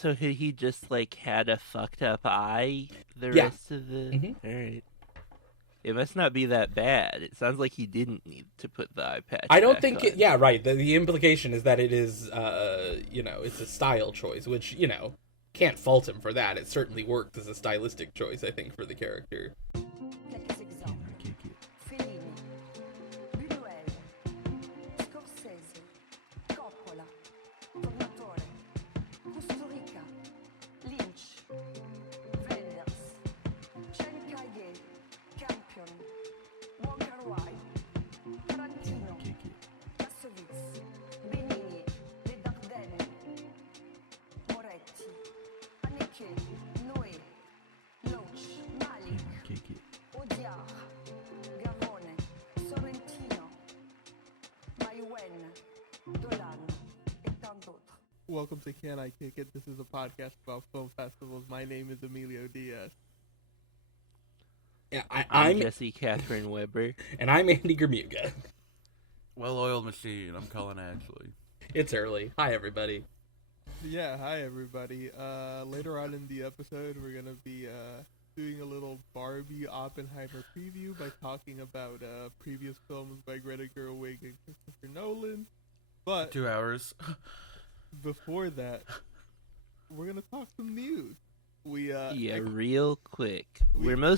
So he just, like, had a fucked up eye the Yeah. rest of the... Mm-hmm. Alright. It must not be that bad. It sounds like he didn't need to put the eye patch I don't back think on. it. Yeah, right. The implication is that it is, it's a style choice, which can't fault him for that. It certainly worked as a stylistic choice, I think, for the character. Quelques exemples. Fellini, Buñuel, Scorsese, Coppola, Tornatore, Kusturica, Lynch, Wenders, Chen Kaye, Campion, Wong Kar-wai, Tarantino, Kassovitz, Benigni, Les Dardennes, Moretti, Haneke, Noé, Loach, Malik, Audiard, Garrone, Sorrentino, Maïwen, Dolan, et tant d'autres. Welcome to Can I Kick It? This is a podcast about film festivals. My name is Emilio Diaz. Yeah, I'm Jesse Catherine Weber. And I'm Andy Germuga. Well-oiled machine. I'm Colin Ashley. It's early. Hi, everybody. Yeah, hi everybody. Later on in the episode, we're gonna be doing a little Barbie Oppenheimer preview by talking about previous films by Greta Gerwig and Christopher Nolan. But 2 hours. before that, we're gonna talk some news. Real quick. We're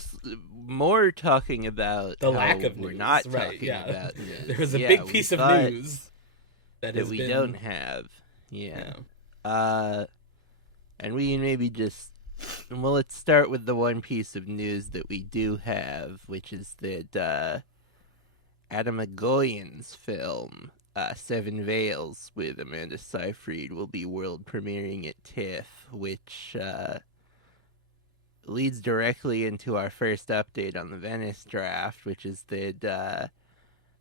more talking about The how lack of we're news, not right, talking yeah. about news. There was a Yeah, big we piece of thought news that has we been... don't have. Yeah. Yeah. And we maybe just... Well, let's start with the one piece of news that we do have, which is that Adam Agoyan's film, Seven Veils, with Amanda Seyfried, will be world premiering at TIFF, which leads directly into our first update on the Venice draft, which is that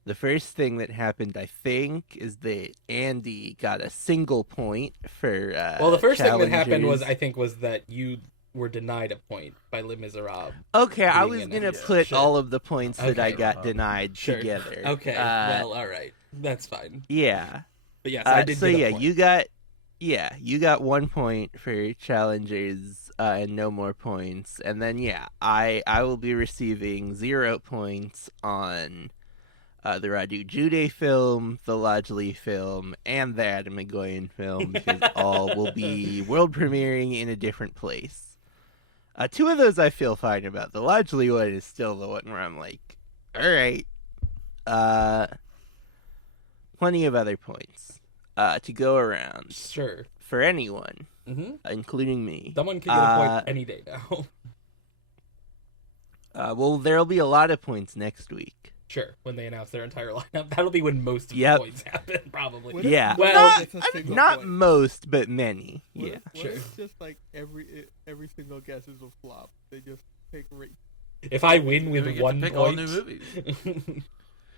the first thing that happened, I think, is that Andy got a single point for Well, the first thing that happened was challengers. that you were denied a point by Les Miserables. Okay, I being was in going to it. put Sure. all of the points that I Okay. got denied Sure. together. Okay, well, all right. That's fine. Yeah. But yes, I did so get a yeah, point. you got 1 point for challengers and no more points. And then I will be receiving 0 points on the Radu Jude film, the Lodgley film, and the Adam Agoyan film, because all will be world premiering in a different place. 2 of those I feel fine about. The Lodgley one is still the one where I'm like, alright. Plenty of other points to go around Sure. for anyone, Mm-hmm. including me. Someone can get a point any day now. Well, there'll be a lot of points next week. Sure, when they announce their entire lineup. That'll be when most of the Yep. points happen, probably. What if- Yeah. what if Well, it's a single Not point? most, but many. What Yeah. if, what Sure. if just like every single guess is a flop? They just take rate. If I win with We get 1 to pick point... all new movies.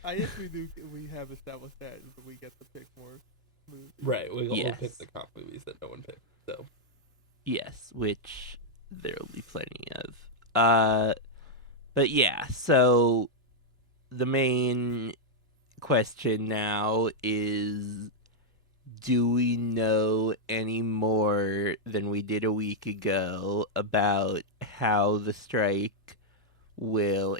I guess we do. We have established that we get to pick more movies. Right, we'll Yes. pick the comp movies that no one picked, so... Yes, which there will be plenty of. But yeah, so the main question now is, do we know any more than we did a week ago about how the strike will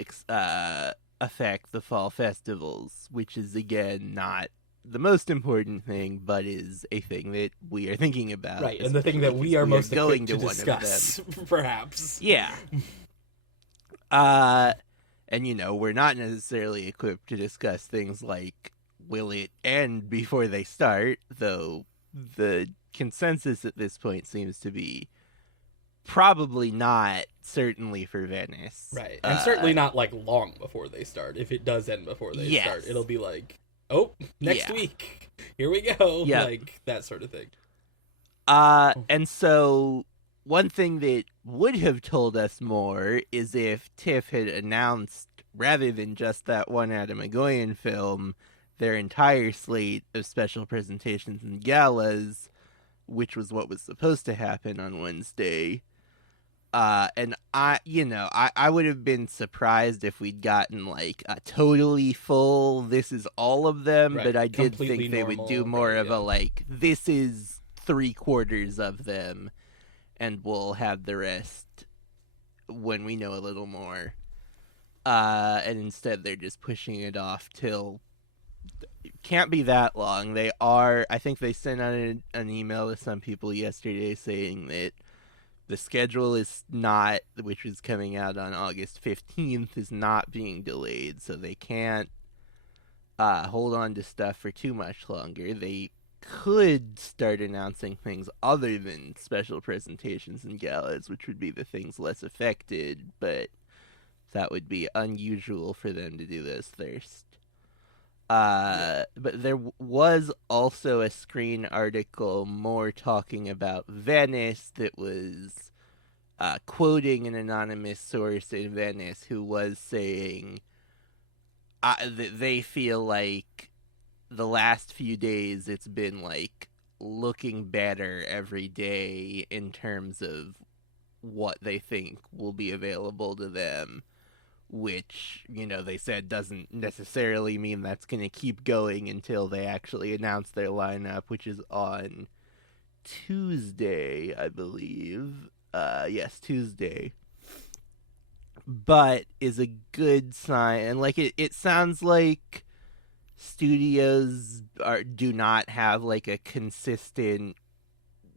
affect the fall festivals, which is, again, not the most important thing, but is a thing that we are thinking about. Right, and the thing that we are most going equipped to one of them. discuss, perhaps. Yeah. And, we're not necessarily equipped to discuss things like, will it end before they start, though the consensus at this point seems to be probably not, certainly for Venice. Right, and certainly not, long before they start. If it does end before they Yes. start, it'll be next Yeah. week. Here we go. Yep. That sort of thing. And so one thing that would have told us more is if TIFF had announced, rather than just that one Adam Agoyan film, their entire slate of special presentations and galas, which was what was supposed to happen on Wednesday. And I would have been surprised if we'd gotten a totally full, this is all of them, Right, but I did completely think they would do normal, more right, of yeah. this is 3/4 of them, and we'll have the rest when we know a little more. And instead they're just pushing it off till can't be that long. I think they sent out an email to some people yesterday saying that the schedule is not, which is coming out on August 15th, is not being delayed, so they can't hold on to stuff for too much longer. They could start announcing things other than special presentations and galas, which would be the things less affected, but that would be unusual for them to do this first. But there was also a Screen article more talking about Venice that was quoting an anonymous source in Venice who was saying that they feel like the last few days it's been like looking better every day in terms of what they think will be available to them, which, they said doesn't necessarily mean that's going to keep going until they actually announce their lineup, which is on Tuesday, I believe. Yes, Tuesday. But is a good sign. And, it sounds like studios do not have, a consistent...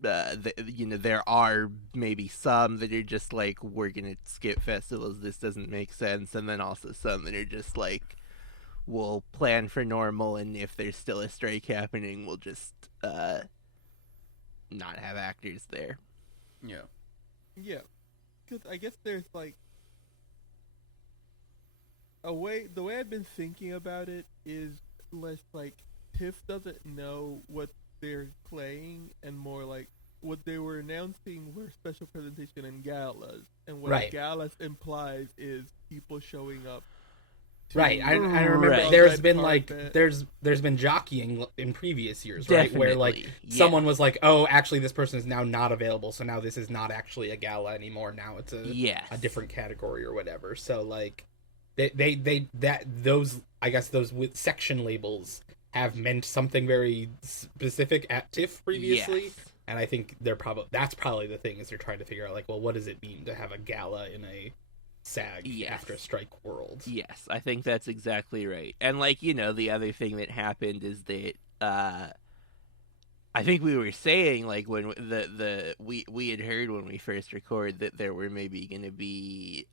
there are maybe some that are just we're gonna skip festivals, this doesn't make sense, and then also some that are just we'll plan for normal, and if there's still a strike happening, we'll just not have actors there. Yeah, because I guess there's the way I've been thinking about it is less TIFF doesn't know what they're playing, and more what they were announcing were special presentation and galas, and what galas implies is people showing up. Right, I remember there's been there's been jockeying in previous years, right? Definitely. Where someone was oh, actually this person is now not available, so now this is not actually a gala anymore. Now it's a different category or whatever. So those with section labels have meant something very specific at TIFF previously, and I think that's probably the thing is they're trying to figure out well, what does it mean to have a gala in a SAG after a strike world? Yes, I think that's exactly right. And the other thing that happened is that I think we were saying when we had heard when we first recorded that there were maybe going to be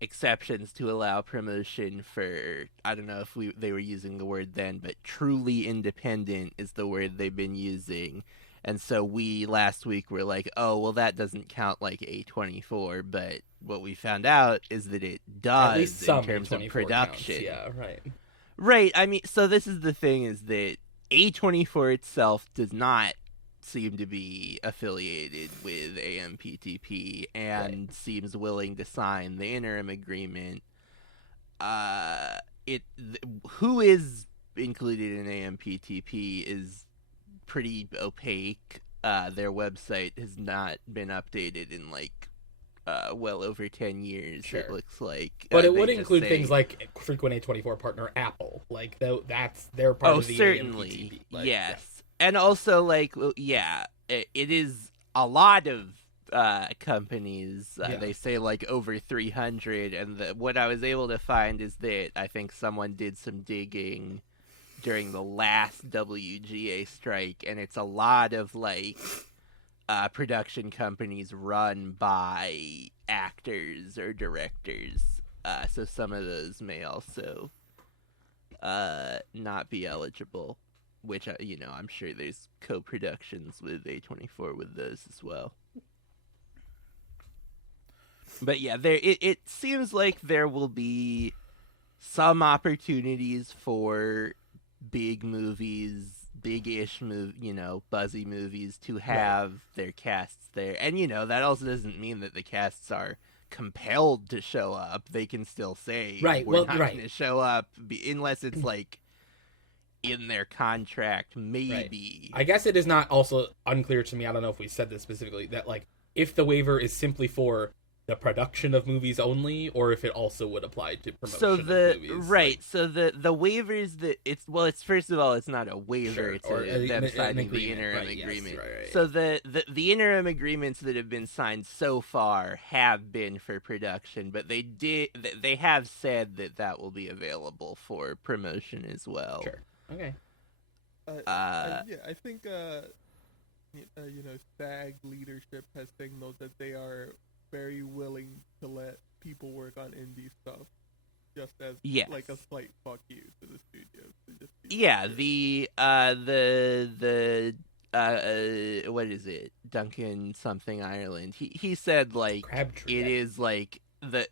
exceptions to allow promotion for, I don't know if they were using the word then, but truly independent is the word they've been using. And so we last week were oh, well, that doesn't count A24, but what we found out is that it does, at least some in terms of production. Counts. Yeah, right. Right. I mean, so this is the thing, is that A24 itself does not seem to be affiliated with AMPTP and seems willing to sign the interim agreement. Who is included in AMPTP is pretty opaque. Their website has not been updated in well over 10 years. It looks like, but it would include things like frequent A24 partner Apple. That's their part of the certainly AMPTP. Yes. And also, it is a lot of companies. They say over 300, and what I was able to find is that I think someone did some digging during the last WGA strike, and it's a lot of production companies run by actors or directors. So some of those may also not be eligible. Which, I'm sure there's co-productions with A24 with those as well. But yeah, it seems like there will be some opportunities for big movies, big-ish buzzy movies to have their casts there. And, that also doesn't mean that the casts are compelled to show up. They can still say, we're not going to show up unless it's in their contract, maybe. Right. I guess it is not also unclear to me, I don't know if we said this specifically, that if the waiver is simply for the production of movies only, or if it also would apply to promotion So of movies. so the waivers that it's first of all, it's not a waiver, Sure, it's them signing the interim agreement. So the interim agreements that have been signed so far have been for production, but they have said that will be available for promotion as well. Sure. Okay. I think SAG leadership has signaled that they are very willing to let people work on indie stuff, just as like a slight fuck you to the studios. What is it? Duncan something Ireland. He said like Crabtree. It is like the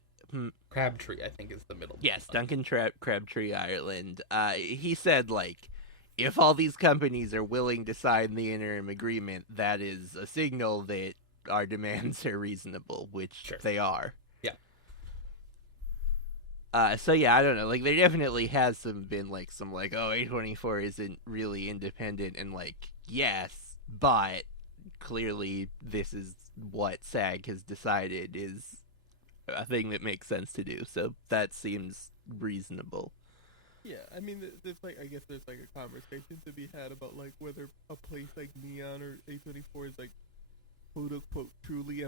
Crabtree, I think, is the middle. Yes, Duncan Crabtree Ireland. He said like, if all these companies are willing to sign the interim agreement, that is a signal that our demands are reasonable, which they are. Yeah. So yeah, I don't know. Like, there definitely has been some A24 isn't really independent, and yes, but clearly this is what SAG has decided is a thing that makes sense to do. So that seems reasonable. Yeah, I mean, I guess there's a conversation to be had about whether a place like Neon or A24 is quote unquote truly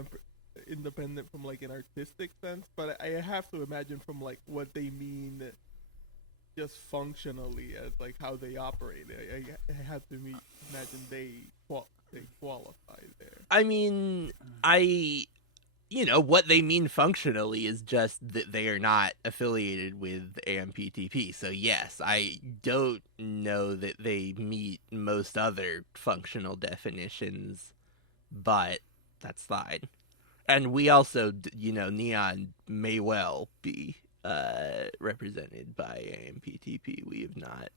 independent from an artistic sense, but I have to imagine from what they mean just functionally as how they operate. I have to imagine they qualify there. I mean, what they mean functionally is just that they are not affiliated with AMPTP. So yes, I don't know that they meet most other functional definitions, but that's fine. And we also, Neon may well be represented by AMPTP. We have not,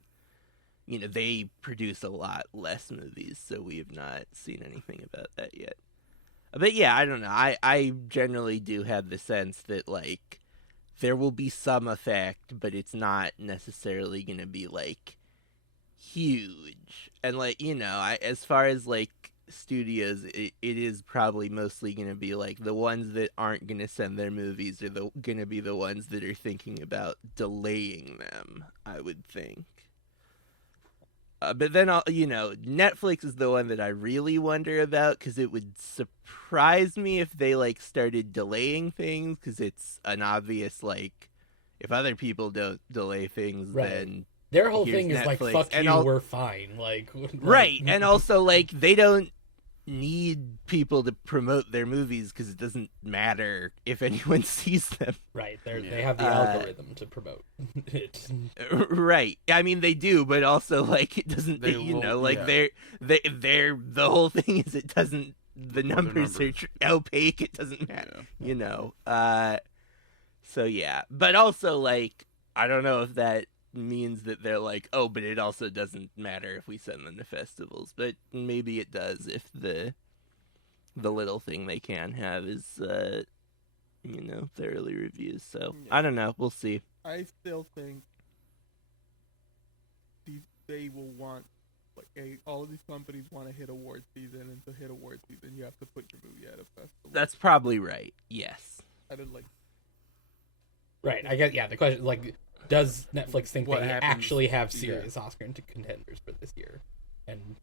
they produce a lot less movies, so we have not seen anything about that yet. But yeah, I don't know. I generally do have the sense that there will be some effect, but it's not necessarily going to be huge. And as far as studios, it is probably mostly going to be the ones that aren't going to send their movies are going to be the ones that are thinking about delaying them, I would think. But then, Netflix is the one that I really wonder about, because it would surprise me if they started delaying things, because it's an obvious if other people don't delay things, then their whole thing is Netflix. Fuck and you, we're fine. Right, and also they don't need people to promote their movies because it doesn't matter if anyone sees them. Right, they have the algorithm to promote it. Right, I mean they do, but also it doesn't. They're the whole thing is it doesn't. The numbers are opaque. It doesn't matter. So yeah, but also I don't know if that means that they're but it also doesn't matter if we send them to festivals, but maybe it does if the little thing they can have is the early reviews. So I don't know, we'll see. I still think they will want all of these companies want to hit award season, and to hit award season you have to put your movie at a festival. That's probably right. Yes, I didn't right, I guess. The question does Netflix think they actually have serious Oscar contenders for this year? And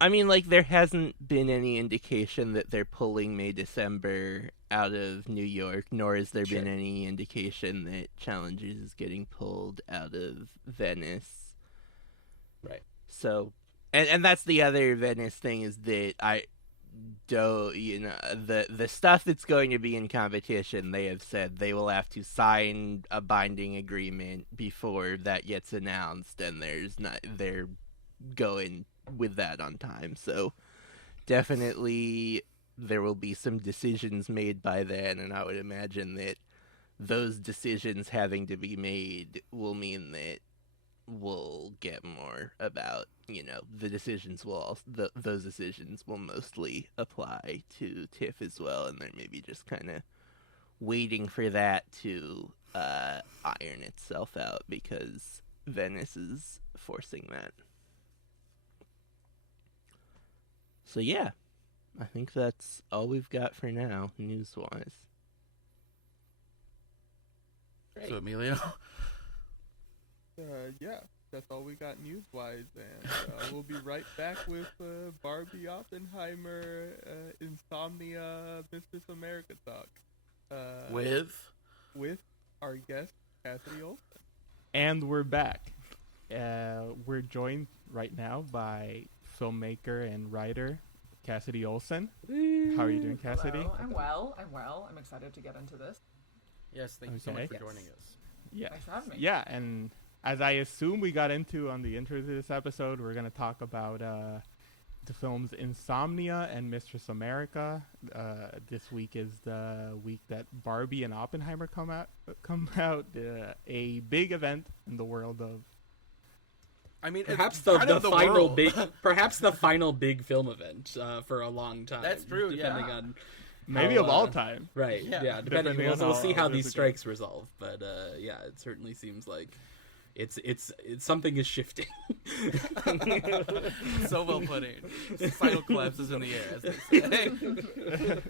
I mean, there hasn't been any indication that they're pulling May December out of New York, nor has there been any indication that Challengers is getting pulled out of Venice. Right. So, and that's the other Venice thing, is that the stuff that's going to be in competition, they have said they will have to sign a binding agreement before that gets announced, and they're going with that on time. So definitely there will be some decisions made by then, and I would imagine that those decisions having to be made will mean that we'll get more about the decisions those decisions will mostly apply to TIFF as well, and they're maybe just kind of waiting for that to iron itself out because Venice is forcing that. So yeah, I think that's all we've got for now, news-wise. So Emilio, Yeah, that's all we got news-wise, and we'll be right back with Barbie Oppenheimer, Insomnia, Mistress America talk. with With our guest, Cassidy Olsen. And we're back. We're joined right now by filmmaker and writer Cassidy Olsen. How are you doing, Cassidy? Hello. I'm well. I'm excited to get into this. yes, thank you so Okay. much for Yes. joining us. Yeah. Thanks for having me. Yeah, and as I assume we got into on the intro to this episode, we're going to talk about the films Insomnia and Mistress America. This week is the week that Barbie and Oppenheimer come out. A big event in the world of. I mean, Perhaps it's the kind of final world. big, perhaps the final big film event for a long time. That's true, yeah. Depending on Maybe how, of all time. right? Yeah. Yeah, depending. Depending on We'll how see how this these goes. strikes resolve, but yeah, it certainly seems like it's something is shifting. So well put in. Societal collapse is in the air, as they say.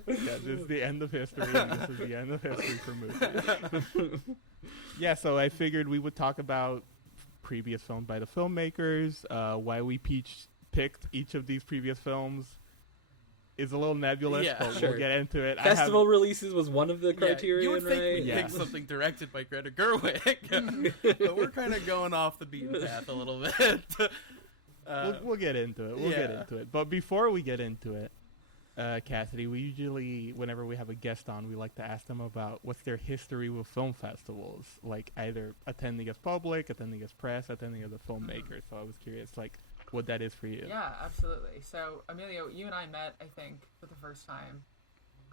Yeah, this is the end of history, and this is the end of history for movies. Yeah, so I figured we would talk about previous films by the filmmakers, why we picked each of these previous films. Is a little nebulous, Yeah, but sure. we'll get into it. Festival releases was one of the criteria, you would think right? we'd Yeah. pick something directed by Greta Gerwig, but we're kind of going off the beaten path a little bit. We'll get into it. We'll get into it. But before we get into it, Cassidy, we usually, whenever we have a guest on, we like to ask them about what's their history with film festivals, like either attending as public, attending as press, attending as a filmmaker. So I was curious, like, what that is for you. Yeah, absolutely. So, Emilio, you and I met, I think, for the first time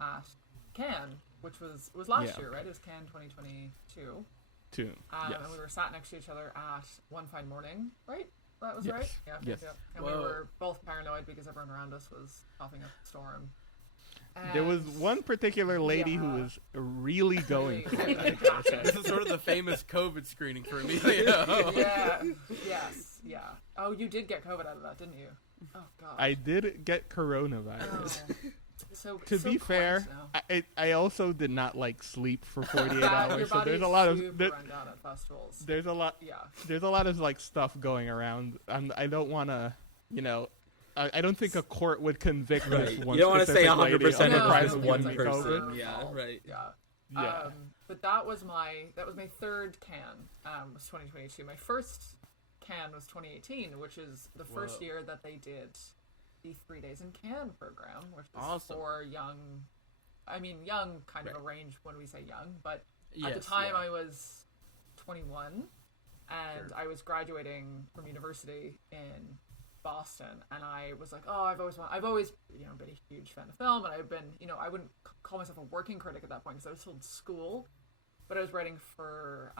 at Cannes, which was last Yeah. year, right? It was Cannes 2022. Too. Yes. And we were sat next to each other at One Fine Morning, right? That was Yes. right? Yeah. Yes. Yeah. And we Whoa. were both paranoid because everyone around us was coughing up a storm. There was And- one particular lady who Yeah. was really going for Really, it. really This is sort of the famous COVID screening for Emilio. Yeah. Yes. Yeah. Oh, you did get COVID out of that, didn't you? Oh God. I did get coronavirus. Oh. So To so be fair, close now. I also did not like sleep for 48 Your hours, so body there's is a lot of super run down at festivals. there's a lot Yeah. there's a lot of like stuff going around. I don't want to, I don't think a court would convict Right. this You one don't want to say specific lady 100% on the of No, crime this I of don't one think getting it's person. COVID. Yeah, right. Yeah. Yeah. But that was my third Cannes. Was 2022. My first Cannes was 2018, which is the first Whoa. year that they did the 3 Days in Cannes program, which was Awesome. for young. I mean, young kind of Right. a range when we say young, but at the Yes, time yeah. I was 21, and Sure. I was graduating from university in Boston, and I was like, oh, I've always been a huge fan of film, and I've been, I wouldn't call myself a working critic at that point because I was still in school, but I was writing for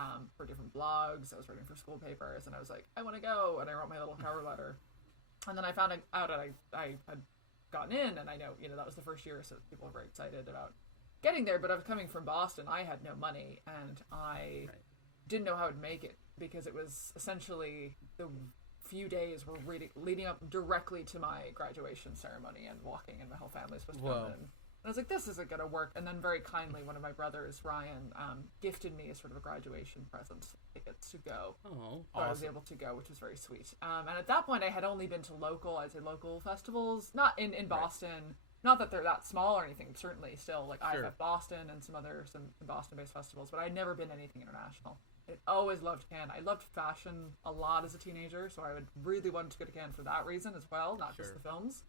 different blogs, I was writing for school papers, and I was like, I want to go, and I wrote my little cover letter, and then I found out that I had gotten in, and I know, that was the first year, so people were very excited about getting there, but I was coming from Boston, I had no money, and I didn't know how I'd make it, because it was essentially the few days were leading up directly to my graduation ceremony and walking, and my whole family was supposed to come Whoa. in. And I was like, this isn't going to work. And then very kindly, one of my brothers, Ryan, gifted me a sort of a graduation present tickets to go. Oh, So I was able to go, which was very sweet. And at that point, I had only been to local festivals, not in Boston. Not that they're that small or anything, certainly still. Like, Sure. IFF Boston and some Boston-based festivals, but I'd never been anything international. I always loved Cannes. I loved fashion a lot as a teenager, so I would really want to go to Cannes for that reason as well, not just Sure. the films.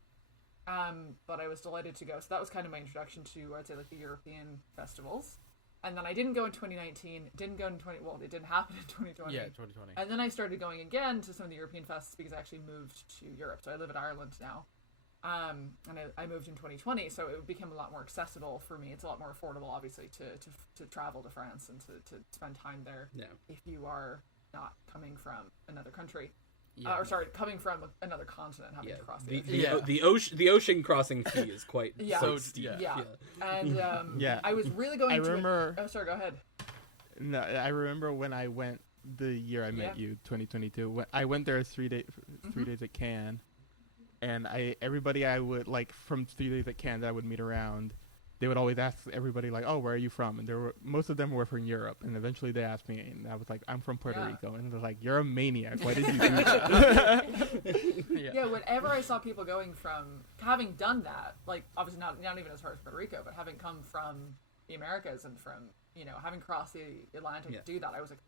But I was delighted to go. So that was kind of my introduction to, I'd say, like, the European festivals. And then I didn't go in 2019, didn't go in it didn't happen in 2020. Yeah, 2020. And then I started going again to some of the European fests because I actually moved to Europe. So I live in Ireland now. And I moved in 2020, so it became a lot more accessible for me. It's a lot more affordable, obviously, to travel to France and to spend time there yeah. if you are not coming from another country. Yeah. Coming from another continent, having Yeah. to cross The, the the, Yeah. the ocean crossing fee is quite Yeah. quite So, steep. yeah. And Yeah. I was really going I to... remember- Oh, sorry, go ahead. No, I remember when I went the year I met Yeah. you, 2022. When I went there 3 days at Cannes, and everybody I would like from 3 days at Cannes that I would meet around, they would always ask everybody like, "Oh, where are you from?" And most of them were from Europe. And eventually they asked me, and I was like, "I'm from Puerto Rico." And they're like, "You're a maniac. Why did you do that?" Yeah, whenever I saw people going from having done that, like obviously not even as far as Puerto Rico, but having come from the Americas and from having crossed the Atlantic to do that, I was like,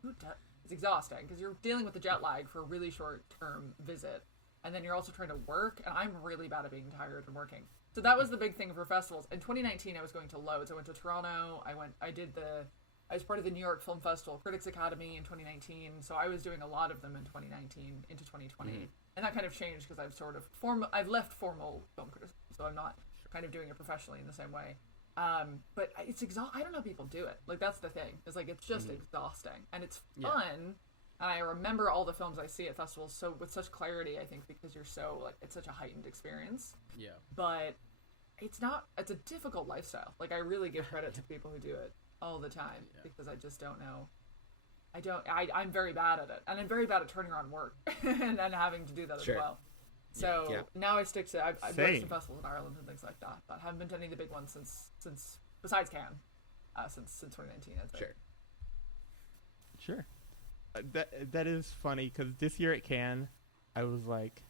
it's exhausting because you're dealing with the jet lag for a really short term visit, and then you're also trying to work, and I'm really bad at being tired and working. So that was the big thing for festivals. In 2019, I was going to loads. I went to Toronto. I was part of the New York Film Festival Critics Academy in 2019. So I was doing a lot of them in 2019 into 2020. And that kind of changed because I've left formal film criticism. So I'm not kind of doing it professionally in the same way. But it's I don't know how people do it. Like, that's the thing. It's like, it's just exhausting. And it's fun. And I remember all the films I see at festivals with such clarity, I think, because you're so, like, it's such a heightened experience. Yeah. But it's a difficult lifestyle. Like, I really give credit to people who do it all the time because I just don't know. I'm very bad at it. And I'm very bad at turning around work and having to do that as well. So now I stick to, I've worked some festivals in Ireland and things like that, but haven't been to any of the big ones since besides Cannes, since 2019, I'd say. Sure. That is funny because this year at Cannes, I was like,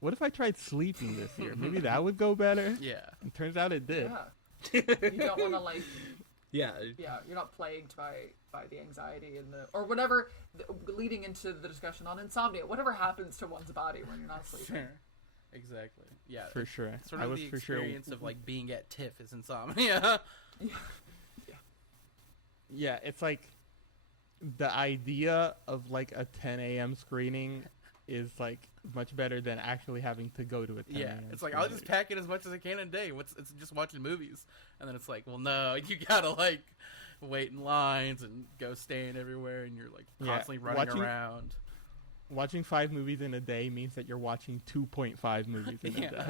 what if I tried sleeping this year? Maybe that would go better. Yeah. And turns out it did. Yeah. You don't want to, like... Yeah. Yeah, you're not plagued by the anxiety and or whatever, leading into the discussion on insomnia. Whatever happens to one's body when you're not sleeping. Sure. Exactly. Yeah. For sure. Sort of the experience of, like, being at TIFF is insomnia. Yeah, it's like... The idea of like a 10 a.m. screening is like much better than actually having to go to a 10 a.m. It's like, I'll just pack in as much as I can a day. It's just watching movies. And then it's like, well, no, you gotta like wait in lines and go stand everywhere, and you're like constantly running around. Watching 5 movies in a day means that you're watching 2.5 movies in a day.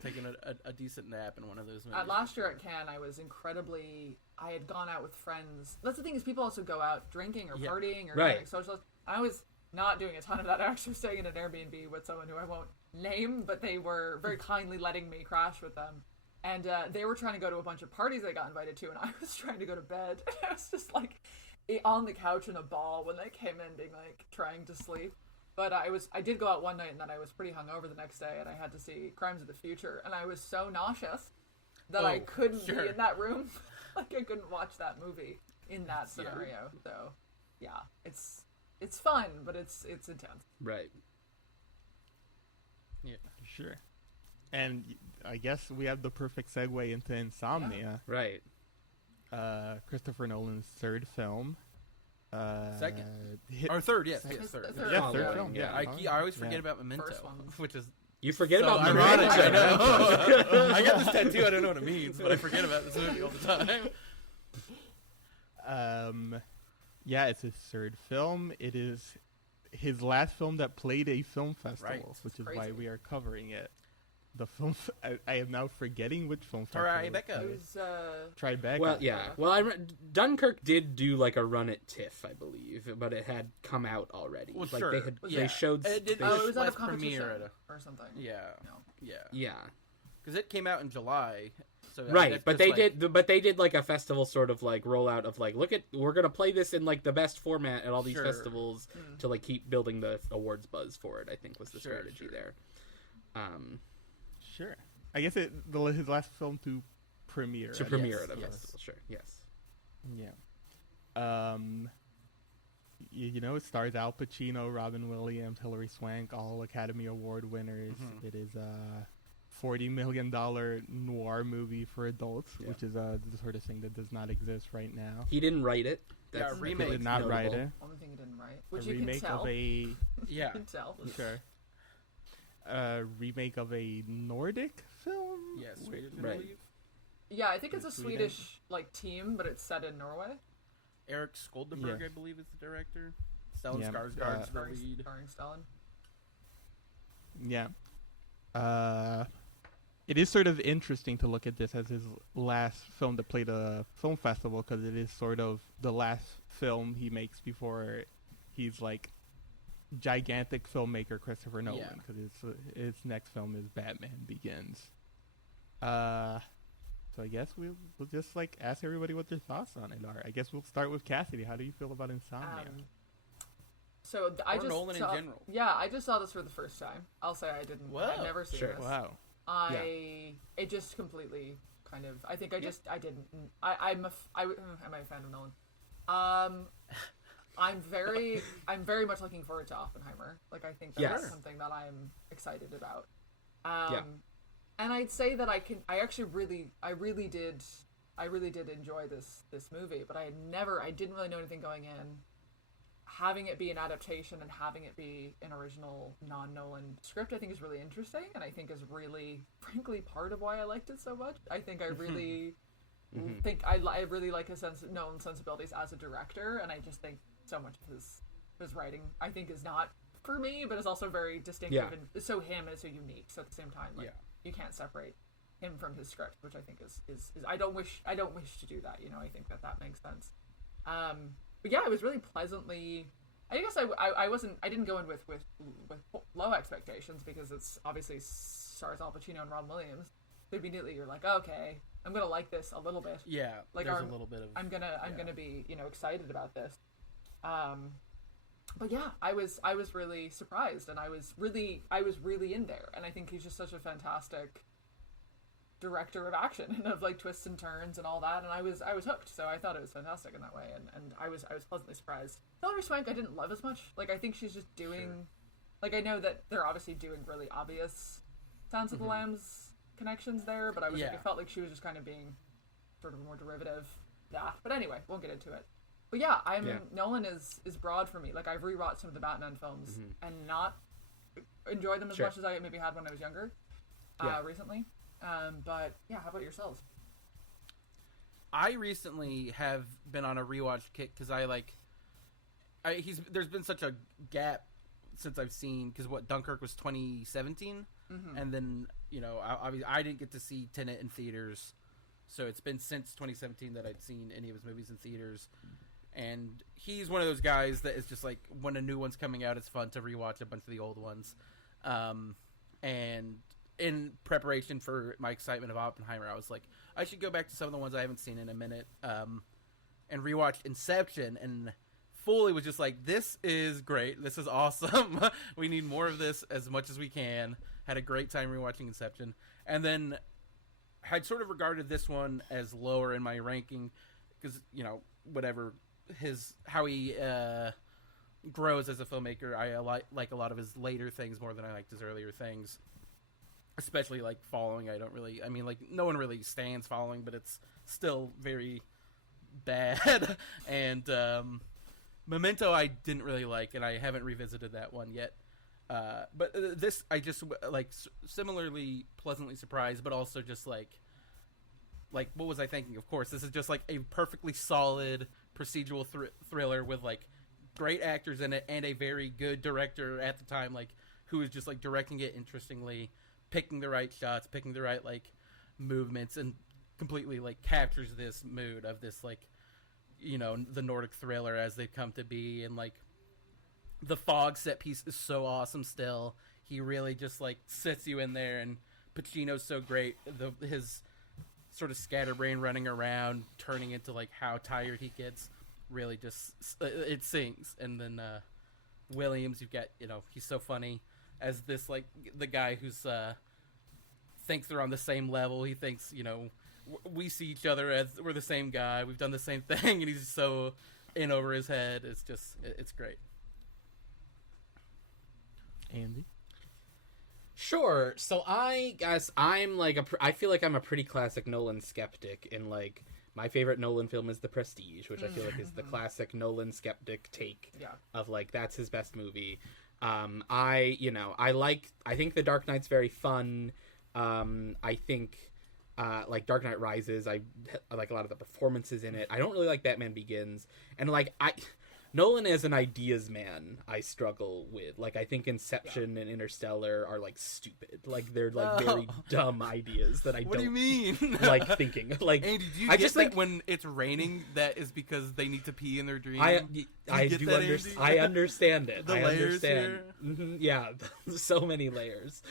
Taking a decent nap in one of those movies. Last year at Cannes, I had gone out with friends. That's the thing, is people also go out drinking or partying or doing socializing. I was not doing a ton of that. I actually was staying in an Airbnb with someone who I won't name, but they were very kindly letting me crash with them. And they were trying to go to a bunch of parties they got invited to, and I was trying to go to bed. I was just like on the couch in a ball when they came in, being like trying to sleep. But I did go out one night, and then I was pretty hungover the next day, and I had to see Crimes of the Future, and I was so nauseous that I couldn't be in that room. Like, I couldn't watch that movie in that scenario. So, yeah, it's fun, but it's intense. Right. Yeah, sure. And I guess we have the perfect segue into Insomnia. Yeah. Right. Christopher Nolan's third film. Second. Or third, yes. Third. Yeah, third film. Yeah. I always forget about Memento, which is... You forget so about ironic, Memento. I know. I got this tattoo, I don't know what it means, but I forget about this movie all the time. Yeah, it's his third film. It is his last film that played a film festival, which is why we are covering it. The film, I am now forgetting which film festival. Tribeca. Well, yeah. Well, Dunkirk did do like a run at TIFF, I believe, but it had come out already. Well, like sure. They showed. It was at a competition or something. Yeah. No. Yeah. Because it came out in July. So right, but they did like a festival sort of like rollout of like, look at, we're gonna play this in like the best format at all these festivals to like keep building the awards buzz for it. I think was the strategy there. Sure. I guess his last film to premiere. To premiere at a festival, sure. Yes. Yeah. You know, it stars Al Pacino, Robin Williams, Hilary Swank, all Academy Award winners. Mm-hmm. It is a $40 million noir movie for adults, which is the sort of thing that does not exist right now. He didn't write it. That's a remake. He did not write it. Only thing he didn't write. Which a remake of a... You can tell. Sure. A remake of a Nordic film? Yes, Swedish, right. I believe. Yeah, I think it's a Swedish like team, but it's set in Norway. Eric Skoldenberg, I believe, is the director. Stellan Skarsgård's the lead. Starring Stellan. Yeah. It is sort of interesting to look at this as his last film to play the film festival, because it is sort of the last film he makes before he's like gigantic filmmaker Christopher Nolan, because his next film is Batman Begins. So So I guess we'll just like ask everybody what their thoughts on it are. I guess we'll start with Cassidy. How do you feel about Insomnia? I or just Nolan saw, in general. Yeah, I just saw this for the first time. I'll say I didn't. Whoa. I've never seen Sure. this. Wow. It just completely kind of. I think I didn't. Am I a fan of Nolan? I'm very much looking forward to Oppenheimer. Like, I think that's something that I'm excited about. And I'd say that I really did enjoy this movie, but I didn't really know anything going in. Having it be an adaptation and having it be an original non-Nolan script, I think is really interesting, and I think is really, frankly, part of why I liked it so much. I think I really think I really like Nolan's sensibilities as a director, and I just think so much of his writing, I think, is not for me, but is also very distinctive and it's so him and it's so unique. So at the same time, like, you can't separate him from his script, which I think is I don't wish to do that. You know, I think that makes sense. But yeah, I was really pleasantly. I guess I didn't go in with low expectations because it's obviously stars Al Pacino and Ron Williams. So immediately you're like, okay, I'm gonna like this a little bit. Yeah, like there's a little bit of. I'm gonna be excited about this. But yeah, I was really surprised, and I was really in there, and I think he's just such a fantastic director of action and of like twists and turns and all that, and I was hooked. So I thought it was fantastic in that way, and I was pleasantly surprised. Hilary Swank I didn't love as much. Like, I think she's just doing like, I know that they're obviously doing really obvious Sounds of the Lambs connections there, but I was like, it felt like she was just kind of being sort of more derivative that. But anyway, won't get into it. But yeah, Nolan is broad for me. Like, I've rewatched some of the Batman films and not enjoyed them as much as I maybe had when I was younger recently. But yeah, how about yourselves? I recently have been on a rewatch kick because there's been such a gap since I've seen, because Dunkirk was 2017, and then I didn't get to see Tenet in theaters, so it's been since 2017 that I'd seen any of his movies in theaters. And he's one of those guys that is just like, when a new one's coming out, it's fun to rewatch a bunch of the old ones. And in preparation for my excitement of Oppenheimer, I was like, I should go back to some of the ones I haven't seen in a minute, and rewatch Inception, and fully was just like, this is great. This is awesome. We need more of this as much as we can. Had a great time rewatching Inception. And then had sort of regarded this one as lower in my ranking because, whatever, how he grows as a filmmaker. I like a lot of his later things more than I liked his earlier things. Especially, like, Following. No one really stands Following, but it's still very bad. And Memento I didn't really like, and I haven't revisited that one yet. But this, I just, like, similarly pleasantly surprised, but also just, like, what was I thinking? Of course, this is just, like, a perfectly solid procedural thriller with, like, great actors in it and a very good director at the time, like, who was just, like, directing it interestingly, picking the right shots, picking the right, like, movements, and completely, like, captures this mood of this, like, the Nordic thriller as they've come to be. And, like, the fog set piece is so awesome still. He really just, like, sets you in there, and Pacino's so great. His sort of scatterbrain running around, turning into, like, how tired he gets, really just, it sings. And then Williams, you've got, he's so funny as this, like, the guy who's thinks they're on the same level. He thinks, we see each other as we're the same guy. We've done the same thing, and he's so in over his head. It's just, it's great. Andy? Sure. So I guess I'm like I feel like I'm a pretty classic Nolan skeptic, and like my favorite Nolan film is The Prestige, which I feel like is the classic Nolan skeptic take of like, that's his best movie. I think The Dark Knight's very fun. I think like Dark Knight Rises, I like a lot of the performances in it. I don't really like Batman Begins, and like Nolan as an ideas man, I struggle with. Like, I think Inception and Interstellar are like stupid. Like, they're like very dumb ideas that I what don't do you mean? like thinking. Like, Andy, do you I get just that think when it's raining, that is because they need to pee in their dream? I understand it. The I layers understand. here? Yeah, so many layers.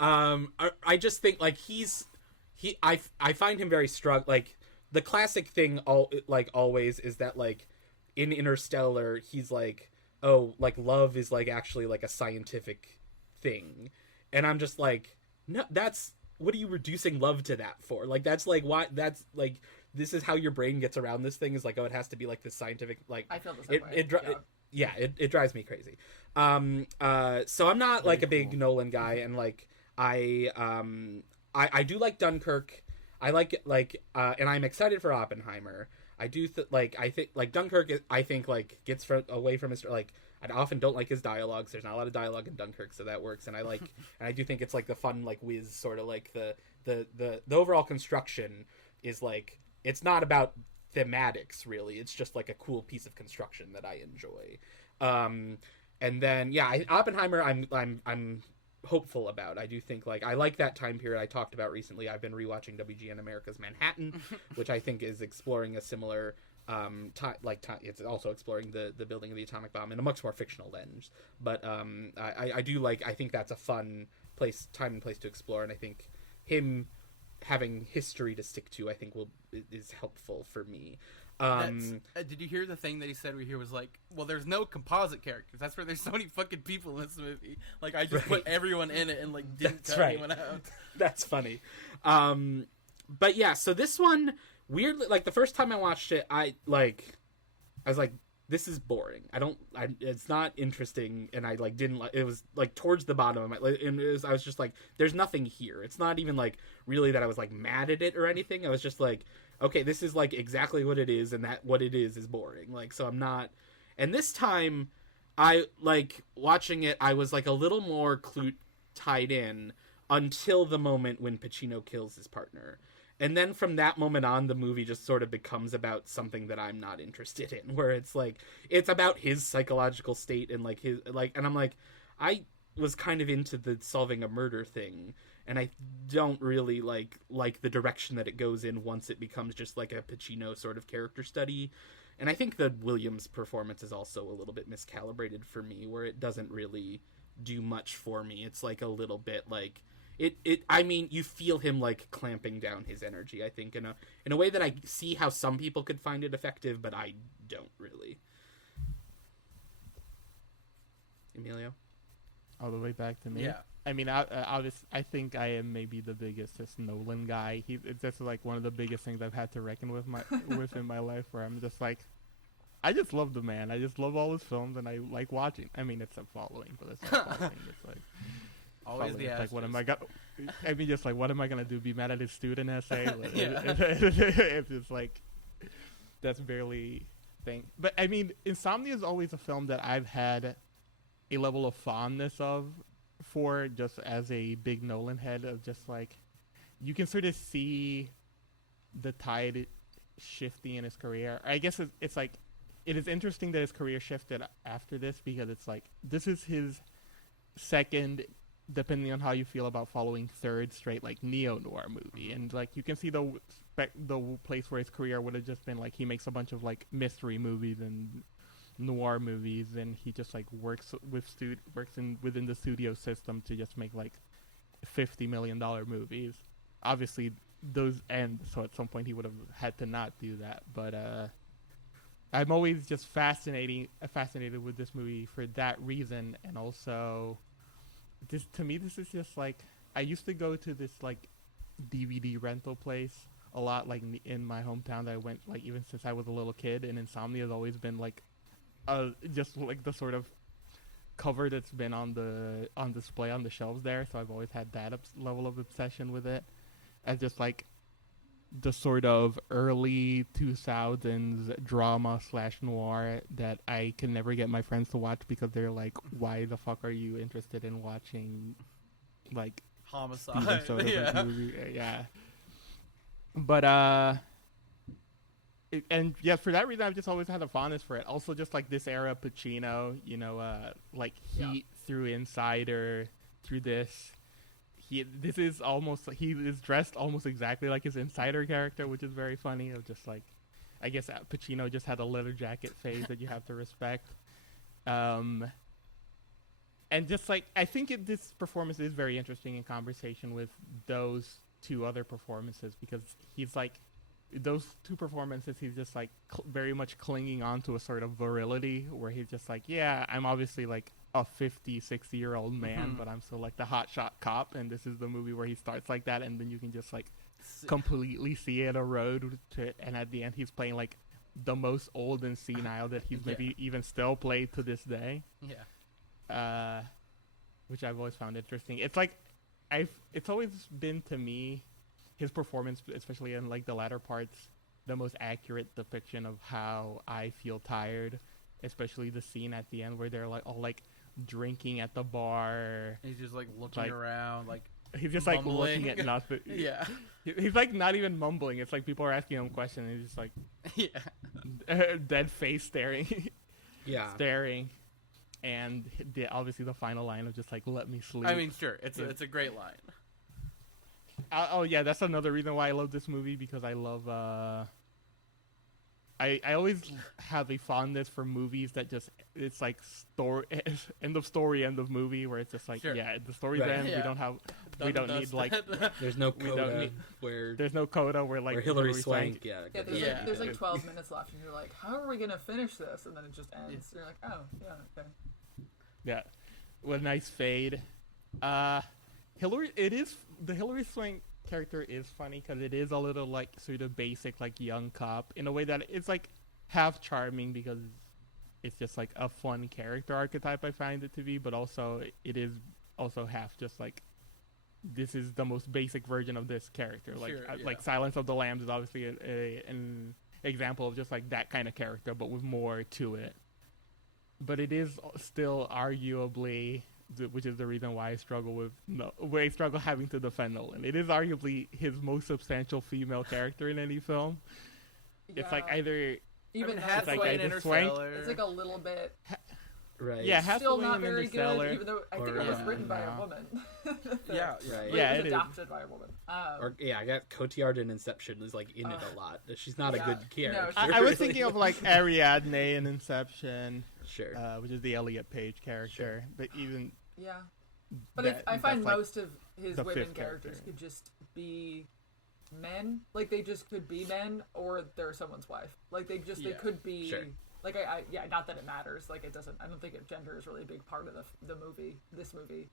I just think like he's I find him very strong. Like the classic thing, always is that like in Interstellar, he's like, oh, like love is like actually like a scientific thing, and I'm just like, no, that's what are you reducing love to that for? Like that's like why that's like this is how your brain gets around this thing is like, oh, it has to be like this scientific like I feel the same way. it drives me crazy. So I'm not like a big Nolan guy, and like I do like Dunkirk. I like and I'm excited for Oppenheimer. I do I think like Dunkirk I think like gets away from his like I often don't like his dialogues. There's not a lot of dialogue in Dunkirk, so that works. And I like and I do think it's like the fun like whiz sort of like the overall construction is like it's not about thematics really. It's just like a cool piece of construction that I enjoy. And then Oppenheimer I'm hopeful about. I do think like I like that time period I talked about recently. I've been rewatching WGN America's Manhattan, which I think is exploring a similar it's also exploring the building of the atomic bomb in a much more fictional lens. But I do like I think that's a fun time and place to explore, and I think him having history to stick to I think is helpful for me. Did you hear the thing that he said where he was like, well, there's no composite characters. That's where there's so many fucking people in this movie. Like, I just put everyone in it and, like, didn't cut anyone out. That's funny. But yeah, so this one, weirdly, like, the first time I watched it, I was like, this is boring. It's not interesting, and I, like, didn't like, it was, like, towards the bottom of my, and I was just like, there's nothing here. It's not even, like, really that I was, like, mad at it or anything. I was just like, okay, this is like exactly what it is, and that what it is boring. Like, so I'm not. And this time, I like watching it. I was like a little more tied in until the moment when Pacino kills his partner, and then from that moment on, the movie just sort of becomes about something that I'm not interested in. Where it's like it's about his psychological state and like his like, and I'm like, I was kind of into the solving a murder thing. And I don't really like the direction that it goes in once it becomes just like a Pacino sort of character study. And I think the Williams performance is also a little bit miscalibrated for me, where it doesn't really do much for me. It's like a little bit like I mean, you feel him like clamping down his energy, I think, in a way that I see how some people could find it effective, but I don't really. Emilio? All the way back to me. Yeah. I mean, I think I am maybe the biggest Nolan guy. It's just like one of the biggest things I've had to reckon with in my life. Where I'm just like, I just love the man. I just love all his films, and I like watching. I mean, it's a following, but it's not following. It's like always the like, what am I gonna? I mean, just like, what am I gonna do? Be mad at his student essay? Like, it's just like that's barely thing. But I mean, Insomnia is always a film that I've had a level of fondness for, just as a big Nolan head, of just like you can sort of see the tide shifting in his career. I guess it's like it is interesting that his career shifted after this, because it's like this is his second, depending on how you feel about following, third straight like neo-noir movie, and like you can see the place where his career would have just been like he makes a bunch of like mystery movies and noir movies, and he just like works within the studio system to just make like $50 million movies. Obviously those end, so at some point he would have had to not do that, but I'm always just fascinated with this movie for that reason. And also this is just like, I used to go to this like DVD rental place a lot, like in my hometown, that I went like even since I was a little kid, and Insomnia has always been like just like the sort of cover that's been on display on the shelves there. So I've always had that level of obsession with it, as just like the sort of early 2000s drama / noir that I can never get my friends to watch, because they're like, why the fuck are you interested in watching like homicide? Movie? Yeah. But and yeah, for that reason, I've just always had a fondness for it. Also, just like this era, Pacino, like Heat, through Insider, through this. He is dressed almost exactly like his Insider character, which is very funny. Of just like, I guess Pacino just had a leather jacket phase that you have to respect. And just like, I think this performance is very interesting in conversation with those two other performances, because he's like, those two performances, he's just like very much clinging on to a sort of virility where he's just like, yeah, I'm obviously like a 50, 60-year-old man, but I'm still like the hotshot cop, and this is the movie where he starts like that, and then you can just like completely see it erode and at the end he's playing like the most old and senile that he's maybe even still played to this day. Which I've always found interesting. It's like it's always been to me, his performance, especially in like the latter parts, the most accurate depiction of how I feel tired, especially the scene at the end where they're like all like drinking at the bar. He's just like looking around, like he's just mumbling. like looking at nothing. He's like not even mumbling. It's like people are asking him questions and he's just like dead face staring. Staring. And obviously the final line of just like, let me sleep. I mean, sure, it's a great line. That's another reason why I love this movie, because I love I always have a fondness for movies that just, it's like story end of story, end of movie, where it's just like the story's end. We don't need like there's no coda where there's no coda where like where Hilary Swank there's like 12 minutes left and you're like, how are we gonna finish this? And then it just ends. You're like, oh okay. Yeah, with a nice fade. The Hilary Swank character is funny because it is a little like sort of basic like young cop in a way that it's like half charming because it's just like a fun character archetype, I find it to be, but also it is also half just like, this is the most basic version of this character. Like like Silence of the Lambs is obviously an example of just like that kind of character, but with more to it. But it is still arguably, which is the reason why I struggle having to defend Nolan. It is arguably his most substantial female character in any film. It's like either even it's like either Swank. It's like a little bit. Right. Yeah, still not and very Interstellar. good, even though I think it was written by a woman. It was adapted by a woman. I got Cotillard in Inception is like in it a lot. She's not a good character. I was thinking of like Ariadne in Inception, which is the Elliot Page character, but even but I find most of his women characters could just be men. Like they just could be men, or they're someone's wife. Like they could be. Like not that it matters. Like it doesn't. I don't think gender is really a big part of this movie,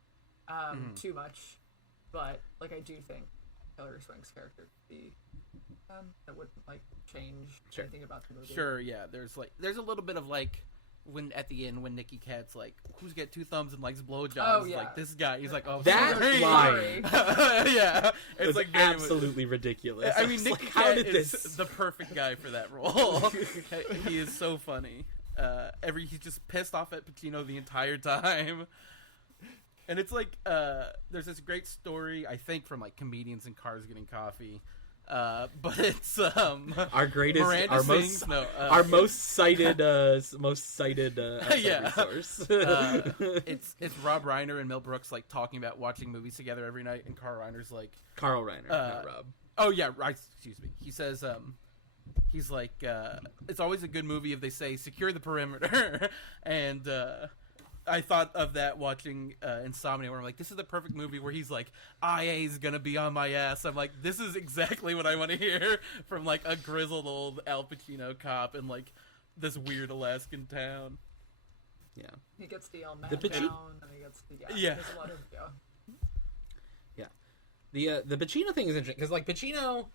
too much. But like I do think Hilary Swank's character could be that wouldn't like change anything about the movie. Sure, yeah. There's a little bit of like when at the end when Nicky Cat's like, who's got two thumbs and likes blowjobs, like this guy, he's like, oh, that line, it's like absolutely ridiculous. I mean, Nicky Cat is the perfect guy for that role. He is so funny. He's just pissed off at Pacino the entire time. And it's like there's this great story, I think, from like Comedians in Cars Getting Coffee. But it's our greatest, Miranda our sings, most cited resource. It's Rob Reiner and Mel Brooks like talking about watching movies together every night, and Carl Reiner's like Carl Reiner, not Rob. Oh yeah, right. Excuse me. He says he's like it's always a good movie if they say secure the perimeter, and I thought of that watching Insomnia, where I'm like, this is the perfect movie where he's like, IA's gonna be on my ass. I'm like, this is exactly what I want to hear from like a grizzled old Al Pacino cop in like this weird Alaskan town. Yeah, he gets the El Man down, and he gets the There's a lot of The Pacino thing is interesting because like Pacino,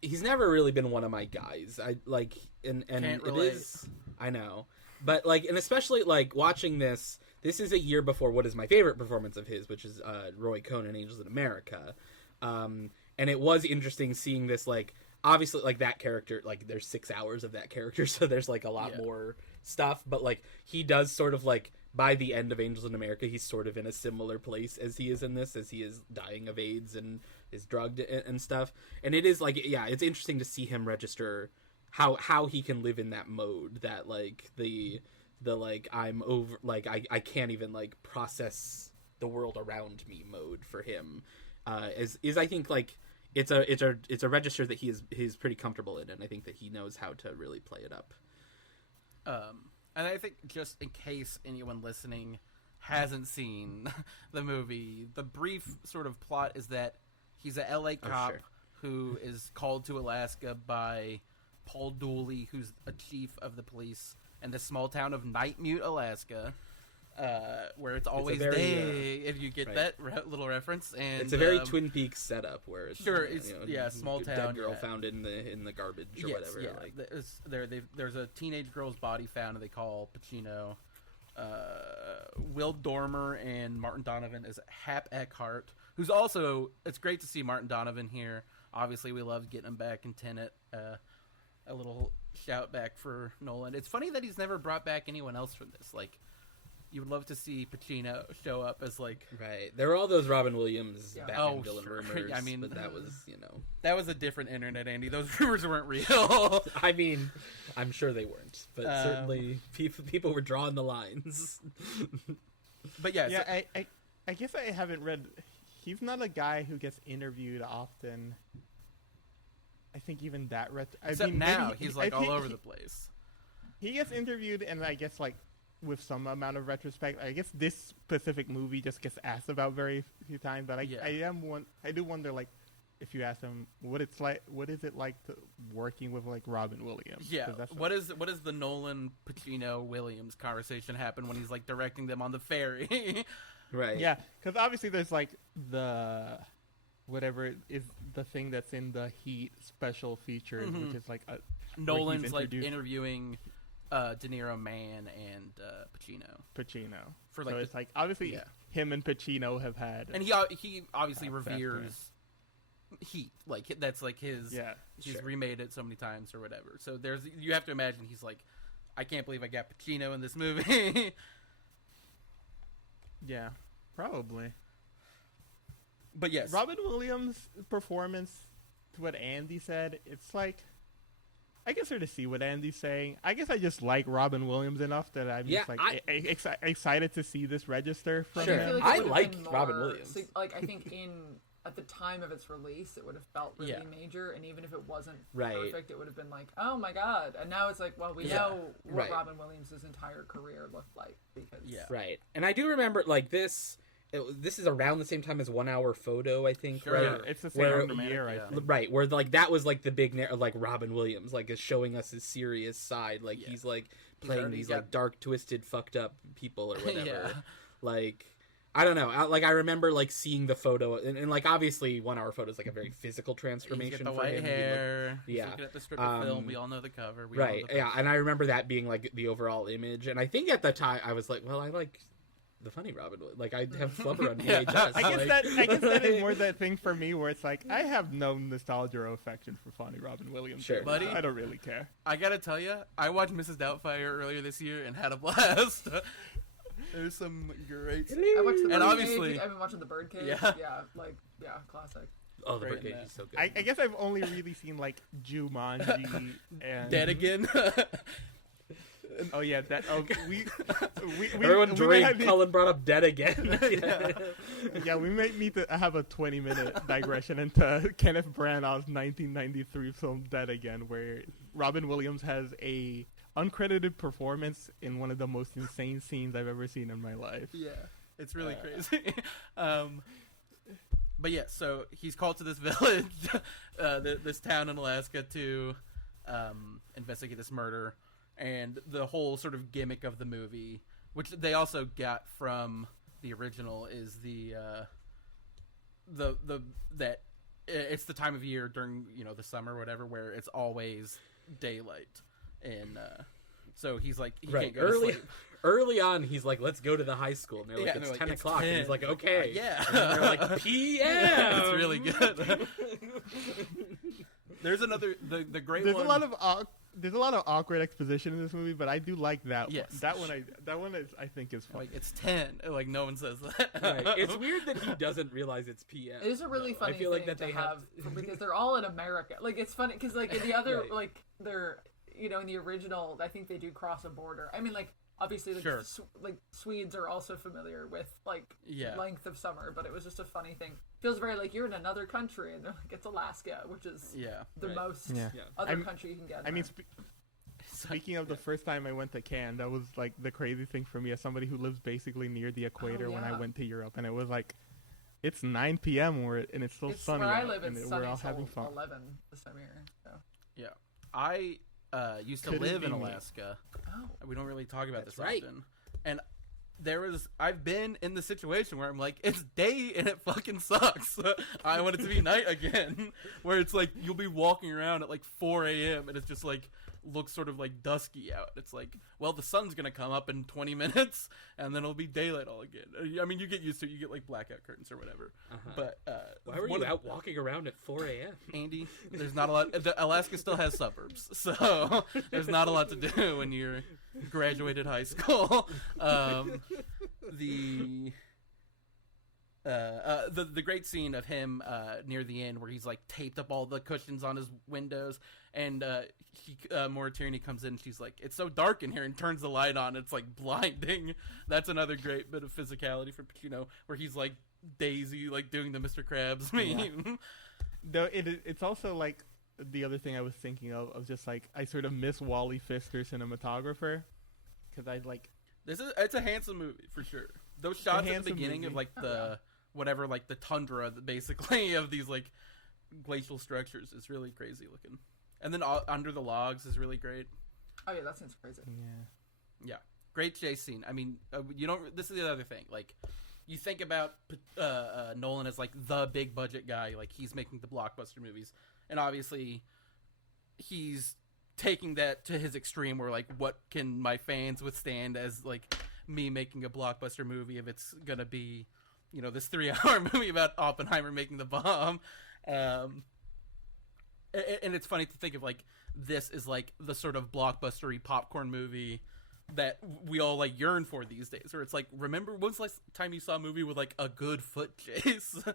he's never really been one of my guys. I like and Can't it relate. is I know. But, like, and especially, like, watching this is a year before what is my favorite performance of his, which is Roy Cohn in Angels in America. And it was interesting seeing this, like, obviously, like, that character, like, there's 6 hours of that character, so there's, like, a lot more stuff. But, like, he does sort of, like, by the end of Angels in America, he's sort of in a similar place as he is in this, as he is dying of AIDS and is drugged and stuff. And it is, like, it's interesting to see him register how he can live in that mode, that like the like I'm over, like I can't even like process the world around me mode for him is I think like it's a register that he's pretty comfortable in, and I think that he knows how to really play it up. And I think just in case anyone listening hasn't seen the movie, the brief sort of plot is that He's a LA cop sure. who is called to Alaska by Paul Dooley, who's a chief of the police in the small town of Nightmute, Alaska, where it's always very, day. If you get right. that little reference, and It's a very Twin Peaks setup where it's sure, it's small town, dead girl found in the garbage or whatever. Yeah, Like, there's a teenage girl's body found, and they call Pacino. Will Dormer and Martin Donovan as Hap Eckhart, who's also, it's great to see Martin Donovan here. Obviously, we love getting him back in Tenet. A little shout back for Nolan. It's funny that he's never brought back anyone else from this. Like, you would love to see Pacino show up as like right. There were all those Robin Williams Yeah. Batman villain sure. rumors. I mean, but that was that was a different internet, Andy. Those rumors weren't real. I mean, I'm sure they weren't, but certainly people were drawing the lines. But yeah, Yeah, I guess I haven't read. He's not a guy who gets interviewed often. I think even that. except now he's like all over the place. He gets interviewed, and I guess like with some amount of retrospect. I guess this specific movie just gets asked about very few times. But I do wonder like if you ask him what is it like to working with like Robin Williams? Yeah, what is the Nolan Pacino Williams conversation happen when he's like directing them on the ferry? Right. Yeah, because obviously there's like the whatever is the thing that's in the Heat special features, which is like Nolan's like interviewing De Niro, Mann, and Pacino. For like so it's like obviously him and Pacino have had, and he obviously reveres Heat, like that's like his. Yeah, he's remade it so many times or whatever. So you have to imagine he's like, I can't believe I got Pacino in this movie. Yeah, probably. But yes, Robin Williams' performance, to what Andy said, it's like, I can sort of see what Andy's saying. I guess I just like Robin Williams enough that I'm just like excited to see this register from Sure. him. I like Robin Williams. Like I think at the time of its release, it would have felt really major, and even if it wasn't perfect, it would have been like, oh my god. And now it's like, well, we know what Robin Williams' entire career looked like because right. And I do remember like this. This is around the same time as 1 Hour Photo, I think. Sure. Right? Yeah, it's the same year, I think. Right, where like that was like the big like Robin Williams like is showing us his serious side, like he's like playing these like dark, twisted, fucked up people or whatever. Like I don't know, I remember like seeing the photo and like obviously 1 Hour Photo is like a very physical transformation. He's got the for white him. hair. He's looking at the strip of film. We all know the cover. Right, and I remember that being like the overall image, and I think at the time I was like, well, I like the funny Robin, like I have Flubber on VHS. I guess that is more that thing for me where it's like I have no nostalgia or affection for funny Robin Williams. Sure, buddy. I don't really care. I gotta tell you, I watched Mrs. Doubtfire earlier this year and had a blast. There's some great. I watched the And Birdcage. obviously- I've been watching the Birdcage. Yeah. Classic. Oh, the Great Birdcage in is so good. I guess I've only really seen like Jumanji and Dead Again. Oh yeah, that. Oh, we Everyone we drink. might have Cullen brought up Dead Again. yeah, we might need to have a 20-minute digression into Kenneth Branagh's 1993 film Dead Again, where Robin Williams has a uncredited performance in one of the most insane scenes I've ever seen in my life. Yeah, it's really crazy. But yeah, so he's called to this village, this town in Alaska to investigate this murder, and the whole sort of gimmick of the movie, which they also got from the original, is that it's the time of year during the summer or whatever where it's always daylight, and so he's like he can't go to sleep. Early on, he's like, "Let's go to the high school." And they're like, "It's 10 o'clock." 10. And he's like, "Okay." Yeah. And then they're like, "PM." It's really good. There's another the great There's one. There's a lot of awkward exposition in this movie, but I do like that Yes. one. That one I think is fun. Like it's 10. Like no one says that. Right. It's weird that he doesn't realize it's PM. It is a really funny I feel like thing that they to have because they're all in America. Like it's funny because like in the other Right. like they're in the original I think they do cross a border. I mean like obviously like, Sure. like Swedes are also familiar with like Yeah. length of summer, but it was just a funny thing. Feels very like you're in another country and they're like it's Alaska, which is the Right. most Yeah. other country you can get. I mean, there. speaking of the first time I went to Cannes, that was like the crazy thing for me as somebody who lives basically near the equator when I yeah. went to Europe, and it was like it's 9 p.m. and it's still sunny where I out, live, and it's we're sunny all till having fun. 11 this time of year. So. Yeah, I used to Couldn't live in be me. Alaska. Oh. We don't really talk about That's this right. often. And I've been in the situation where I'm like, it's day and it fucking sucks. I want it to be night again. Where it's like, you'll be walking around at like 4 a.m. and it's just like, looks sort of like dusky out. It's like, well, the sun's gonna come up in 20 minutes and then it'll be daylight all again. I mean, you get used to it. You get like blackout curtains or whatever. But why were you out walking around at 4 a.m.? Andy, there's not a lot. Alaska still has suburbs, so there's not a lot to do when you're graduated high school. The great scene of him near the end where he's like taped up all the cushions on his windows, and Maura Tierney comes in and she's like, it's so dark in here, and turns the light on. It's like blinding. That's another great bit of physicality for Pacino, where he's like Daisy, like doing the Mr. Krabs meme. Though it's also like the other thing I was thinking of just like I sort of miss Wally Pfister, cinematographer, because I like It's a handsome movie for sure. Those shots at the beginning movie. of like the whatever, like the tundra, basically, of these like glacial structures is really crazy looking. And then Under the Logs is really great. Oh yeah, that sounds crazy. Yeah, great chase scene. I mean, you don't. This is the other thing. Like, you think about Nolan as like the big budget guy. Like, he's making the blockbuster movies, and obviously, he's taking that to his extreme. Where like, what can my fans withstand as like me making a blockbuster movie if it's gonna be, you know, this 3-hour movie about Oppenheimer making the bomb. And it's funny to think of like this is like the sort of blockbustery popcorn movie that we all like yearn for these days, where it's like, remember when's the last time you saw a movie with like a good foot chase? And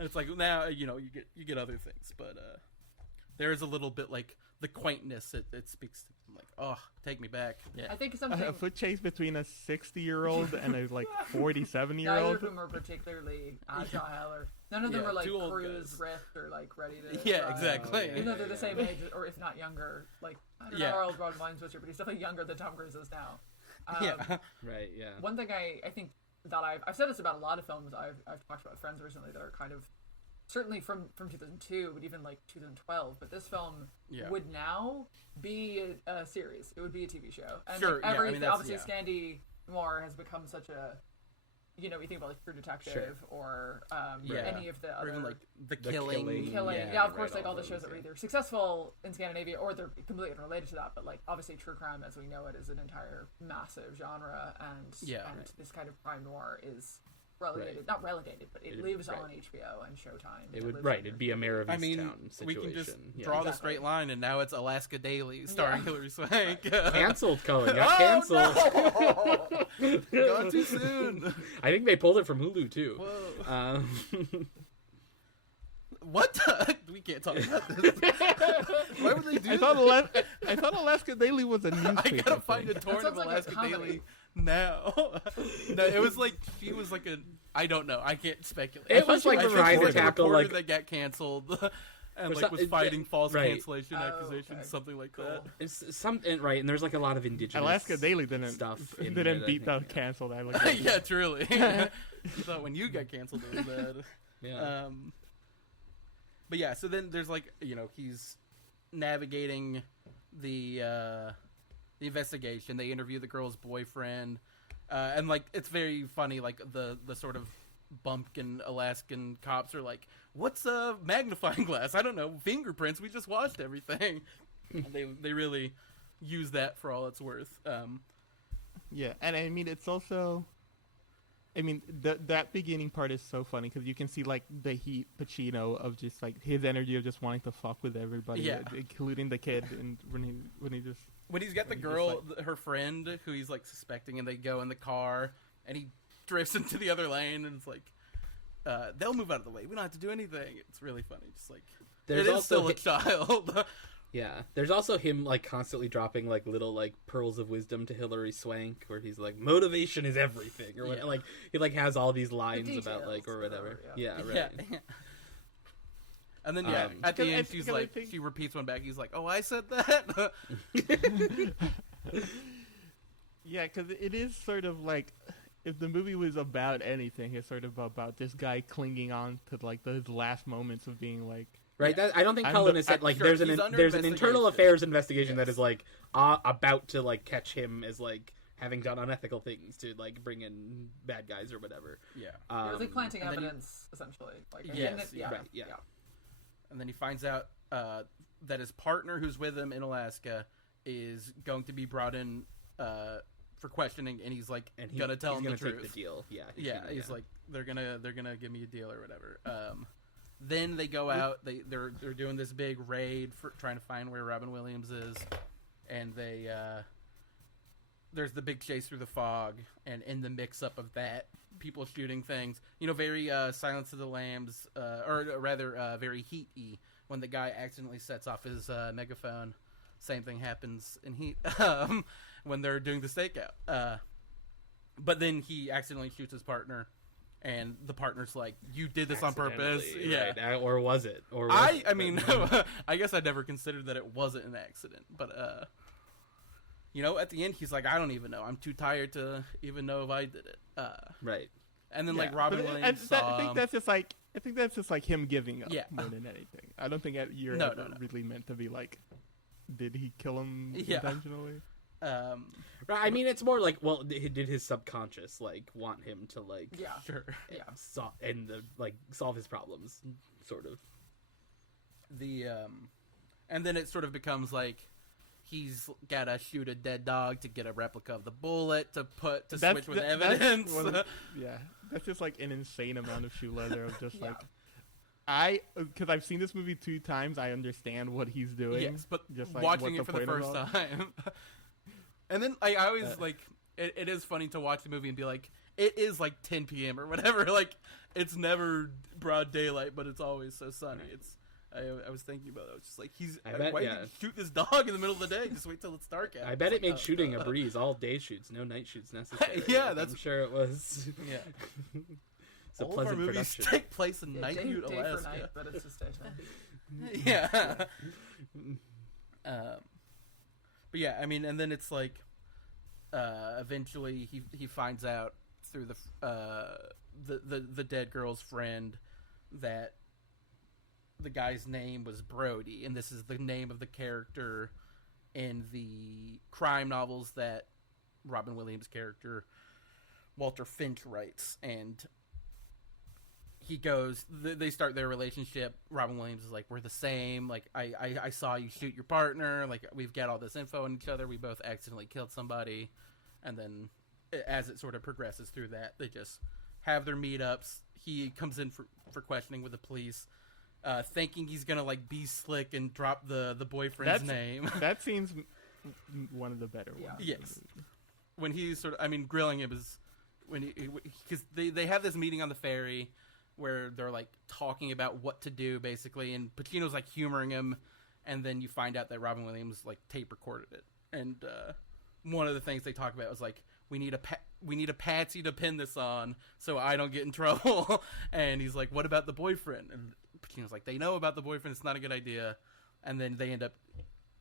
it's like, now, you know, you get other things, but there is a little bit like the quaintness it speaks to. I'm like, oh, take me back. Yeah. I think something a foot chase between a 60-year-old and a like 47-year-old. Neither of them are particularly agile, or none of them are like cruise rift or like ready to. Yeah, exactly. Even though they're the same age, or if not younger. Like, I don't know how old Ron Line's Twister, but he's definitely younger than Tom Cruise is now. Right. Yeah. One thing I think that I've said this about a lot of films I've talked about with friends recently that are kind of certainly from 2002, but even like 2012. But this film would now be a series. It would be a TV show. And sure. Like I mean, obviously, Scandi Noir has become such a, you know, you think about like True Detective or any of the other, or even like the Killing. Yeah, of course, like all the shows that were either successful in Scandinavia or they're completely unrelated to that. But like obviously, true crime as we know it is an entire massive genre, and this kind of crime noir is relegated, not relegated, but it lives on HBO and Showtime. It'd be a Mayor of Easttown situation. We can just draw the straight line, and now it's Alaska Daily starring Hilary Swank. Canceled, Cullen. Got canceled. No! Gone too soon. I think they pulled it from Hulu too. Whoa. What? We can't talk about this. Why would they do that? I thought Alaska Daily was a newspaper. I gotta find a torrent of Alaska Daily now. No, it was like she was like a. I don't know. I can't speculate. It was like trying to tackle like that got canceled and like was fighting false cancellation accusations, something like that. It's something right, and there's like a lot of indigenous. Alaska Daily didn't beat the canceled. Yeah, truly. I thought when you got canceled it was bad. Yeah. But yeah, so then there's like, you know, he's navigating the investigation. They interview the girl's boyfriend, and like it's very funny. Like the sort of bumpkin Alaskan cops are like, "What's a magnifying glass? I don't know. Fingerprints. We just watched everything." they really use that for all it's worth. Yeah, and I mean it's also. I mean, that beginning part is so funny because you can see, like, the heat Pacino of just, like, his energy of just wanting to fuck with everybody, including the kid, and when he's got the girl, like, her friend, who he's, like, suspecting, and they go in the car, and he drifts into the other lane, and it's like, they'll move out of the way. We don't have to do anything. It's really funny. Just, like, it is still a child. Yeah, there's also him like constantly dropping like little like pearls of wisdom to Hilary Swank, where he's like, "Motivation is everything," or what, like he like has all these lines about like or whatever. Right. And then at the end she's like, she repeats one back. He's like, "Oh, I said that." Yeah, because it is sort of like if the movie was about anything, it's sort of about this guy clinging on to like his last moments of being like. Right. Yeah. I don't think Cullen has said like there's an internal affairs investigation that is like about to like catch him as like having done unethical things to like bring in bad guys or whatever. Yeah. It was like planting evidence essentially. Like Yes, yeah. Right. Yeah. And then he finds out that his partner, who's with him in Alaska, is going to be brought in for questioning, and he's like gonna tell him the truth. Take the deal. Yeah. He's like they're gonna give me a deal or whatever. Then they go out. They're doing this big raid for trying to find where Robin Williams is, and there's the big chase through the fog, and in the mix-up of that, people shooting things. Very Silence of the Lambs, or rather very Heat-y, when the guy accidentally sets off his megaphone. Same thing happens in Heat when they're doing the stakeout. But then he accidentally shoots his partner, and the partner's like, "You did this on purpose." Yeah. Right. Or was it? I mean, I guess I never considered that it wasn't an accident, but at the end he's like, "I don't even know. I'm too tired to even know if I did it." Right. And then like Robin Williams I think that's just like him giving up more than anything. I don't think you're ever really meant to be like, did he kill him intentionally? Right. I mean, it's more like, well, did his subconscious like want him to like sure solve his problems, sort of. And then it sort of becomes like he's gotta shoot a dead dog to get a replica of the bullet to switch with evidence. That's just like an insane amount of shoe leather of just like. Because I've seen this movie 2 times, I understand what he's doing. Yes, but just like, watching it for the first time. And then I always it is funny to watch the movie and be like, it is like 10 p.m. or whatever. Like, it's never broad daylight, but it's always so sunny. I was thinking about it. I was just like, why did you shoot this dog in the middle of the day? Just wait till it's dark out. I bet it made shooting a breeze. All day shoots, no night shoots necessary. I'm sure it was. Yeah. It's a all of our pleasant movies production. take place in Night Butte, day Alaska. for night, but it's just daytime. Yeah. But yeah, I mean, and then it's like, eventually he finds out through the dead girl's friend that the guy's name was Brody, and this is the name of the character in the crime novels that Robin Williams' character Walter Finch writes. And he goes, they start their relationship. Robin Williams is like, we're the same. Like, I saw you shoot your partner. Like, we've got all this info on each other. We both accidentally killed somebody. And then as it sort of progresses through that, they just have their meetups. He comes in for questioning with the police, thinking he's going to, like, be slick and drop the boyfriend's name. That seems one of the better ones. Yes. When he's sort of, I mean, grilling him is when because they have this meeting on the ferry where they're like talking about what to do basically, and Pacino's like humoring him, and then you find out that Robin Williams like tape recorded it, and one of the things they talk about was like, we need a patsy to pin this on so I don't get in trouble. And he's like, what about the boyfriend? And Pacino's like, they know about the boyfriend, it's not a good idea. And then they end up,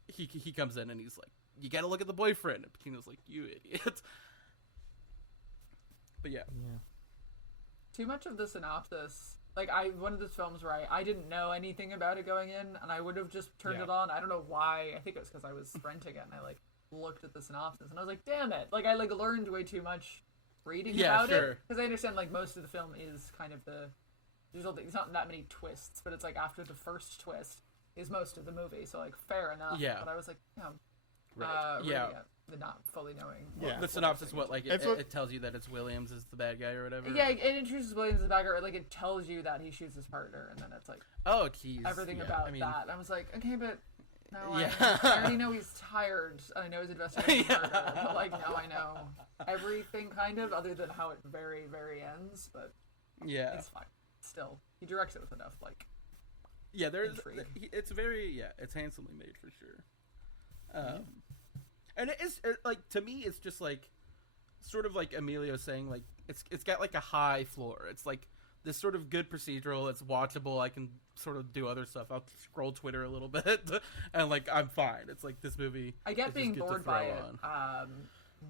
he comes in and he's like, you gotta look at the boyfriend. And Pacino's like, you idiot. But yeah. Too much of the synopsis. Like, one of those films where I didn't know anything about it going in, and I would have just turned it on. I don't know why. I think it was because I was renting it, and I like looked at the synopsis, and I was like, damn it. Like, I like learned way too much reading about it. Because I understand, like, most of the film is kind of there's not that many twists, but it's like after the first twist is most of the movie, so like fair enough. Yeah. But I was like, the not fully knowing. The synopsis, it tells you that it's Williams is the bad guy or whatever. Yeah, it introduces Williams as the bad guy, or like it tells you that he shoots his partner, and then it's like, oh, geez, everything about that. And I was like, okay, but now I already know he's tired. I know he's investigating murder, but like now I know everything kind of, other than how it very, very ends. But it's fine. Still, he directs it with enough like. Yeah, it's very it's handsomely made for sure. And it is like, to me, it's just like sort of like Emilio saying, like it's got like a high floor. It's like this sort of good procedural. It's watchable. I can sort of do other stuff. I'll scroll Twitter a little bit, and like I'm fine. It's like this movie. I get being bored by it.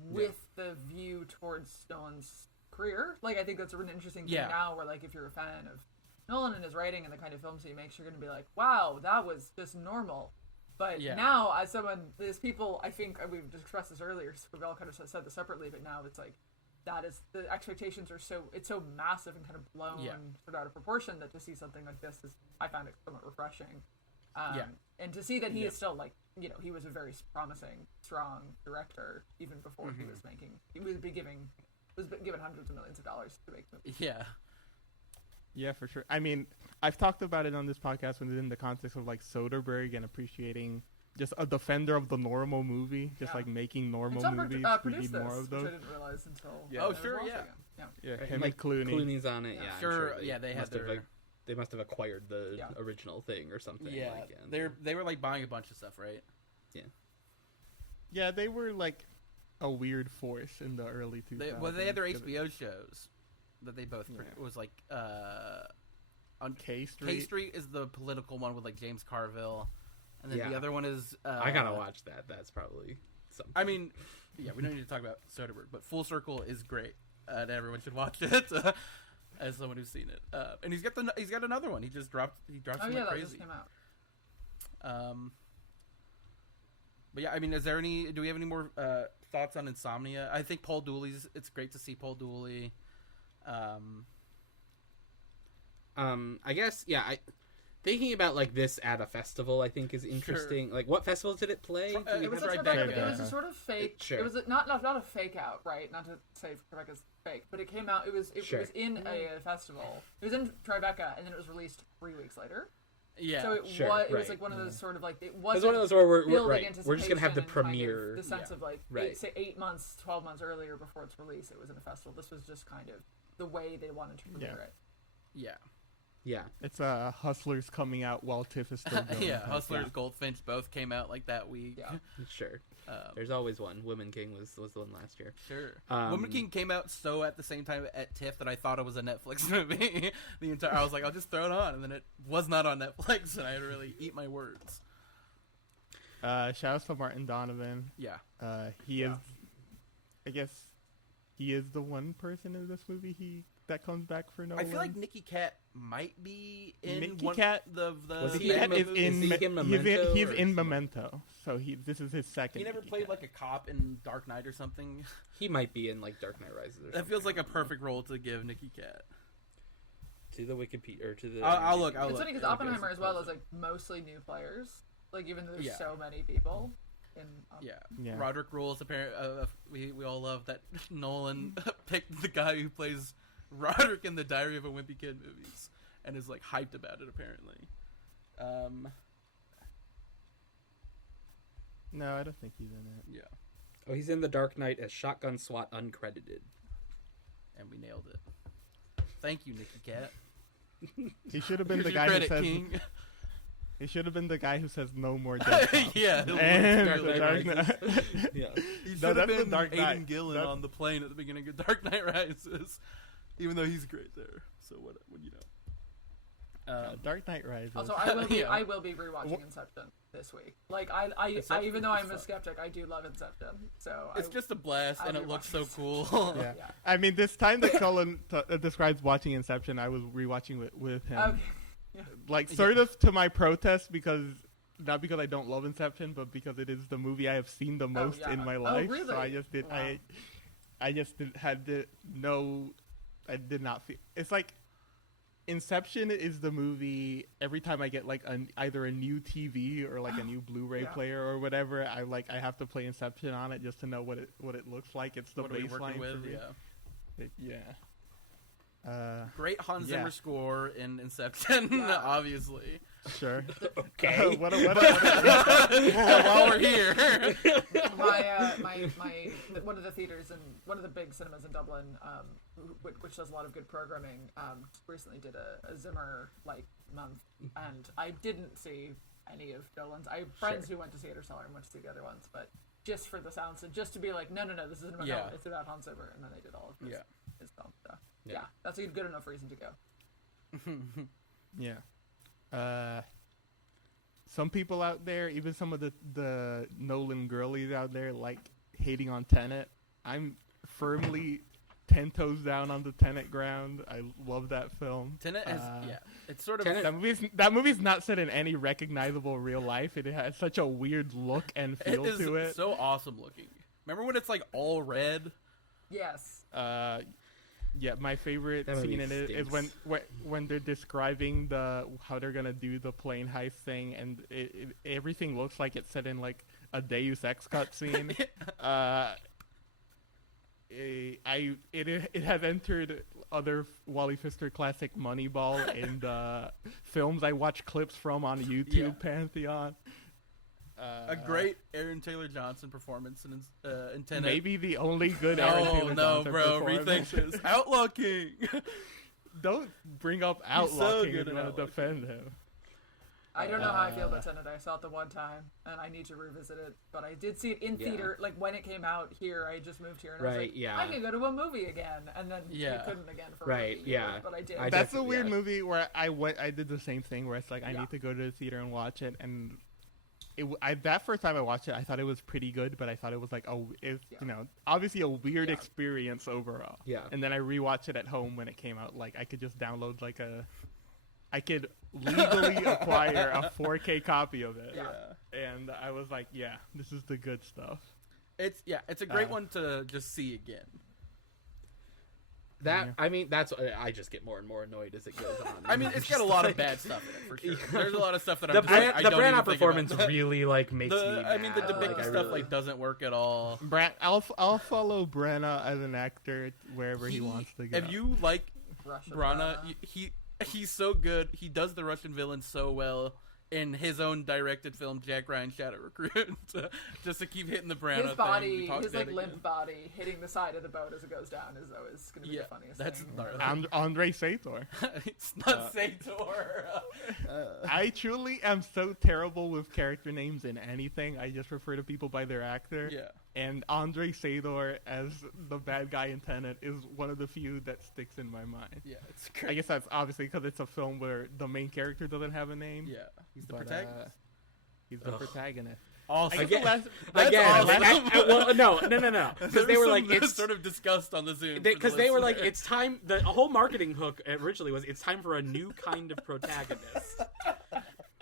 With the view towards Stone's career. Like, I think that's an interesting thing now, where like if you're a fan of Nolan and his writing and the kind of films he makes, you're gonna be like, wow, that was just normal. But now, as someone, there's people, I think we've expressed this earlier, so we've all kind of said this separately, but now it's like, that is, the expectations are it's so massive and kind of blown sort of out of proportion, that to see something like this I found it somewhat refreshing. And to see that he is still, like, you know, he was a very promising, strong director even before he was given hundreds of millions of dollars to make movies. Yeah, for sure. I mean, I've talked about it on this podcast within the context of like Soderbergh and appreciating just a defender of the normal movie, just like making normal movies. We need more of those. Which I didn't realize until. Oh, sure, yeah. Him like and Clooney. Clooney's on it. Yeah, sure. I'm Yeah, they had their. They must have acquired the original thing or something. Yeah, they were like buying a bunch of stuff, right? Yeah, they were like a weird force in the early 2000s. They had their HBO shows that they both it was like on K Street. K Street is the political one with like James Carville, and then the other one is I gotta watch that. That's probably something. I mean, we don't need to talk about Soderbergh, but Full Circle is great, and everyone should watch it. As someone who's seen it, and he's got another one. He dropped something that crazy. Just came out. But yeah, I mean, do we have any more thoughts on Insomnia? I think Paul Dooley's. It's great to see Paul Dooley. I guess thinking about like this at a festival, I think is interesting. Like, what festival did it play? It was a sort of fake. It was not a fake out, right? Not to say Tribeca's fake, but it came out. It was in a festival. It was in Tribeca, and then it was released 3 weeks later. Yeah, so it was like one of those sort of like it wasn't one of those where we're just gonna have the and premiere. Kind of the sense of like 8 months, 12 months earlier before its release, it was in a festival. This was just kind of the way they wanted to premiere it. Yeah, it's Hustlers coming out while TIFF is still going. Hustlers, Goldfinch both came out like that week. Yeah, sure. There's always one. Woman King was the one last year. Sure. Woman King came out so at the same time at TIFF that I thought it was a Netflix movie. I was like, I'll just throw it on, and then it was not on Netflix, and I had to really eat my words. Shout out to Martin Donovan. Yeah. He is. I guess he is the one person in this movie that comes back for Nolan. I feel like Nicky Cat might be in Nicky Cat. He's in Memento, so this is his second. He never Nicky played Cat. like a cop in Dark Knight or something. He might be in like Dark Knight Rises. Or that feels like a perfect role to give Nicky Cat. To the Wikipedia or to the. I'll look. It's funny because Oppenheimer as well is like mostly new players. Like even though there's so many people. Roderick Rules. Apparently, we all love that Nolan picked the guy who plays Roderick in the Diary of a Wimpy Kid movies and is like hyped about it apparently. No, I don't think he's in it. Yeah. Oh, he's in The Dark Knight as Shotgun SWAT uncredited. And we nailed it. Thank you, Nicky Cat. He should have been the Here's guy your who credit, says. King. He should have been the guy who says no more dead cops. Yeah. And the Dark Knight. Yeah. He should have been Dark Knight. Aidan Gillen on the plane at the beginning of Dark Knight Rises. Even though he's great there. So what you know. Dark Knight Rises. Also, I will be rewatching Inception this week. Like I even though I'm a skeptic, I do love Inception. So it's just a blast, and it looks so cool. Yeah. I mean, this time that Cullen describes watching Inception, I was rewatching with him. Okay. Yeah. Like sort of to my protest not because I don't love Inception, but because it is the movie I have seen the most in my life. Really? So I just did. Wow. I just I did not feel. It's like Inception is the movie. Every time I get like either a new TV or like a new Blu-ray player or whatever, I have to play Inception on it just to know what it looks like. It's the baseline for me. Great Hans Zimmer score in Inception, obviously. Sure. Okay. While we're here, my one of the theaters and one of the big cinemas in Dublin, which does a lot of good programming, recently did a Zimmer month, and I didn't see any of Nolan's. I have friends who went to see Interstellar and went to see the other ones, but just for the sounds and just to be like, no, this isn't about Nolan, it's about Hans Zimmer, and then they did all of his film. So that's a good enough reason to go. Yeah. Some people out there, even some of the Nolan girlies out there, like hating on Tenet. I'm firmly 10 toes down on the Tenet ground. I love that film. Tenet is it's sort of that movie's not set in any recognizable real life. It has such a weird look and feel to it. So awesome looking. Remember when it's like all red? Yes. Yeah, my favorite scene in it is when they're describing how they're gonna do the plane heist thing, and everything looks like it's set in like a Deus Ex cutscene. It has entered other Wally Pfister classic Moneyball and films I watch clips from on YouTube pantheon. A great Aaron Taylor Johnson performance in Tenet. Maybe the only good Aaron Taylor Johnson performance. Rethink this. Outlooking. Don't bring up Outlooking if you want to defend him. I don't know how I feel about Tenet. I saw it the one time, and I need to revisit it. But I did see it in theater, like when it came out here. I just moved here, and I was like, I can go to a movie again, and then you couldn't again for a year, but I did. That's a weird movie where I did the same thing, where it's like I need to go to the theater and watch it, and that first time I watched it, I thought it was pretty good, but I thought it was like obviously a weird experience overall. Yeah. And then I rewatched it at home when it came out. Like I could just download I could legally acquire a 4K copy of it. Yeah. And I was like, this is the good stuff. It's a great one to just see again. I just get more and more annoyed as it goes on. I mean, it's got a lot of bad stuff in it, for sure. There's a lot of stuff that the Branagh performance really makes me mad. I mean, the Debicki stuff doesn't work at all. I'll follow Branagh as an actor wherever he wants to go. If you like Branagh, he's so good. He does the Russian villain so well in his own directed film, Jack Ryan Shadow Recruit, just to keep hitting the Branagh his body, thing. His limp body hitting the side of the boat as it goes down is always going to be the funniest thing. Andre Sator. It's not Sator. I truly am so terrible with character names in anything. I just refer to people by their actor. Yeah. And Andre Sator as the bad guy in Tenet is one of the few that sticks in my mind. Yeah, it's great. I guess that's obviously because it's a film where the main character doesn't have a name. Yeah, he's the protagonist. He's the protagonist. Also, no. Because they were like, it's sort of discussed on the Zoom. Because they were like, it's time. The whole marketing hook originally was, it's time for a new kind of protagonist,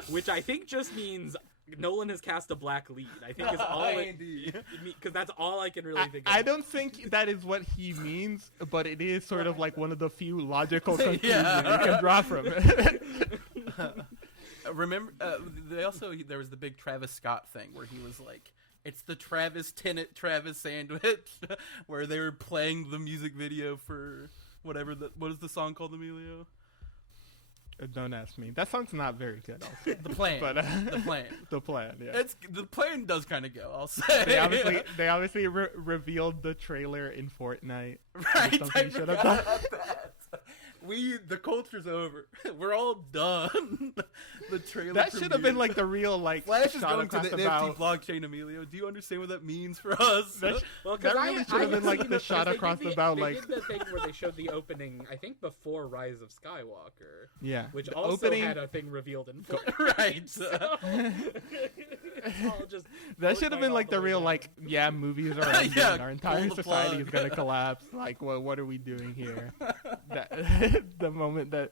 which I think just means Nolan has cast a black lead. I think is all because that's all I can really think of. I don't think that is what he means, but it is sort of like one of the few logical conclusions you can draw from it. Remember, there was the big Travis Scott thing where he was like, it's the Travis Travis sandwich, where they were playing the music video for what is the song called, Emilio? Don't ask me. That song's not very good. Also. The Plan. But, the Plan. The Plan. Yeah. The Plan does kind of go. I'll say. They obviously revealed the trailer in Fortnite. Right. I forgot about that. The culture's over. We're all done. The trailer. That should have been like the real Flash is going to the NFT blockchain, Emilio. Do you understand what that means for us? That really should have been like the shot across the bow. They did the thing where they showed the opening, I think before Rise of Skywalker. Yeah. Which also had a thing revealed in Fortnite. Right. That should have been like the real movies are ending. Our entire society is gonna collapse. Like, well, what are we doing here? The moment that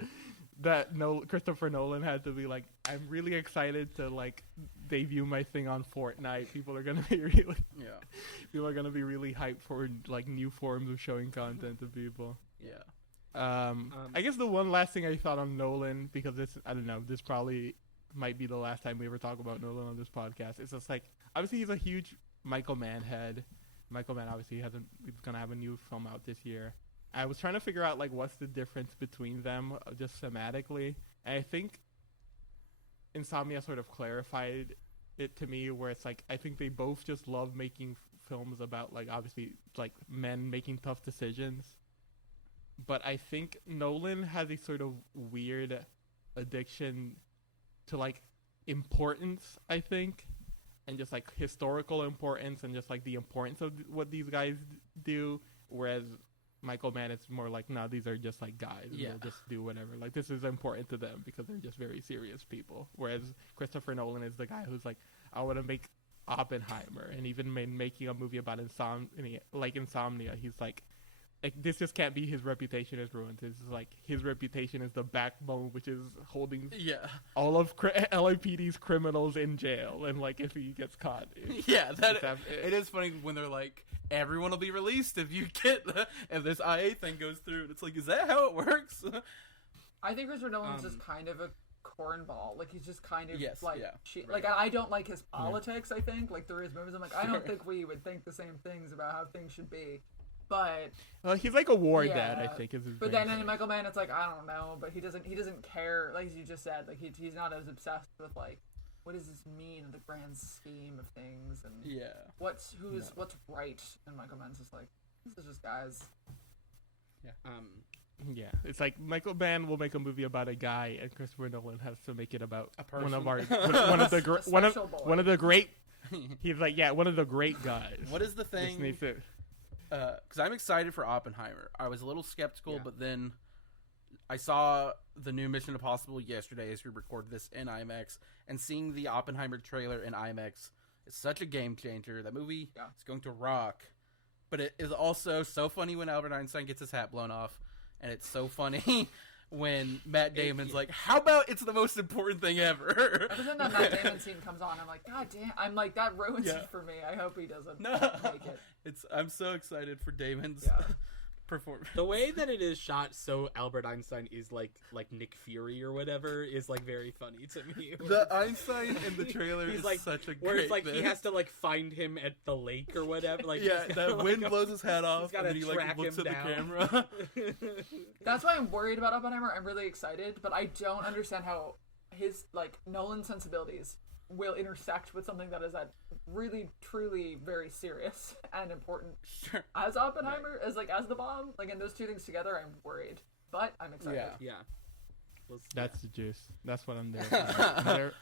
Christopher Nolan had to be like, I'm really excited to debut my thing on Fortnite. People are gonna be really hyped for like new forms of showing content to people. Yeah. I guess the one last thing I thought on Nolan, because this probably might be the last time we ever talk about Nolan on this podcast. It's just like, obviously he's a huge Michael Mann head. Michael Mann obviously he's gonna have a new film out this year. I was trying to figure out what's the difference between them just thematically. And I think Insomnia sort of clarified it to me, where it's like, I think they both just love making films about obviously men making tough decisions. But I think Nolan has a sort of weird addiction to importance, I think, and just historical importance and just the importance of what these guys do, whereas Michael Mann is more no, these are just guys. Yeah. They'll just do whatever. This is important to them because they're just very serious people. Whereas Christopher Nolan is the guy who's I want to make Oppenheimer, and even making a movie about insomnia, he's like this just can't be his reputation is ruined. It's like his reputation is the backbone, which is holding all of LAPD's criminals in jail, and like if he gets caught, it is funny when they're like, everyone will be released if you get if this IA thing goes through, and it's like, is that how it works? I think Christopher Nolan's just kind of a cornball. Like he's just kind of right. Like I don't like his politics. I think like through his movies, I'm like I don't think we would think the same things about how things should be. But he's like a war dad, I think. Is his but then in Michael Mann, it's like I don't know, but he doesn't care. Like you just said, like he's not as obsessed with like what does this mean in the grand scheme of things, and what's right. And Michael Mann's just like this is just guys. Yeah, it's like Michael Mann will make a movie about a guy, and Christopher Nolan has to make it about one of the great. He's like, one of the great guys. What is the thing? Because I'm excited for Oppenheimer. I was a little skeptical, but then I saw the new Mission Impossible yesterday as we record this in IMAX, and seeing the Oppenheimer trailer in IMAX is such a game changer. That movie is going to rock. But it is also so funny when Albert Einstein gets his hat blown off, and it's so funny when Matt Damon's like, how about it's the most important thing ever? Every time that Matt Damon scene comes on, I'm like, God damn. I'm like, that ruins it for me. I hope he doesn't make it. I'm so excited for Damon's performance. The way that it is shot so Albert Einstein is like Nick Fury or whatever is like very funny to me. The Einstein in the trailer is like, such a great where it's like thing. he has to like find him at the lake or whatever. Like that wind blows his hat off, and then he like track looks him at down. the camera. That's why I'm worried about Oppenheimer. I'm really excited, but I don't understand how his like Nolan sensibilities will intersect with something that is really truly very serious and important as Oppenheimer as the bomb, like, and those two things together. I'm worried, but I'm excited. That's the juice. That's what I'm there for.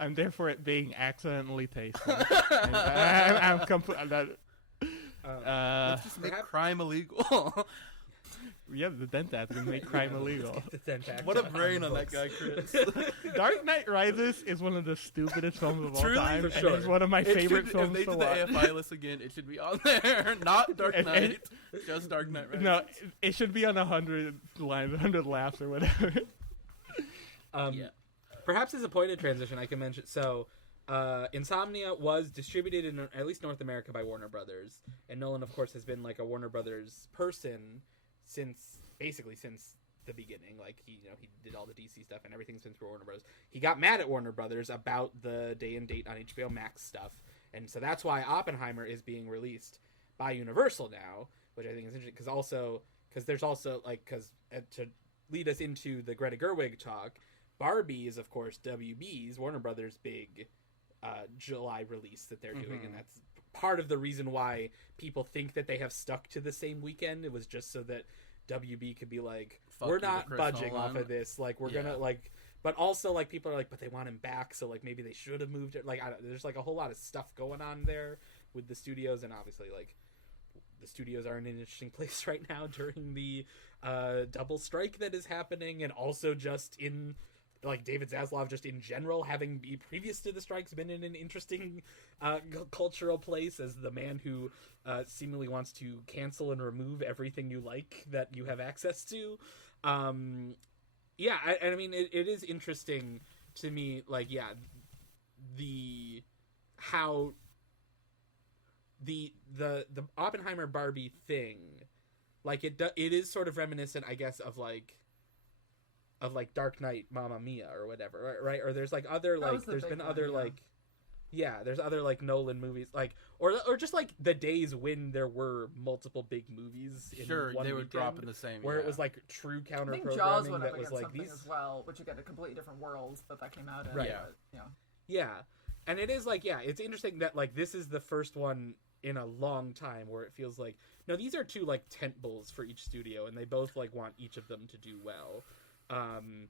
I'm there for it being accidentally tasty. I'm completely let's just make crime illegal. Yeah, the Dentac can make crime illegal. What a brain on that guy, Chris. Dark Knight Rises is one of the stupidest films of all time. For sure. And it's one of my favorite films to watch. If they did the AFI list again, it should be on there. Not Dark Knight, just Dark Knight Rises. No, it should be on 100 lines, 100 laughs or whatever. Perhaps as a point of transition, I can mention. So, Insomnia was distributed in at least North America by Warner Brothers, and Nolan, of course, has been like a Warner Brothers person since the beginning. Like he did all the DC stuff and everything since Warner Brothers. He got mad at Warner Brothers about the day and date on HBO Max stuff, and so that's why Oppenheimer is being released by Universal now, which I think is interesting because to lead us into the Greta Gerwig talk, Barbie is of course WB's Warner Brothers big July release that they're doing, and that's part of the reason why people think that they have stuck to the same weekend. It was just so that WB could be like, we're not budging off of this, like we're gonna like, but also like people are like, but they want him back, so like maybe they should have moved it. Like there's like a whole lot of stuff going on there with the studios, and obviously like the studios are in an interesting place right now during the double strike that is happening, and also just in like David Zaslav just in general having previous to the strikes been in an interesting cultural place as the man who seemingly wants to cancel and remove everything you like that you have access to. I mean it is interesting to me, like the Oppenheimer Barbie thing, like it is sort of reminiscent, I guess, of Dark Knight, Mamma Mia, or whatever, right? Or there's like other like there's been other like there's other like Nolan movies, like or just like the days when there were multiple big movies in one they would weekend, drop in the same where it was like true counter I think programming Jaws went up that was against like something these as well, which again a completely different world that came out in. Right. But, and it is like it's interesting that like this is the first one in a long time where it feels like no, these are two like tent poles for each studio, and they both like want each of them to do well. And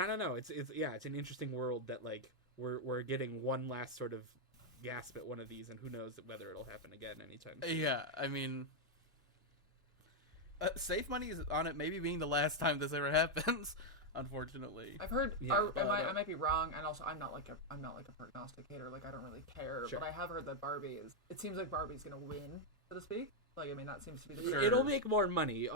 I don't know, it's an interesting world that like we're getting one last sort of gasp at one of these, and who knows whether it'll happen again anytime soon. Yeah, I mean, Safe Money is on it maybe being the last time this ever happens, unfortunately. I've heard. Yeah, I might be wrong, and also I'm not like a prognosticator. Like I don't really care, Sure. but I have heard that Barbie is. It seems like Barbie's gonna win, so to speak. Like, I mean, that seems to be the Sure. It'll make more money,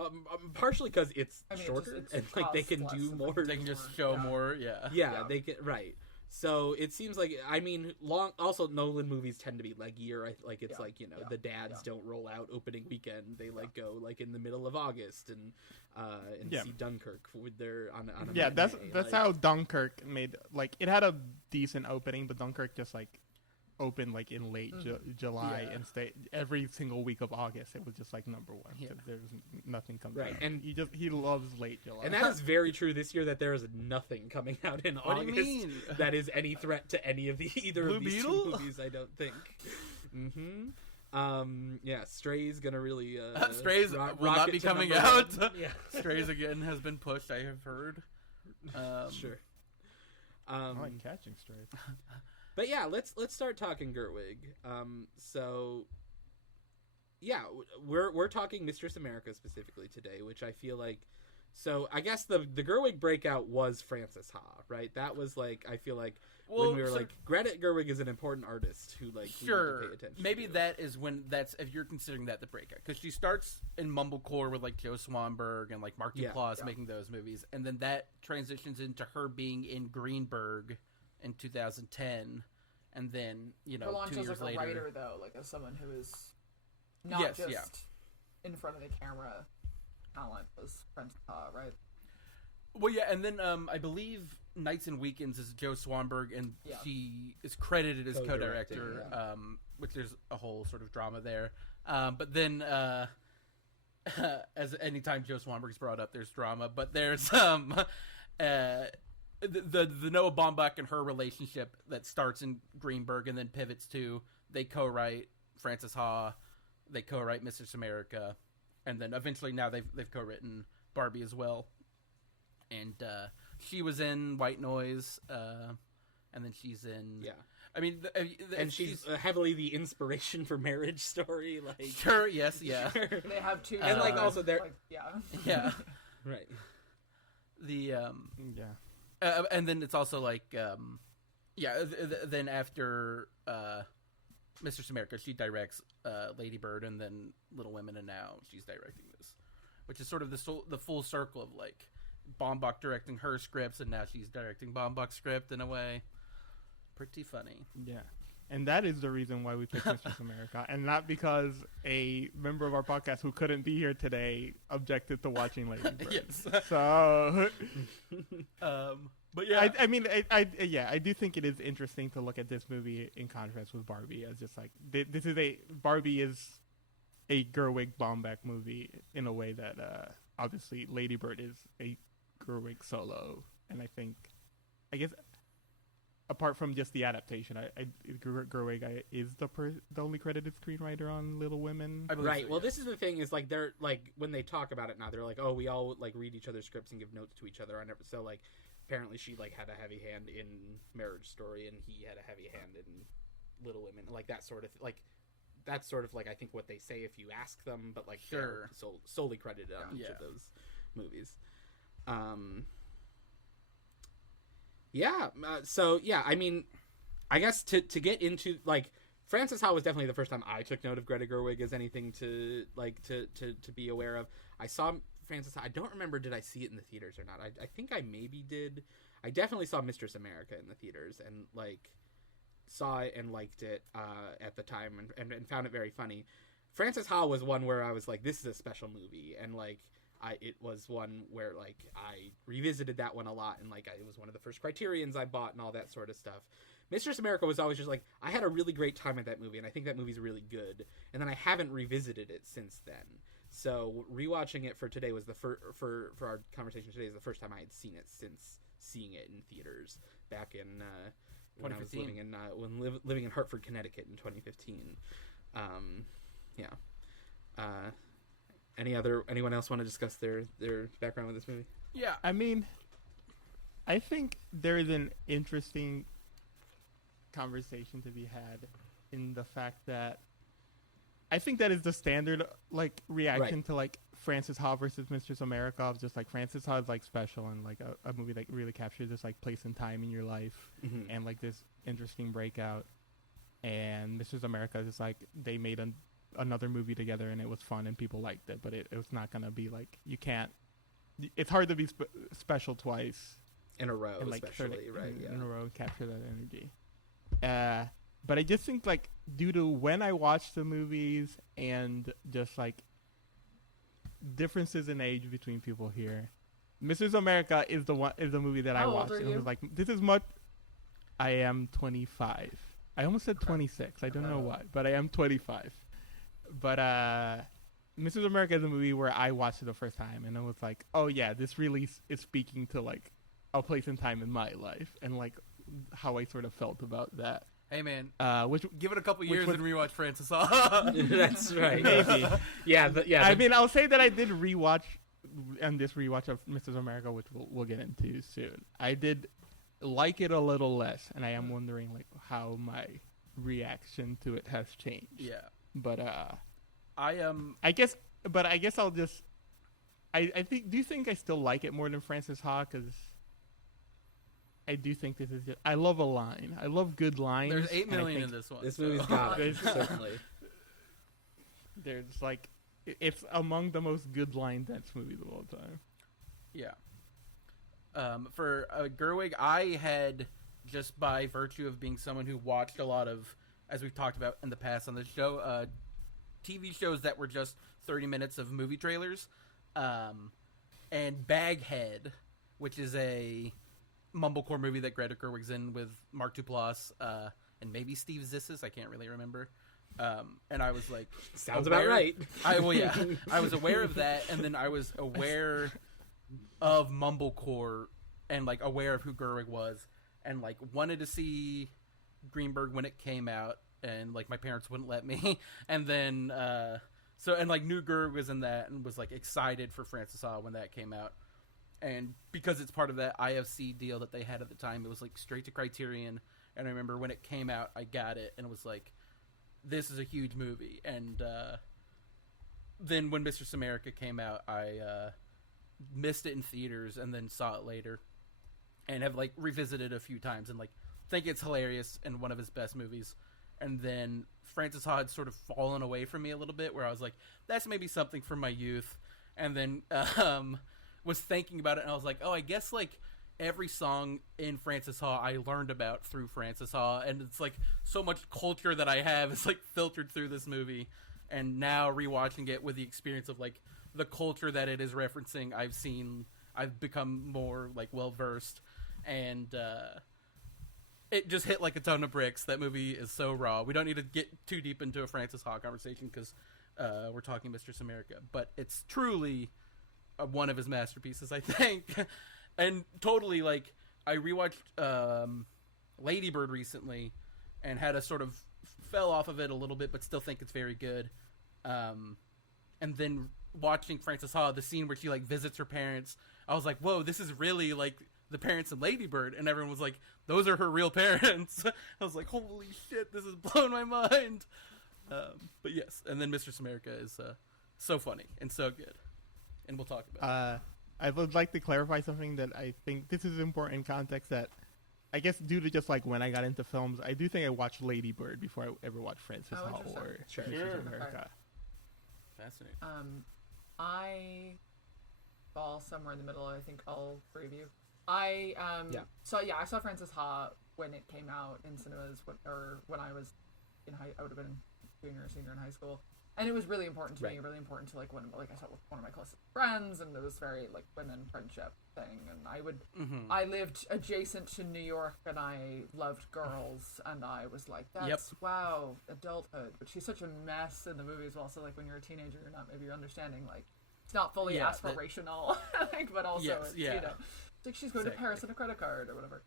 partially because it's I mean, shorter it's and like they costs can less do if more. They can just show more. Yeah. Yeah, they can, right. So it seems like, I mean, also Nolan movies tend to be leggier. Like it's like, you know, the dads don't roll out opening weekend. They like go like in the middle of August and see Dunkirk with their on a Yeah, that's like, how Dunkirk made. Like, it had a decent opening, but Dunkirk just like opened like in late July Yeah. and stayed every single week of August. It was just like number one. Yeah. There was nothing coming Right, out. and he loves late July. And that is very true this year, that there is nothing coming out in What do August you mean? that is any threat to any of either Blue of these Beetle? two movies, I don't think. Yeah, Stray's gonna really Strays will rocket not be to coming number out. one. Yeah. Strays again has been pushed. I have heard. Sure. I like catching strays. But yeah, let's start talking Gerwig. So yeah, we're talking Mistress America specifically today, which I feel like. So I guess the Gerwig breakout was Frances Ha, right? That was like, I feel like when we were like, Greta Gerwig is an important artist who like we need to pay attention. Maybe to. that is when if you're considering that the breakout, because she starts in mumblecore with like Joe Swanberg and like Mark Duplass making those movies, and then that transitions into her being in Greenberg in 2010, and then Her launch 2 as years like a later. writer, though, like as someone who is not just yeah. in front of the camera talent was Frances Ha, right? Well, yeah, and then I believe Nights and Weekends is Joe Swanberg, and she is credited as co-director, which there's a whole sort of drama there. But then, as anytime Joe Swanberg's brought up, there's drama. But there's the Noah Baumbach and her relationship that starts in Greenberg and then pivots to they co-write Frances Ha, they co-write Mistress America, and then eventually now they've co-written Barbie as well. And she was in White Noise, and then she's in. Yeah. I mean, and she's heavily the inspiration for Marriage Story. Like, sure, yes, yeah, They have two, and like also they're like, yeah, right. The and then it's also like then after Mistress America, she directs Lady Bird, and then Little Women, and now she's directing this, which is sort of the full circle of like Baumbach directing her scripts, and now she's directing Baumbach's script in a way. Pretty funny. Yeah. And that is the reason why we picked Mistress America, and not because a member of our podcast who couldn't be here today objected to watching Lady Bird. Yes. So, but yeah, I mean, I do think it is interesting to look at this movie in contrast with Barbie, as just like Barbie is a Gerwig Baumbach movie in a way that obviously Lady Bird is a Gerwig solo, and I guess. Apart from just the adaptation, Gerwig is the only credited screenwriter on Little Women. Right. So, well, this is the thing: is like they're like when they talk about it now, they're like, oh, we all like read each other's scripts and give notes to each other on it. So like, apparently she like had a heavy hand in Marriage Story, and he had a heavy hand in Little Women, like that sort of that's sort of like I think what they say if you ask them, but like sure, solely credited on each of those movies. Yeah. So yeah, I mean, I guess to get into like Frances Ha was definitely the first time I took note of Greta Gerwig as anything to like to be aware of. I saw Frances Ha. I don't remember did I see it in the theaters or not. I think I maybe did. I definitely saw Mistress America in the theaters and like saw it and liked it at the time and found it very funny. Frances Ha was one where I was like, this is a special movie, and like. It was one where like I revisited that one a lot, and like it was one of the first Criterions I bought and all that sort of stuff. Mistress America was always just like I had a really great time at that movie, and I think that movie's really good. And then I haven't revisited it since then. So rewatching it for today was the for our conversation today is the first time I had seen it since seeing it in theaters back in when I was living in Hartford, Connecticut in 2015. Anyone else want to discuss their background with this movie? Yeah. I mean, I think there is an interesting conversation to be had in the fact that I think that is the standard like reaction to like Frances Ha versus Mistress America of just like Frances Ha is like special and like a movie that really captures this like place and time in your life and like this interesting breakout, and Mistress America is like they made another movie together and it was fun and people liked it, but it was not gonna be like you can't. It's hard to be special twice in a row, and, like, especially, right? Yeah. In a row and capture that energy. But I just think like due to when I watched the movies and just like differences in age between people here, Mrs. America is the movie that I How old watched are and you? was like, this is much. I am 25. I almost said 26. I don't know why, but I am 25. But Mrs. America is a movie where I watched it the first time and I was like, oh yeah, this really is speaking to like a place and time in my life and like how I sort of felt about that. Hey man, Which give it a couple years was- and rewatch Francis Ha. That's right. maybe. Yeah. I mean, I'll say that I did rewatch, and this rewatch of Mrs. America, which we'll get into soon. I did like it a little less, and I am wondering like how my reaction to it has changed. Yeah, But I guess I'll just. I think. Do you think I still like it more than Francis Ha? Because I do think this is. I love a line. I love good lines. there's 8 and I million think in this one. This so- movie's got it, There's- certainly. There's like, it's among the most good line dance movies of all time. Yeah. For Gerwig, I had, just by virtue of being someone who watched a lot of, as we've talked about in the past on the show, TV shows that were just 30 minutes of movie trailers, and Baghead, which is a mumblecore movie that Greta Gerwig's in with Mark Duplass and maybe Steve Zissou. I can't really remember. And I was like, Sounds about right. I was aware of that, and then I was aware of mumblecore and like aware of who Gerwig was, and like wanted to see Greenberg when it came out, and like my parents wouldn't let me, and then and like knew Gerwig was in that, and was like excited for Francis Ha when that came out, and because it's part of that IFC deal that they had at the time, it was like straight to Criterion, and I remember when it came out, I got it, and it was like, this is a huge movie, and then when Mistress America came out, I missed it in theaters and then saw it later, and have like revisited it a few times and like think it's hilarious and one of his best movies. And then Francis Ha had sort of fallen away from me a little bit, where I was like, that's maybe something from my youth, and then was thinking about it, and I was like, oh, I guess like every song in Francis Ha I learned about through Francis Ha, and it's like so much culture that I have is like filtered through this movie, and now rewatching it with the experience of like the culture that it is referencing, I've become more like well versed, and it just hit like a ton of bricks. That movie is so raw. We don't need to get too deep into a Francis Ha conversation because we're talking Mistress America, but it's truly one of his masterpieces, I think. And totally, like, I rewatched Lady Bird recently and had a sort of fell off of it a little bit, but still think it's very good. And then watching Francis Ha, the scene where she, like, visits her parents, I was like, whoa, this is really, like, the parents in Lady Bird. And everyone was like, those are her real parents. I was like, holy shit, this is blowing my mind. But yes, and then Mistress America is so funny and so good. And we'll talk about it. I would like to clarify something that I think this is important context that I guess due to just like when I got into films, I do think I watched Lady Bird before I ever watched Francis Ha interesting. or Sure. Mistress America. Fascinating. I fall somewhere in the middle. I think all three of you. I saw Francis Ha when it came out in cinemas, when I was in I would have been junior or senior in high school, and it was really important to me. Really important to like when I saw it with one of my closest friends, and it was very like women friendship thing. And I lived adjacent to New York, and I loved girls, and I was like, that's wow, adulthood. But she's such a mess in the movie as well. So like when you're a teenager, you're not maybe understanding like it's not fully aspirational, like, but also it's, you know, it's like she's going to Paris on a credit card or whatever.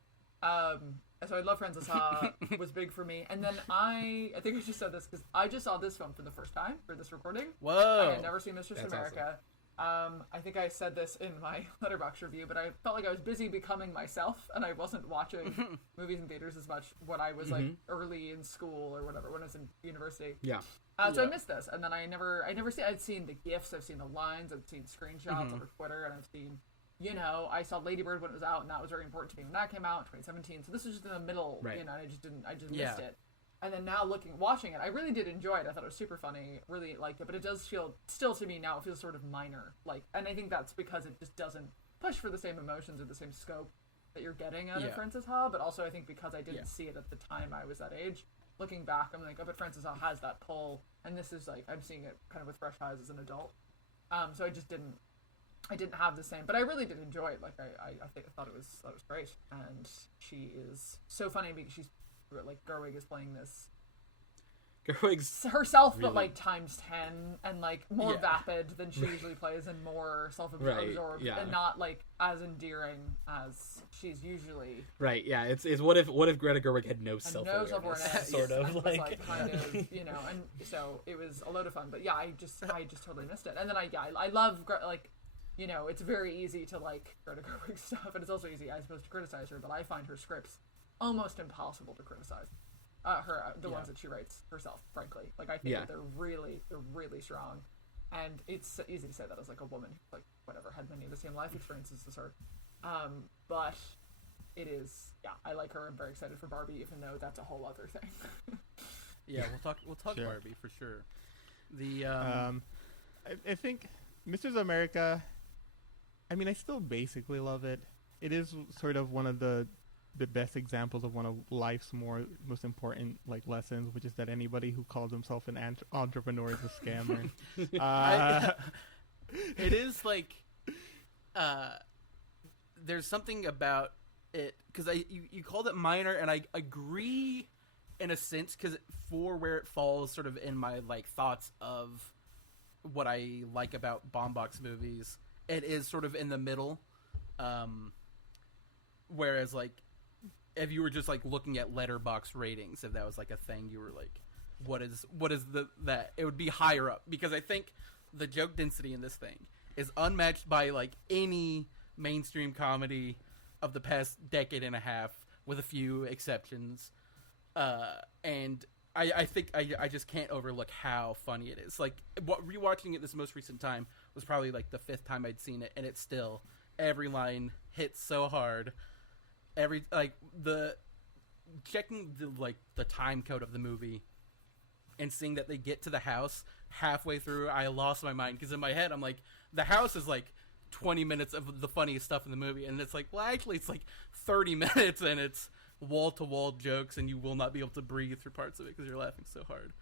So I love Francis Ha was big for me, and then I think I just said this because I just saw this film for the first time for this recording. Whoa! I had never seen Mistress America. Awesome. I think I said this in my letterboxd review, but I felt like I was busy becoming myself, and I wasn't watching movies in theaters as much when I was like early in school or whatever, when I was in university. So I missed this, and then I'd seen the GIFs, I've seen the lines, I've seen screenshots over Twitter, and I've seen, you know, I saw Lady Bird when it was out, and that was very important to me when that came out in 2017. So this was just in the middle, you know, and I just missed it. And then now watching it, I really did enjoy it. I thought it was super funny, really liked it, but it does feel, still to me now, it feels sort of minor. Like, and I think that's because it just doesn't push for the same emotions or the same scope that you're getting out of Frances Ha, but also I think because I didn't see it at the time I was that age, looking back, I'm like, oh, but Frances Ha has that pull, and this is like, I'm seeing it kind of with fresh eyes as an adult. So I didn't have the same, but I really did enjoy it. Like, I thought it was great, and she is so funny because she's, like, Gerwig is playing this Gerwig's herself, really... but like times 10 and like more vapid than she usually plays and more self-absorbed and not like as endearing as she's usually. Right. Yeah. It's what if Greta Gerwig had no self-awareness, sort of like kind of, you know, and so it was a load of fun. But yeah, I just totally missed it. And then I love like, you know, it's very easy to like Greta Gerwig stuff, and it's also easy, I suppose, to criticize her. But I find her scripts almost impossible to criticize. The ones that she writes herself, frankly. Like, I think that they're really strong, and it's easy to say that as like a woman who, like, whatever, had many of the same life experiences as her. But it is, I like her. I'm very excited for Barbie, even though that's a whole other thing. We'll talk sure. Barbie for sure. The I think Mrs. America, I mean, I still basically love it. It is sort of one of the best examples of one of life's most important like lessons, which is that anybody who calls himself an entrepreneur is a scammer. It is like there's something about it because you called it minor, and I agree in a sense, because for where it falls sort of in my like thoughts of what I like about Bombbox movies, it is sort of in the middle. Whereas like if you were just like looking at letterboxd ratings, if that was like a thing, you were like, what is that? It would be higher up, because I think the joke density in this thing is unmatched by like any mainstream comedy of the past decade and a half, with a few exceptions. And I think I just can't overlook how funny it is. Like, rewatching it this most recent time was probably like the 5th time I'd seen it, and it's still, every line hits so hard. Checking the time code of the movie and seeing that they get to the house halfway through, I lost my mind, because in my head I'm like, the house is like 20 minutes of the funniest stuff in the movie, and it's like, well, actually it's like 30 minutes and it's wall-to-wall jokes, and you will not be able to breathe through parts of it because you're laughing so hard.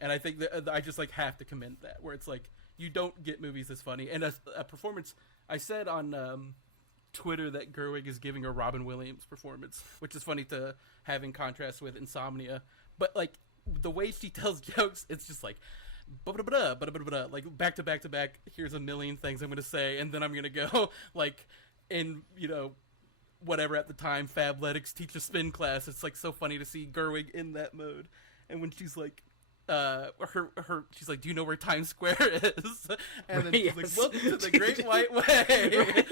And I think that I just like have to commend that, where it's like, you don't get movies this funny. And a performance, I said on Twitter that Gerwig is giving a Robin Williams performance, which is funny to have in contrast with Insomnia. But like the way she tells jokes, it's just like like back to back to back. Here's a million things I'm gonna say, and then I'm gonna go like in, you know, whatever at the time Fabletics teach a spin class. It's like so funny to see Gerwig in that mode. And when she's like she's like, do you know where Times Square is? And then she's like, welcome to the Great White Way.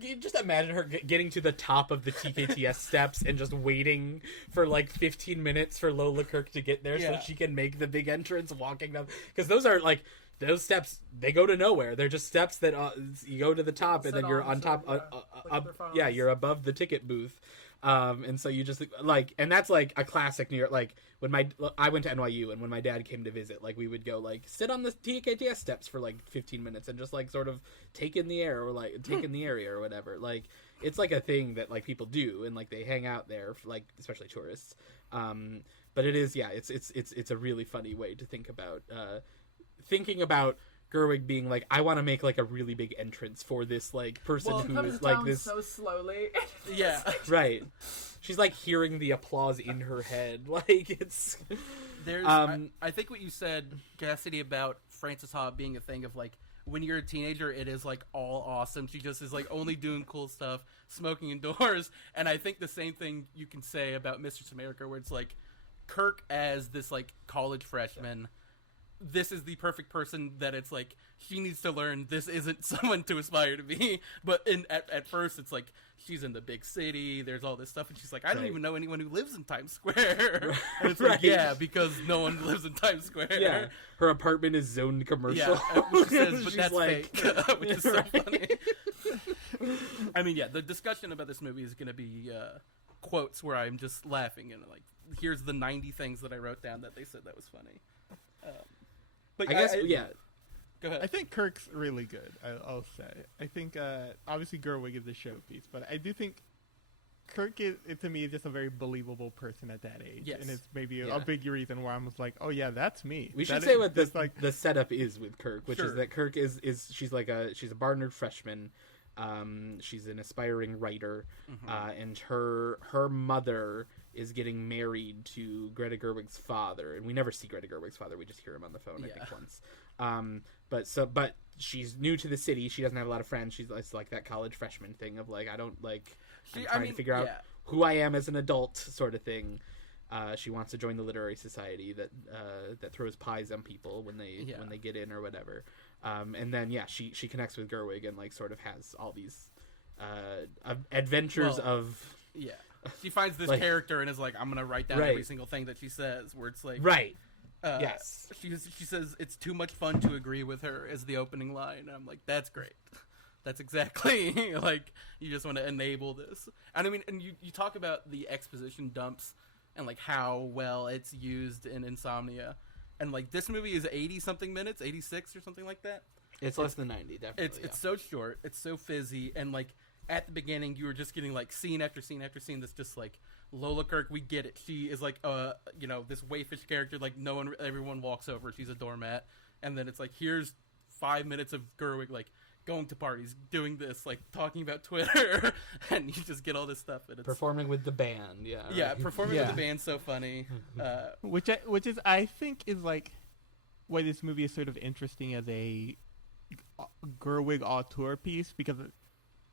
You just imagine her getting to the top of the TKTS steps and just waiting for like 15 minutes for Lola Kirk to get there so she can make the big entrance, walking them, because those steps, they go to nowhere. They're just steps that you go to the top, and then you're on top. You're above the ticket booth. And so you just like, and that's like a classic New York. Like when I went to NYU, and when my dad came to visit, like we would go like sit on the TKTS steps for like 15 minutes and just like sort of take in the air, or like take in the area or whatever. Like it's like a thing that like people do, and like they hang out there, for, like especially tourists. But it is, it's a really funny way to think about thinking about Gerwig being like, I want to make like a really big entrance for this like person who is like this so slowly. Right. She's like hearing the applause in her head. Like it's there's I think what you said, Cassidy, about Frances Ha being a thing of like, when you're a teenager, it is like all awesome. She just is like only doing cool stuff, smoking indoors. And I think the same thing you can say about Mistress America, where it's like Kirk as this like college freshman. This is the perfect person that it's like, she needs to learn this isn't someone to aspire to be. But at first it's like, she's in the big city, there's all this stuff, and she's like, I don't even know anyone who lives in Times Square. And it's like, yeah, because no one lives in Times Square. Yeah, her apartment is zoned commercial. Yeah, which says, but that's like, fake, which is so funny. I mean, yeah, the discussion about this movie is going to be quotes where I'm just laughing and like here's the 90 things that I wrote down that they said that was funny. But I guess, Go ahead. I think Kirk's really good, I'll say. I think, obviously Gerwig is the showpiece, but I do think Kirk is, to me, just a very believable person at that age. Yes. And it's maybe Yeah. a big reason why I was like, oh yeah, that's me. We should That say is what just like, the setup is with Kirk, which Sure. is that Kirk is she's a Barnard freshman. She's an aspiring writer, and her mother is getting married to Greta Gerwig's father, and we never see Greta Gerwig's father. We just hear him on the phone, I think, once. But she's new to the city. She doesn't have a lot of friends. It's like that college freshman thing of like, I don't like. I'm trying to figure out who I am as an adult, sort of thing. She wants to join the literary society that throws pies on people when they get in or whatever. And then she connects with Gerwig and like sort of has all these adventures of she finds this like, character and is like, I'm gonna write down every single thing that she says. Where it's like, yes, she says it's too much fun to agree with her as the opening line. And I'm like, that's great. That's exactly like, you just want to enable this. And I mean, and you talk about the exposition dumps and like how well it's used in Insomnia. And like, this movie is 80 something minutes, 86 or something like that. It's less than 90, definitely. It's so short, it's so fizzy, and like at the beginning you were just getting like scene after scene after scene that's just like, Lola Kirk, we get it. She is like this waifish character, like everyone walks over, she's a doormat. And then it's like, here's 5 minutes of Gerwig like going to parties, doing this, like talking about Twitter, and you just get all this stuff. And it's, performing with the band, performing with the band's so funny. which is I think is like why this movie is sort of interesting as a Gerwig auteur piece, because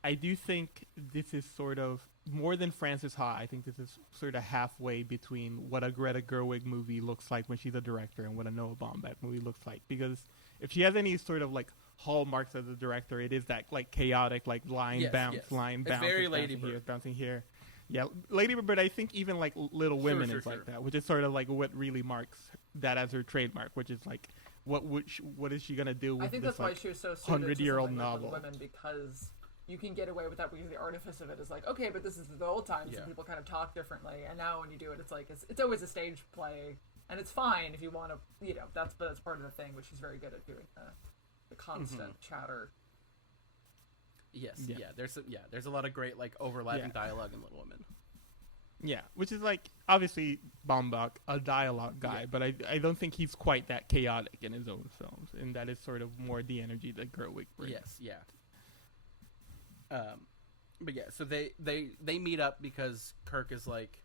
I do think this is sort of more than Frances Ha. I think this is sort of halfway between what a Greta Gerwig movie looks like when she's a director and what a Noah Baumbach movie looks like. Because if she has any sort of like hallmarks as a director, it is that like chaotic, like line bounce, it's very Lady Bird, bouncing here. Yeah, Lady Bird, but I think even like Little Women is like that, which is sort of like what really marks that as her trademark, which is like what is she gonna do with I think this that's why like she was so suited 100-year-old to novel? Women, because you can get away with that because the artifice of it is like, okay, but this is the old times and people kind of talk differently, and now when you do it, it's like it's always a stage play, and it's fine if you want to, that's part of the thing, which she's very good at doing, the constant chatter. There's a lot of great like overlapping dialogue in Little Women. Yeah, which is like obviously Baumbach, a dialogue guy, but I don't think he's quite that chaotic in his own films, and that is sort of more the energy that Gerwig brings. But yeah, so they meet up because Kirk is like,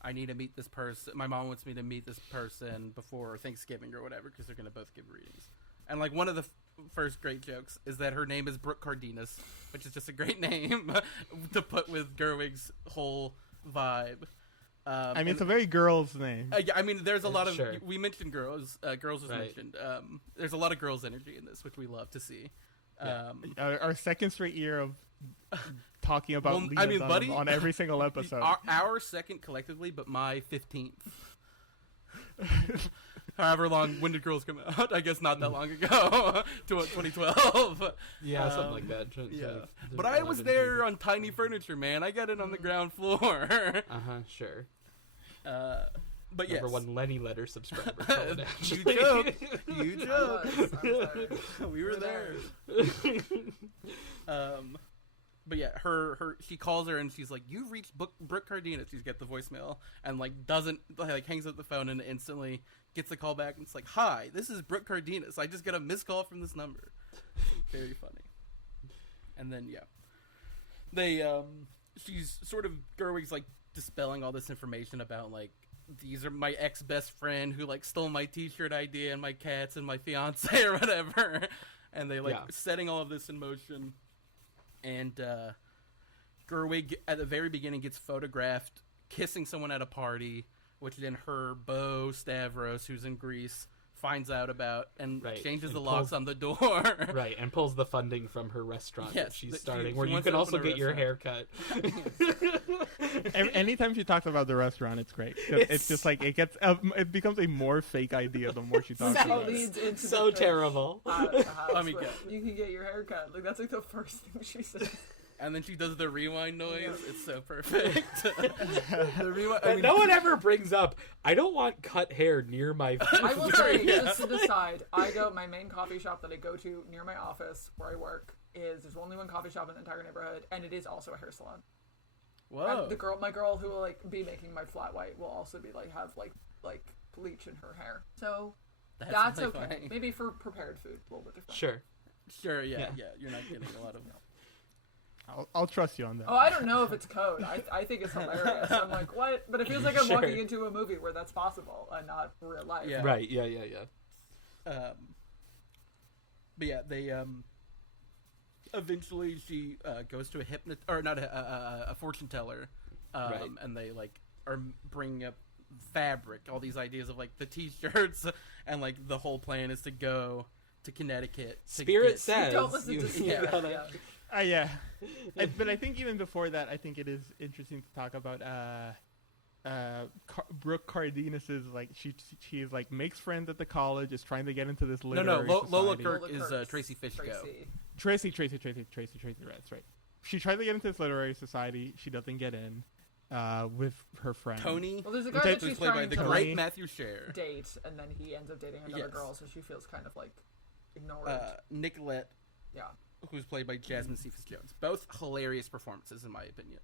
I need to meet this person. My mom wants me to meet this person before Thanksgiving or whatever, because they're gonna both give readings. And like, one of the first great jokes is that her name is Brooke Cardenas, which is just a great name to put with Gerwig's whole vibe. I mean, it's a very girl's name. I mean, there's a lot of we mentioned girls. Girls was mentioned. There's a lot of girls' energy in this, which we love to see. Our second straight year of talking about Lena Dunham buddy, on every single episode. Our second collectively, but my 15th. However long, when did Girls come out? I guess not that long ago. 2012. Yeah, something like that. But I was there on tiny furniture, man. I got it on the ground floor. Sure. But yes. Number one Lenny Letter subscriber. You joke. We were there. But yeah, she calls her and she's like, "You've reached Brooke Cardenas." She's got the voicemail and like hangs up the phone and instantly gets the call back and it's like, "Hi, this is Brooke Cardenas. I just got a missed call from this number." Very funny. And then she's sort of, Gerwig's like dispelling all this information about like, these are my ex-best friend who like stole my t-shirt idea and my cats and my fiance or whatever, and they like setting all of this in motion. And Gerwig at the very beginning gets photographed kissing someone at a party, which then her beau Stavros, who's in Greece, finds out about and changes the locks on the door. And pulls the funding from her restaurant that she's starting, where she you can also get your hair cut. Anytime she talks about the restaurant, it's great. It's just like it becomes a more fake idea the more she talks about leads it. into So terrible. You can get your hair cut. Like, that's like the first thing she says. And then she does the rewind noise. It's so perfect. The rewind. But no one ever brings up, I don't want cut hair near my food. I will say, just to decide, my main coffee shop that I go to near my office where I work there's only one coffee shop in the entire neighborhood, and it is also a hair salon. Whoa. And my girl who will like be making my flat white will also be like have like bleach in her hair. So that's really okay. funny. Maybe for prepared food, a little bit different. Sure, yeah. You're not getting a lot of... I'll trust you on that. Oh, I don't know if it's code. I think it's hilarious. I'm like, what? But it feels like I'm walking into a movie where that's possible and not real life. Yeah. Right, yeah. But yeah, they eventually she goes to a fortune teller, Right. and they like are bringing up fabric, all these ideas of like the t-shirts, and like the whole plan is to go to Connecticut. Spirit says Don't listen to Spirit. Yeah. But I think even before that, I think it is interesting to talk about Brooke Cardenas's, like, she's like makes friends at the college, is trying to get into this literary society. Lola Kirk is Tracy Fishko. Tracy, that's right. She tries to get into this literary society. She doesn't get in with her friend. Tony, Well, there's a guy that she's played by trying the to great like, Matthew Sher. date, and then he ends up dating another Yes. girl, so she feels kind of like ignored. Nicolette, Yeah. who's played by Jasmine Cephas Jones. Both hilarious performances, in my opinion.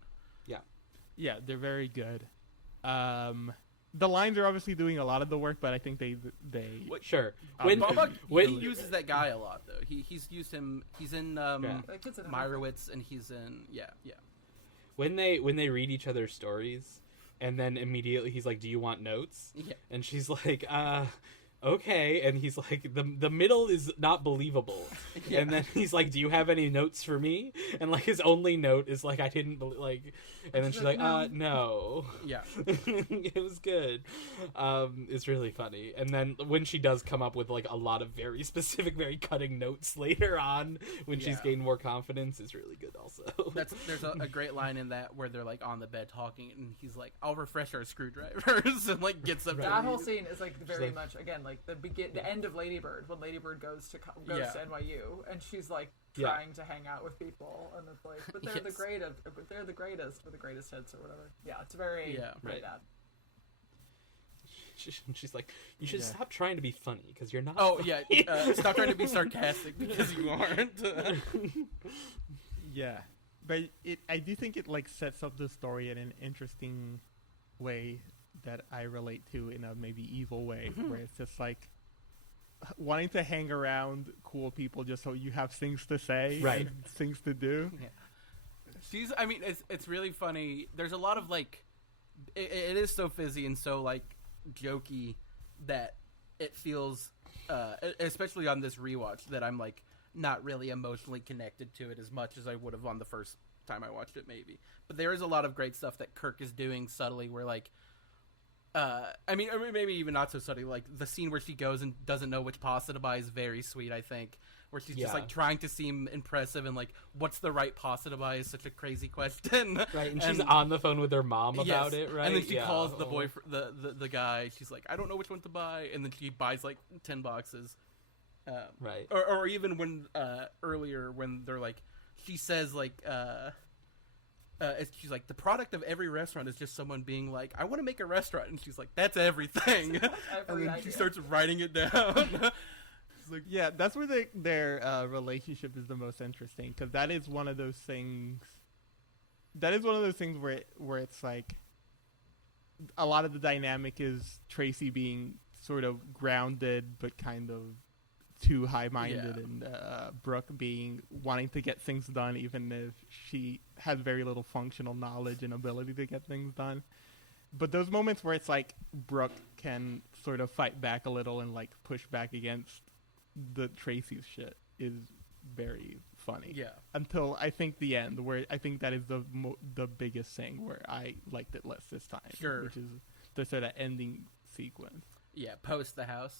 Yeah, they're very good. The lines are obviously doing a lot of the work, but I think they Sure. He uses that guy a lot, though. He's used him. He's in That kid's in Meyerowitz, and he's in when they read each other's stories, and then immediately he's like, "Do you want notes?" Yeah. And she's like, okay. And he's like, the middle is not believable. Yeah. And then he's like, "Do you have any notes for me?" And like his only note is like, "I didn't like." And then she's like, no. Yeah. It was good. It's really funny. And then when she does come up with like a lot of very specific, very cutting notes later on, when she's Yeah. gained more confidence, is really good also. There's a great line in that where they're like on the bed talking, and he's like, "I'll refresh our screwdrivers," and like gets up. That whole scene is like very like- much again like the end of Lady Bird, when Lady Bird goes to NYU, and she's like trying to hang out with people, and it's like, but they're the Yes. greatest, but they're the greatest with the greatest hits or whatever. Yeah, it's very Right. that. She's like, "You should stop trying to be funny, because you're not." Oh funny." yeah, stop trying to be sarcastic because you aren't. Yeah, but I do think it like sets up the story in an interesting way that I relate to in a maybe evil way, where it's just like wanting to hang around cool people just so you have things to say, Right. and things to do. I mean, it's really funny. There's a lot of like, it is so fizzy and so like jokey that it feels, especially on this rewatch, that I'm like not really emotionally connected to it as much as I would have on the first time I watched it, maybe. But there is a lot of great stuff that Kirk is doing subtly, where like, I mean, maybe even not so subtly. Like the scene where she goes and doesn't know which pasta to buy is very sweet, I think. Where she's just like trying to seem impressive, and like, what's the right pasta to buy is such a crazy question. Right, and she's on the phone with her mom about it, right? And then she calls the boyfriend, the guy. She's like, "I don't know which one to buy," and then she buys like 10 boxes. Right. Or even when earlier when they're like, she says like, she's like, the product of every restaurant is just someone being like, "I want to make a restaurant," and she's like, "That's everything." And then she starts writing it down. Like, yeah, that's where their relationship is the most interesting, because that is one of those things. That is one of those things where it's like a lot of the dynamic is Tracy being sort of grounded but kind of too high-minded, and Brooke being wanting to get things done even if she has very little functional knowledge and ability to get things done. But those moments where it's like Brooke can sort of fight back a little and like push back against the Tracy's shit is very funny. Yeah. Until I think the end, where I think that is the biggest thing where I liked it less this time. Sure. Which is the sort of ending sequence. Yeah, post the house.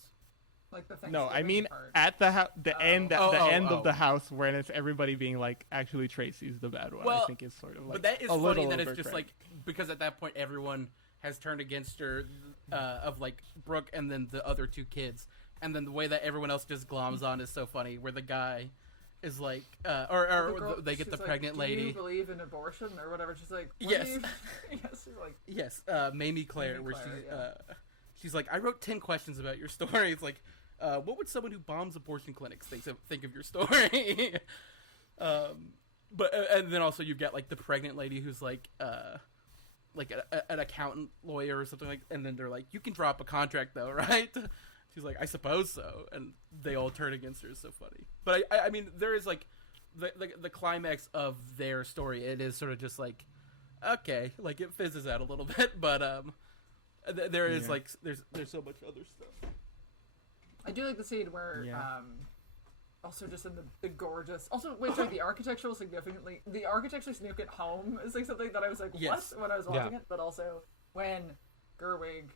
Like the No, I Thanksgiving mean part. at the end of the house, when it's everybody being like, actually Tracy's the bad one. Well, I think is sort of like but that is a funny little that it's just overcorrect. like, because at that point everyone has turned against her, of like Brooke and then the other two kids, and then the way that everyone else just gloms on is so funny. Where the guy is like, The girl- they get she's the like, pregnant Do lady. you believe in abortion or whatever? She's like, what Yes. do you... yes, she's like, Yes, Mamie Claire, Mamie where Claire, she's like, I wrote 10 questions about your story. It's like, what would someone who bombs abortion clinics think of your story? But and then also you've got like the pregnant lady who's like an accountant lawyer or something like, and then they're like, you can drop a contract though, right? She's like, I suppose so, and they all turn against her. It's so funny. But I mean, there is like the climax of their story. It is sort of just like, okay, like it fizzes out a little bit, but there is like there's so much other stuff. I do like the scene where also just in the gorgeous, also which like the architectural significant home is like something that I was like, Yes. what when I was watching it, but also when Gerwig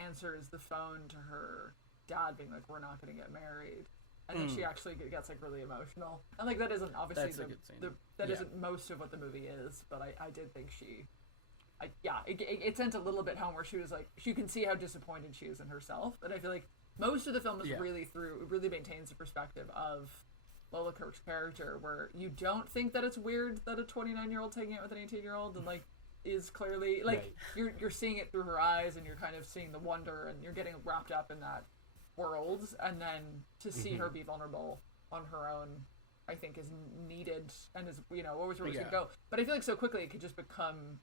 answers the phone to her dad being like, we're not going to get married, and then she actually gets like really emotional, and like that isn't obviously That's a good scene. that isn't most of what the movie is, but I did think it sent a little bit home where she was like, you can see how disappointed she is in herself, and I feel like most of the film is really maintains the perspective of Lola Kirk's character, where you don't think that it's weird that a 29-year-old taking it with an 18-year-old and like is clearly like you're seeing it through her eyes, and you're kind of seeing the wonder, and you're getting wrapped up in that world, and then to see her be vulnerable on her own, I think is needed and is always where it's gonna go. But I feel like so quickly it could just become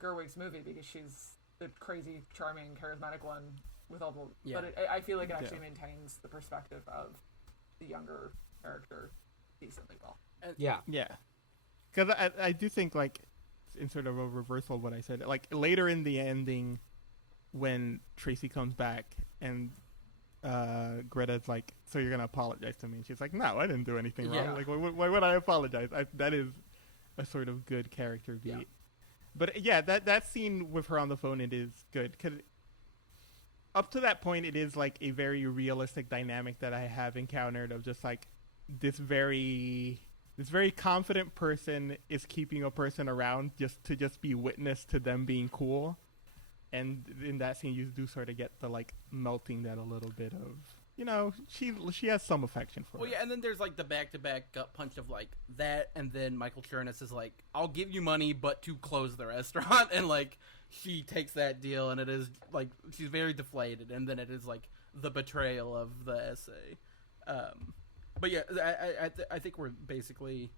Gerwig's movie because she's the crazy, charming, charismatic one with all the. But I feel like it actually maintains the perspective of the younger character decently well. Yeah. Because I do think, like, in sort of a reversal of what I said, like later in the ending, when Tracy comes back and Greta's like, so you're gonna apologize to me, and she's like, no, I didn't do anything wrong. Like, why would I apologize? That is a sort of good character beat. But that scene with her on the phone, it is good because up to that point it is like a very realistic dynamic that I have encountered of just like this very confident person is keeping a person around just to be witness to them being cool. And in that scene, you do sort of get the like melting that a little bit of, she has some affection for her. Well, yeah, and then there's like the back-to-back gut punch of like that, and then Michael Chernus is like, I'll give you money, but to close the restaurant, and like she takes that deal, and it is like she's very deflated, and then it is like the betrayal of the essay. But yeah, I think we're basically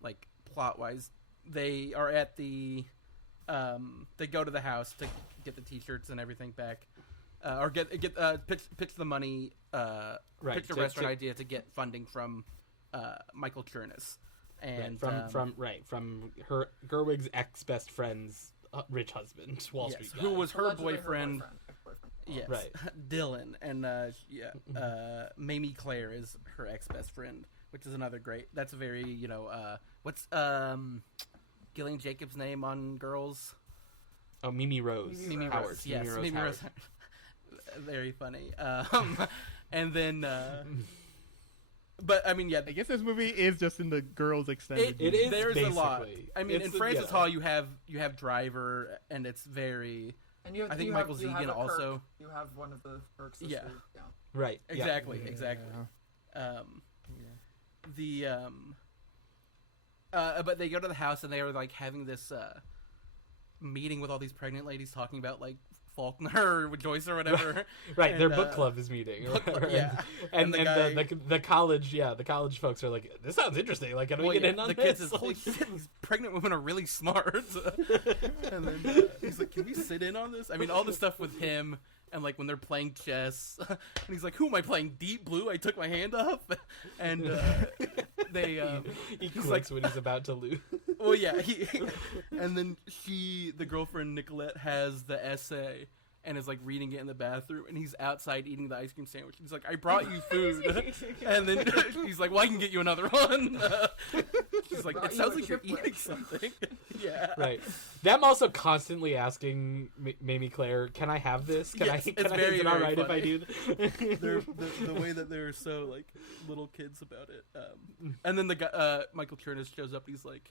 like plot-wise, they are at the. They go to the house to get the T-shirts and everything back, or pitch the money, pitch the restaurant idea to get funding from Michael Chernus, and from her Gerwig's ex-best friend's rich husband, Wall Street guy. who was her Allegedly boyfriend. Yes. Yes, Dylan, and Mamie Claire is her ex-best friend, which is another great. That's a very what's Gillian Jacobs' name on Girls? Oh, Mimi Rose. Mimi Howard. Rose. Yes, Mimi Rose. Very funny. And then, but I mean, I guess this movie is just in the Girls extended. It is. There's basically a lot. I mean, in Francis yeah. Hall, you have Driver, and it's very. And I think Michael Zegan also. You have one of the Kirk sisters. Yeah. Right. Exactly. Yeah. Exactly. But they go to the house and they are like having this meeting with all these pregnant ladies talking about like Faulkner or Joyce or whatever. Right, and, their book club is meeting. And the college folks are like, this sounds interesting. Like, can we get in on the this? kids is, holy shit, these pregnant women are really smart. And then he's like, can we sit in on this? I mean, all the stuff with him. And, like, when they're playing chess, and he's like, who am I playing? Deep Blue? I took my hand off? And they... he clicks when he's about to lose. Well, yeah. And then the girlfriend, Nicolette, has the essay and is, like, reading it in the bathroom. And he's outside eating the ice cream sandwich. He's like, I brought you food. And then he's like, well, I can get you another one. She's like, it sounds like you're eating something. Yeah. Right. Them also constantly asking Mamie Claire, can I have this? Is it all right if I do this? the way that they're so, like, little kids about it. And then the guy, Michael Chernus shows up. He's like,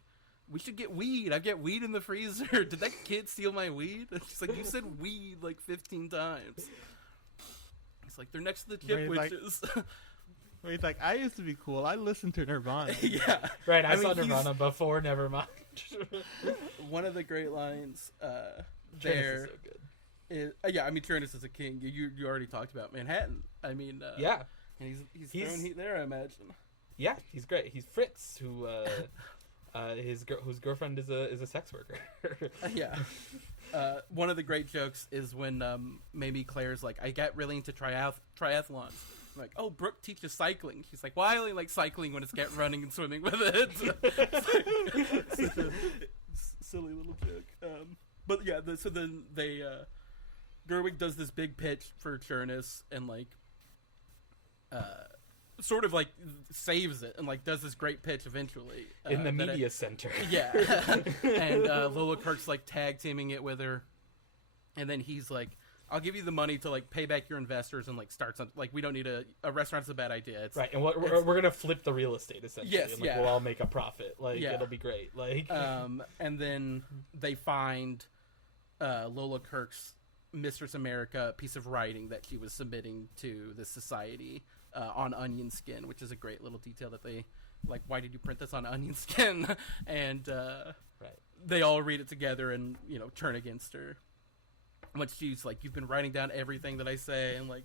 we should get weed. I've got weed in the freezer. Did that kid steal my weed? And she's like, you said weed like 15 times. He's like, they're next to the chip witches. Where he's like, I used to be cool. I listened to Nirvana. Yeah, Right, I mean, saw he's- Nirvana before Nevermind. One of the great lines Turnus there is so good. is yeah. I mean, Turnus is a king. You already talked about Manhattan. I mean, Yeah, and he's He's- throwing heat there, I imagine. yeah, he's great. He's Fritz, who whose girlfriend is a sex worker. Yeah. One of the great jokes is when Mamie Claire's like, I get really into triathlons. I'm like, oh, Brooke teaches cycling. She's like, well, I only like cycling when it's get running and swimming with it. It's such a silly little joke. But yeah, so then they Gerwig does this big pitch for Turnus and like sort of like saves it and like does this great pitch eventually In the that media center. yeah. And Lola Kirk's like tag teaming it with her, and then he's like, I'll give you the money to like pay back your investors and like start something. Like, we don't need a restaurant's a bad idea. It's, Right, and we're gonna flip the real estate essentially. Yes, and, like, yeah. we'll all make a profit. Like, Yeah. it'll be great. Like, and then they find Lola Kirk's Mistress America piece of writing that she was submitting to the society on onion skin, which is a great little detail that they like. Why did you print this on onion skin? And right. they all read it together and turn against her. But she's like, you've been writing down everything that I say, and like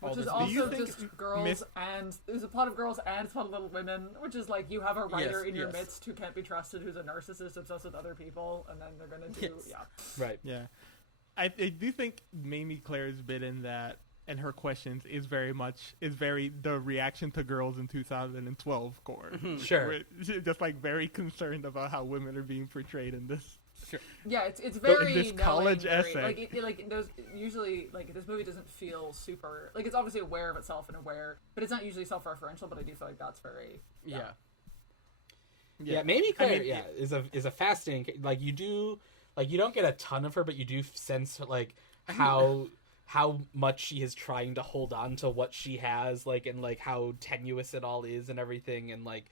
all Which is this. Do you also think just girls and there's a plot of girls and a plot of Little Women, which is like you have a writer Yes, in your yes. midst who can't be trusted, who's a narcissist obsessed with other people, and then they're gonna do Yes. Right. Yeah. I do think Mamie Claire's bit in that and her questions is very the reaction to girls in 2012 core. Sure. Where she's just like very concerned about how women are being portrayed in this. Yeah, it's very this college knowing, essay. Like those usually like this movie doesn't feel super like it's obviously aware of itself and aware, but it's not usually self-referential. But I do feel like that's very Yeah. Yeah, Mamie Claire, I mean, is a fascinating. Like, you don't get a ton of her, but you do sense like how much she is trying to hold on to what she has, like, and like how tenuous it all is and everything, and like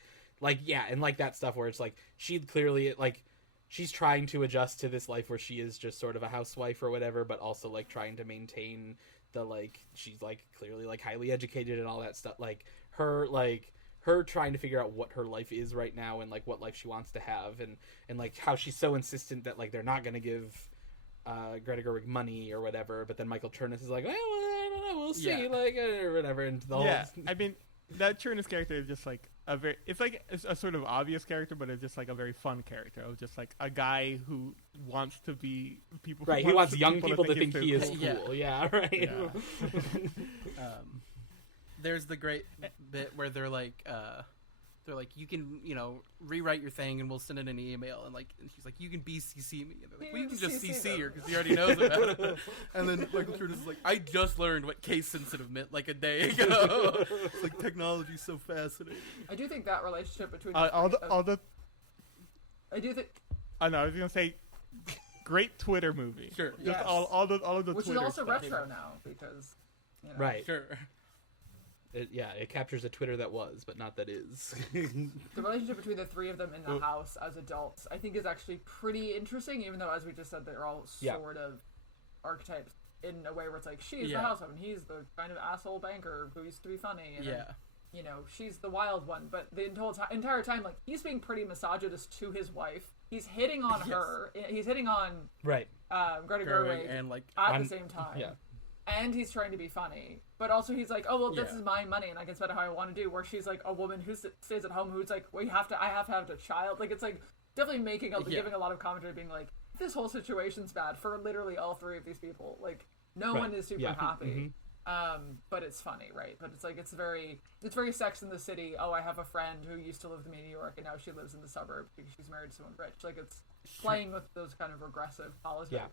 yeah, and like that stuff where it's like she'd clearly like she's trying to adjust to this life where she is just sort of a housewife or whatever, but also like trying to maintain the like she's like clearly like highly educated and all that stuff. Like her trying to figure out what her life is right now and like what life she wants to have, and like how she's so insistent that like they're not going to give Greta Gerwig money or whatever, but then Michael Turnus is like, well, I don't know, we'll see, like, or whatever, and the Yeah, whole... I mean, that Turnus character is just like it's a sort of obvious character, but it's just like a very fun character of just like a guy who wants to be people. Right, he wants young people people to think he is cool. cool. Yeah, right. Yeah. There's the great bit where they're like, you can, rewrite your thing and we'll send it an email. And she's like, you can BCC me. And they're like, well, you can just CC her because he already knows about it. And then Michael Turnus is like, I just learned what case sensitive meant like a day ago. It's like, technology's so fascinating. I do think that relationship between all the. I do think I know. I was gonna say, great Twitter movie. Sure. Just Yes. all of the which Twitter is also stuff. retro now because Right. Sure. It captures a Twitter that was, but not that is. the relationship between the three of them in the house as adults, I think, is actually pretty interesting. Even though, as we just said, they're all sort of archetypes in a way where it's like she's the housewife and he's the kind of asshole banker who used to be funny. And then, she's the wild one. But the entire time, like, he's being pretty misogynist to his wife. He's hitting on her. He's hitting on Right. Greta Gerwig and at the same time. Yeah. And he's trying to be funny, but also he's like, oh well, this Yeah. is my money and I can spend it how I want to do. Where she's like a woman who stays at home who's like, well, I have to have a child. Like, it's like definitely giving a lot of commentary, being like, this whole situation's bad for literally all three of these people. Like, no one is super happy. But it's funny, right? But it's like it's very Sex in the City. Oh, I have a friend who used to live in New York and now she lives in the suburbs because she's married to someone rich. Like, it's playing with those kind of regressive politics. Yeah.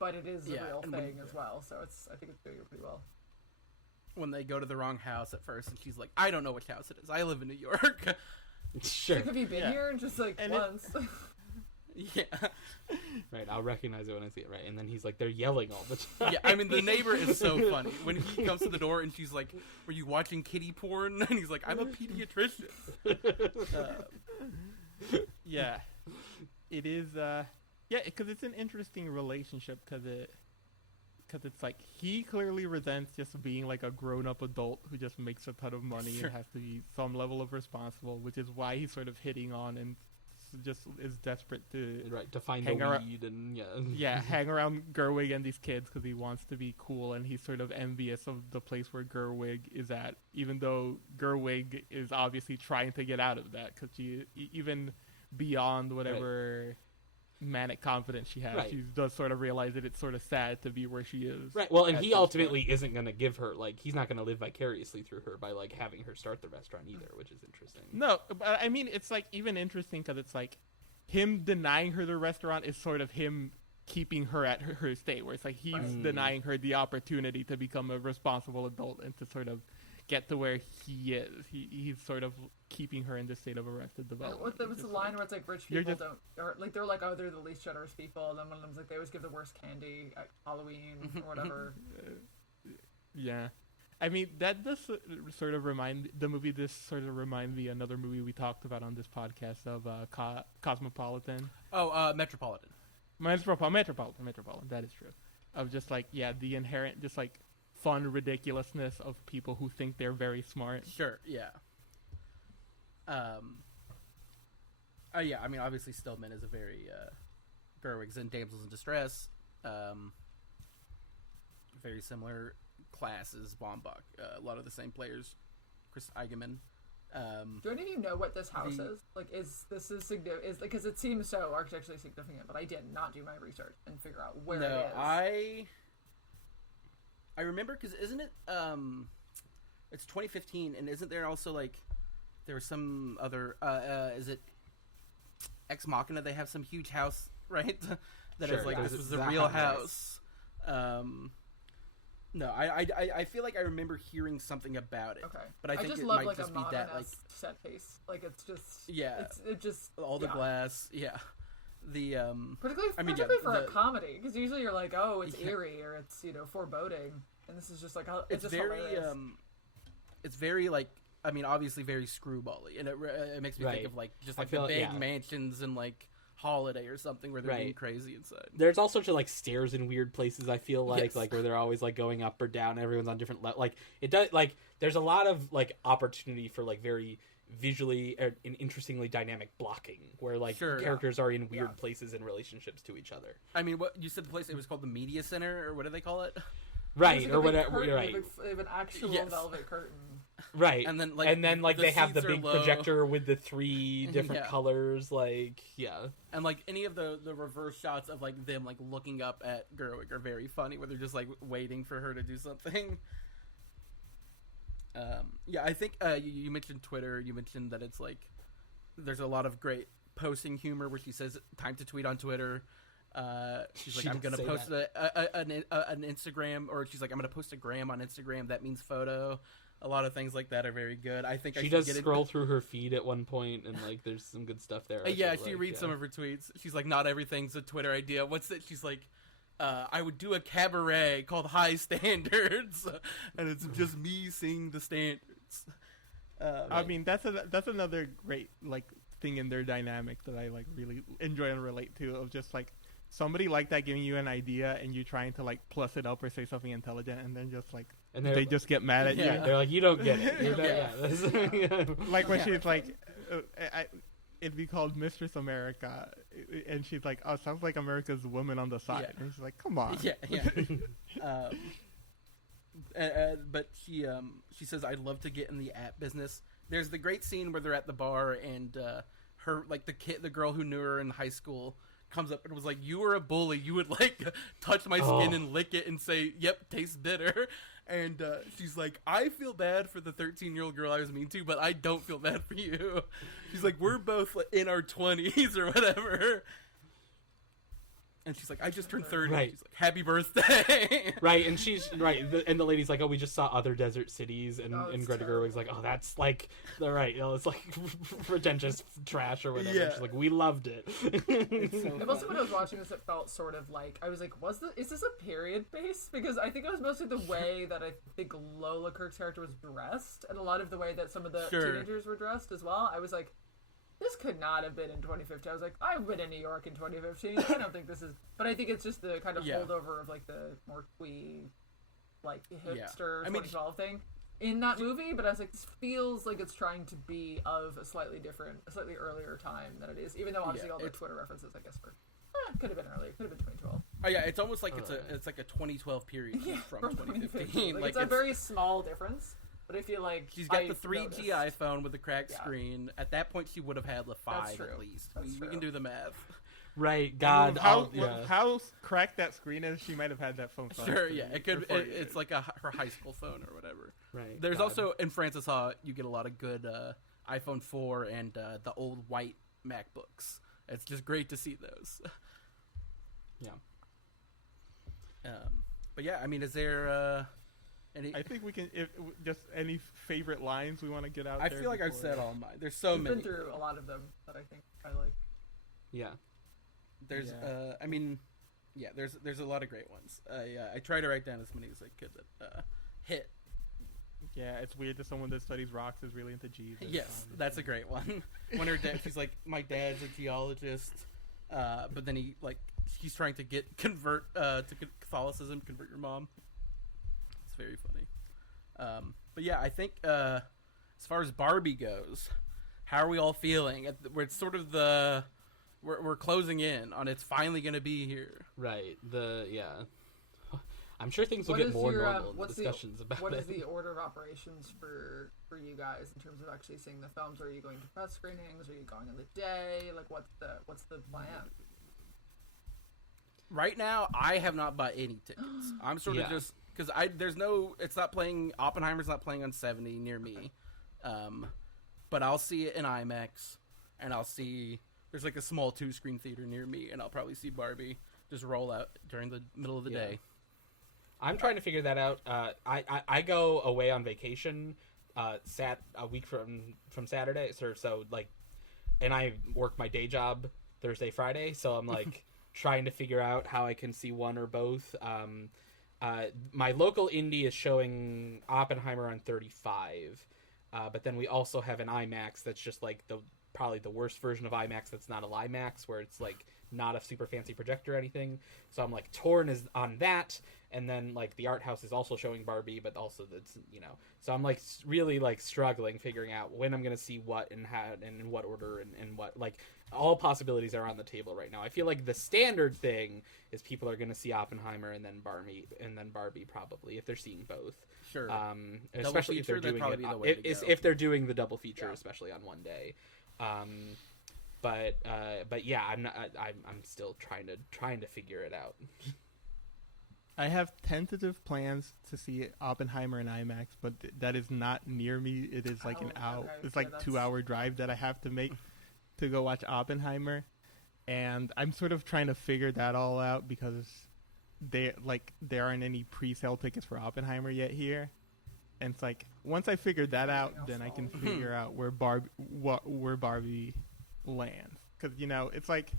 But it is a real and thing as well, so I think it's doing it pretty well. When they go to the wrong house at first, and she's like, I don't know which house it is. I live in New York. Sure. Like, have you been here? Just like And once. Yeah. Right, I'll recognize it when I see it, right? And then he's like, they're yelling all the time. Yeah, I mean, the neighbor is so funny. When he comes to the door and she's like, were you watching kitty porn? And he's like, I'm a pediatrician. Yeah, it is. Yeah, because it's an interesting relationship because because it's like he clearly resents just being like a grown-up adult who just makes a ton of money and has to be some level of responsible, which is why he's sort of hitting on and just is desperate to find hang the around, weed and hang around Gerwig and these kids because he wants to be cool, and he's sort of envious of the place where Gerwig is at, even though Gerwig is obviously trying to get out of that because she even beyond whatever manic confidence she has, she does sort of realize that it's sort of sad to be where she is. Right. Well, and he ultimately isn't going to give her, like, he's not going to live vicariously through her by, like, having her start the restaurant either, which is interesting. No, but I mean, it's, like, even interesting because it's, like, him denying her the restaurant is sort of him keeping her at her state, where it's, like, he's denying her the opportunity to become a responsible adult and to sort of get to where he is. He's sort of keeping her in this state of arrested development. What's the line where it's like rich people don't, or like they're like, oh, they're the least generous people, and then one of them's like, they always give the worst candy at Halloween or whatever. Yeah. I mean, that does sort of remind me another movie we talked about on this podcast of Cosmopolitan. Oh, Metropolitan. Metropolitan, that is true. Of just like, the inherent just like fun ridiculousness of people who think they're very smart. Sure, yeah. Yeah, I mean, obviously Stillman is a very Gerwig's in Damsels in Distress. Very similar classes, Baumbach. A lot of the same players. Chris Eigenmann. Do any of you know what this house is? Like, is significant? Because it seems so architecturally significant, but I did not do my research and figure out where it is. I remember because isn't it? It's 2015, and isn't there also like there was some other? Is it Ex Machina? They have some huge house, right? That is like this was the real house. No, I feel like I remember hearing something about it. Okay, but I think just it love might like just a be that like set piece. Like it's just it just all the glass. Yeah. The particularly for a comedy, because usually you're like, oh, it's eerie or it's foreboding, and this is just like it's just very hilarious. It's very like obviously very screwball-y, and it makes me think of like just like the big mansions and like Holiday or something where they're being crazy inside. There's all sorts of like stairs in weird places. I feel like where they're always like going up or down. Everyone's on different like it does like there's a lot of like opportunity for like very visually and interestingly dynamic blocking where like characters are in weird places and relationships to each other. I mean, what you said, the place, it was called the Media Center, or what do they call it? Right, or whatever. Right, they have an actual velvet curtain. Right, and then they have the big projector with the 3 different colors, and like any of the reverse shots of like them like looking up at Gerwig are very funny, where they're just like waiting for her to do something. I think you mentioned Twitter. You mentioned that it's like there's a lot of great posting humor where she says time to tweet on Twitter. She's like, I'm going to post an Instagram, or she's like, I'm going to post a gram on Instagram. That means photo. A lot of things like that are very good. I think she does scroll through her feed at one point, and like there's some good stuff there. She reads some of her tweets. She's like, not everything's a Twitter idea. What's that? She's like, I would do a cabaret called High Standards, and it's just me singing the standards. I mean, that's another great like thing in their dynamic that I like really enjoy and relate to, of just like somebody like that giving you an idea and you trying to like plus it up or say something intelligent, and then just like they just get mad at you. They're like, you don't get it. Like when she's like, it'd be called Mistress America, and she's like, oh, sounds like America's Woman on the Side. And she's like, come on. But she says, I'd love to get in the app business. There's the great scene where they're at the bar, and her like the girl who knew her in high school comes up and was like, you were a bully, you would like touch my skin and lick it and say, yep, tastes bitter. And she's like, I feel bad for the 13-year-old girl I was mean to, but I don't feel bad for you. She's like, we're both in our 20s or whatever. And she's like, I just turned 30. Right. She's like, happy birthday. Right, and she's right, and the lady's like, oh, we just saw Other Desert Cities, and Greta Gerwig's like, oh, that's like, it's like pretentious trash or whatever. Yeah. She's like, we loved it. It also, when I was watching this, it felt sort of like, I was like, is this a period piece? Because I think it was mostly the way that I think Lola Kirk's character was dressed, and a lot of the way that some of the teenagers were dressed as well. I was like, this could not have been in 2015. I was like, I've been in New York in 2015. I don't think this is, but I think it's just the kind of holdover of like the more twee, like hipster 2012 thing in that movie. But I was like, this feels like it's trying to be of a slightly earlier time than it is, even though obviously all the Twitter references, I guess, were could have been earlier, could have been 2012. Oh yeah, it's almost like it's like a 2012 period from 2015. Like it's a very small difference. But I feel like she's got the 3G iPhone with the cracked screen. At that point, she would have had the 5 at least. We can do the math. Right, God. How cracked that screen is, she might have had that phone. Sure, yeah. It could. It's like her high school phone or whatever. Right. There's also, in Francis Ha, you get a lot of good iPhone 4 and the old white MacBooks. It's just great to see those. Yeah. But yeah, I mean, is there... I think we can, if just any favorite lines we want to get out I there. feel like I've said all mine. There's so many. I've been through a lot of them that I think I like. Yeah. There's, I mean, yeah, there's a lot of great ones. I try to write down as many as I could that hit. Yeah, it's weird that someone that studies rocks is really into Jesus. Yes, that's a great one. When her dad, she's like, my dad's a geologist, but then he's trying to convert to Catholicism, convert your mom. It's very funny. But yeah, I think as far as Barbie goes, how are we all feeling? It's sort of we're closing in on it's finally going to be here. Right. I'm sure things will get more normal in the discussions about it. What is the order of operations for you guys in terms of actually seeing the films? Are you going to press screenings? Are you going on the day? Like, what's the plan? Right now, I have not bought any tickets. I'm sort of just because it's not playing. Oppenheimer's not playing on 70 near me, but I'll see it in IMAX, and I'll see there's like a small 2-screen theater near me, and I'll probably see Barbie just roll out during the middle of the day. I'm trying to figure that out. I go away on vacation a week from Saturday, so like, and I work my day job Thursday, Friday, so I'm like trying to figure out how I can see one or both. My local indie is showing Oppenheimer on 35, but then we also have an IMAX that's just like probably the worst version of IMAX that's not a LIMAX, where it's like not a super fancy projector or anything. So I'm like torn is on that, and then like the art house is also showing Barbie, but also that's so I'm like really like struggling figuring out when I'm gonna see what and how and in what order and what, like, all possibilities are on the table right now. I feel like the standard thing is people are gonna see Oppenheimer and then Barbie probably, if they're seeing both. Sure. Especially if they're doing if they're doing the double feature, especially on one day. But yeah, I'm still trying to figure it out. I have tentative plans to see Oppenheimer in IMAX, but that is not near me. It is like it's like 2-hour drive that I have to make to go watch Oppenheimer, and I'm sort of trying to figure that all out because there aren't any pre-sale tickets for Oppenheimer yet here, and it's like once I figure that out, then I can figure out where Barbie lands, because it's like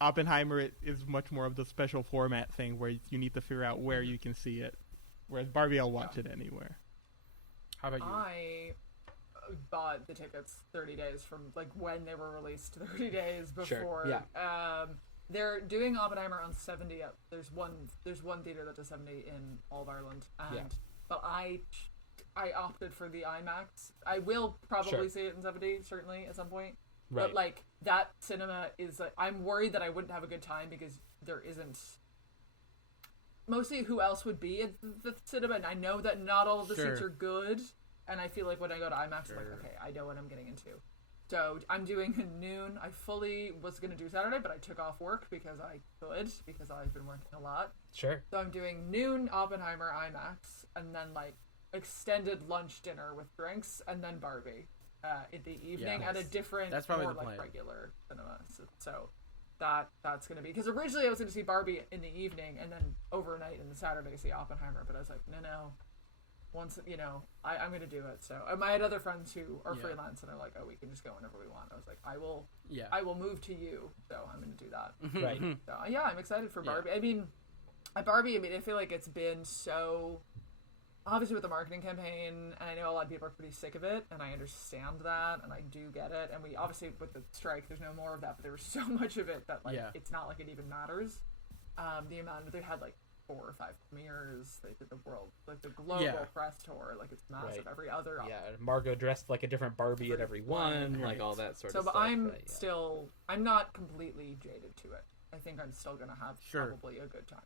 Oppenheimer is much more of the special format thing where you need to figure out where you can see it, whereas Barbie I'll watch it anywhere. How about you? I bought the tickets 30 days from like when they were released, 30 days before. Sure. Yeah. They're doing Oppenheimer on 70. There's one theater that does 70 in all of Ireland, but I opted for the IMAX. I will probably see it in 70 certainly at some point. Right. But like that cinema is like, I'm worried that I wouldn't have a good time because there isn't mostly who else would be at the cinema, and I know that not all of the seats are good, and I feel like when I go to IMAX I'm like, okay, I know what I'm getting into. So I'm doing noon. I fully was going to do Saturday, but I took off work because I could, because I've been working a lot. Sure. So I'm doing noon Oppenheimer IMAX, and then like extended lunch dinner with drinks, and then Barbie in the evening at a different, that's probably more the like plan. regular cinema. So that's going to be, because originally I was going to see Barbie in the evening and then overnight in the Saturday see Oppenheimer, but I was like, no. Once I'm going to do it. So I had other friends who are freelance and are like, oh, we can just go whenever we want. I was like, I will move to you, so I'm going to do that. Right. So yeah, I'm excited for Barbie. I mean, I feel like it's been so obviously with the marketing campaign, and I know a lot of people are pretty sick of it, and I understand that, and I do get it. And we obviously with the strike, there's no more of that, but there was so much of it that it's not like it even matters. The amount they had like 4 or 5 premieres. They did the world, like the global press tour, like it's massive. Right. Every other Margot dressed like a different Barbie at every one, like all that sort of stuff. So, but I'm I'm not completely jaded to it. I think I'm still gonna have probably a good time.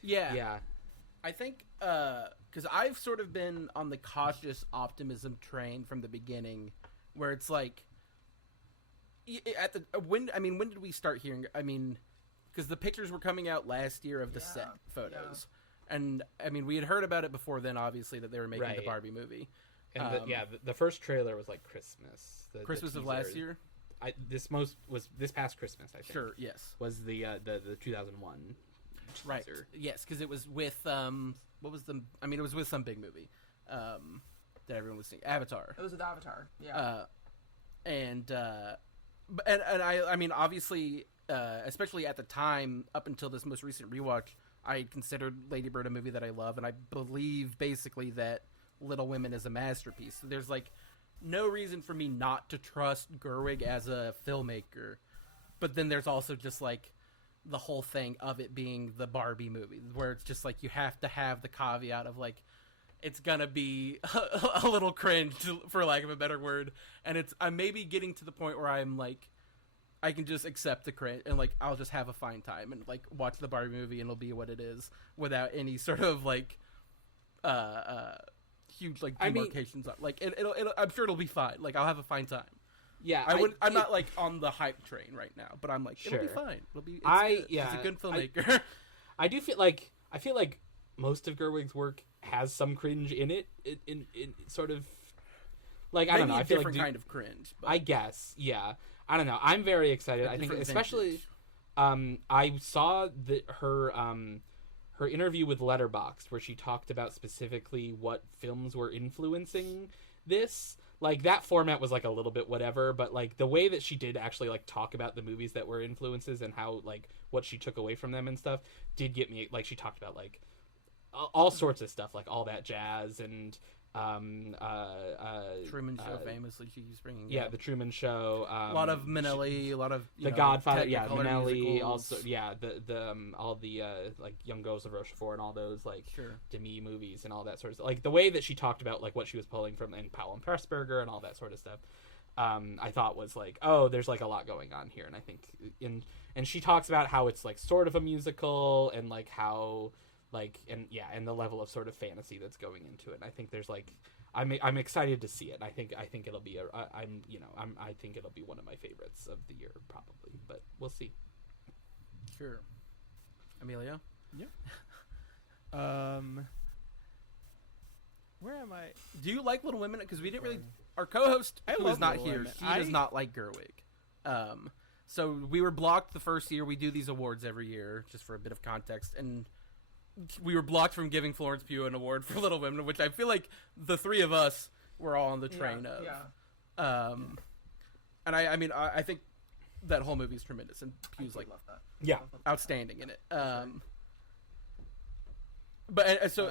Yeah. I think because I've sort of been on the cautious optimism train from the beginning, where it's like when did we start hearing? I mean, because the pictures were coming out last year of the set photos, and I mean we had heard about it before then, obviously, that they were making the Barbie movie. And the first trailer was like Christmas. Christmas of last year. This past Christmas, I think. Sure. Yes. Was the 2001. Right. Teaser. Yes, because it was with what was the? I mean, it was with some big movie that everyone was seeing. Avatar. It was with Avatar. Yeah. And I mean, obviously, especially at the time, up until this most recent rewatch, I considered Lady Bird a movie that I love, and I believe basically that Little Women is a masterpiece. So there's like no reason for me not to trust Gerwig as a filmmaker, but then there's also just like the whole thing of it being the Barbie movie, where it's just like you have to have the caveat of like it's gonna be a little cringe, for lack of a better word, and I'm maybe getting to the point where I'm like I can just accept the cringe and like I'll just have a fine time and like watch the Barbie movie and it'll be what it is without any sort of like huge like demarcations. Like it'll I'm sure it'll be fine. Like I'll have a fine time. Yeah, I'm not like on the hype train right now, but I'm like it'll be fine. It'll be. He's a good filmmaker. I do feel like most of Gerwig's work has some cringe in it. In sort of like I don't know. I feel different kind of cringe. But. I guess, yeah. I don't know. I'm very excited. I think especially. I saw her interview with Letterboxd where she talked about specifically what films were influencing this. Like, that format was, like, a little bit whatever, but, like, the way that she did actually, like, talk about the movies that were influences and how, like, what she took away from them and stuff did get me, like, she talked about, like, all sorts of stuff, like, all that jazz and, Truman Show, famously, she's bringing up. The Truman Show. A lot of Minnelli, a lot of, The Godfather, Minnelli, musicals. also, the all the, like, Young Girls of Rochefort and all those, like, Demi movies and all that sort of stuff. Like, the way that she talked about, like, what she was pulling from, and Powell and Pressburger and all that sort of stuff, I thought was, like, oh, there's, like, a lot going on here. And I think, and she talks about how it's, like, sort of a musical, and, like, how... like and the level of sort of fantasy that's going into it. And I think there's like I'm excited to see it. I think it'll be I think it'll be one of my favorites of the year probably, but we'll see. Sure. Emilio? Yeah. Where am I? Do you like Little Women? Because we didn't really. Our co-host who is not here, he does not like Gerwig. So we were blocked the first year. We do these awards every year, just for a bit of context, and we were blocked from giving Florence Pugh an award for Little Women, which I feel like the three of us were all on the train of. Yeah. And I mean, I think that whole movie is tremendous, and Pugh's like outstanding in it. But so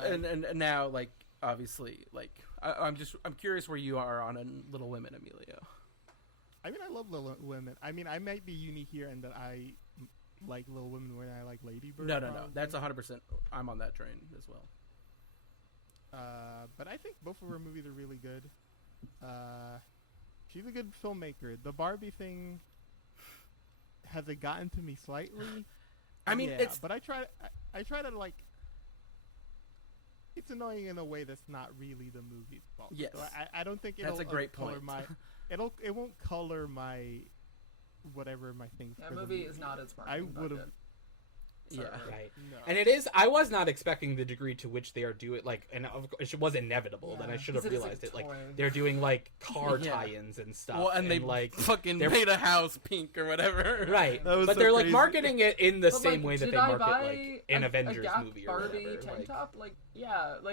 now, like, obviously, like, I'm curious where you are on Little Women, Emilio. I mean, I love Little Women. I mean, I might be unique here in that I like Little Women when I like Lady Bird. No. That's 100%. I'm on that train as well. But I think both of her movies are really good. She's a good filmmaker. The Barbie thing, has it gotten to me slightly? I mean, it's... But I try to, like... It's annoying in a way that's not really the movie's fault. Yes. So I don't think it'll... That's a great point. It won't color my... whatever my thing. That movie is not its marketing budget. Yeah, right. No. And it is. I was not expecting the degree to which they are doing like, and it was inevitable. Then I should have realized it. Like they're doing like car tie-ins and stuff. Well, and they like fucking made a house pink or whatever. Right, but they're like marketing it in the same way that they market like an Avengers movie or Barbie whatever. tank top, like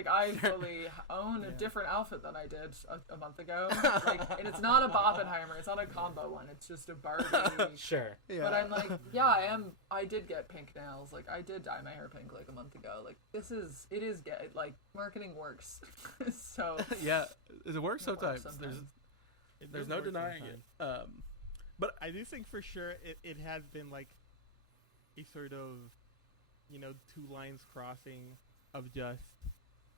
I fully own a different outfit than I did a month ago. Like, and it's not a Barbenheimer. It's not a combo one. It's just a Barbie. Sure. Yeah. But I'm like, I did get pink nails. was like, I did dye my hair pink like a month ago. Like, it is good. Like, marketing works. So Yeah, it works it works sometimes. sometimes. There's no denying it. But I do think for sure it has been like a sort of, two lines crossing of just,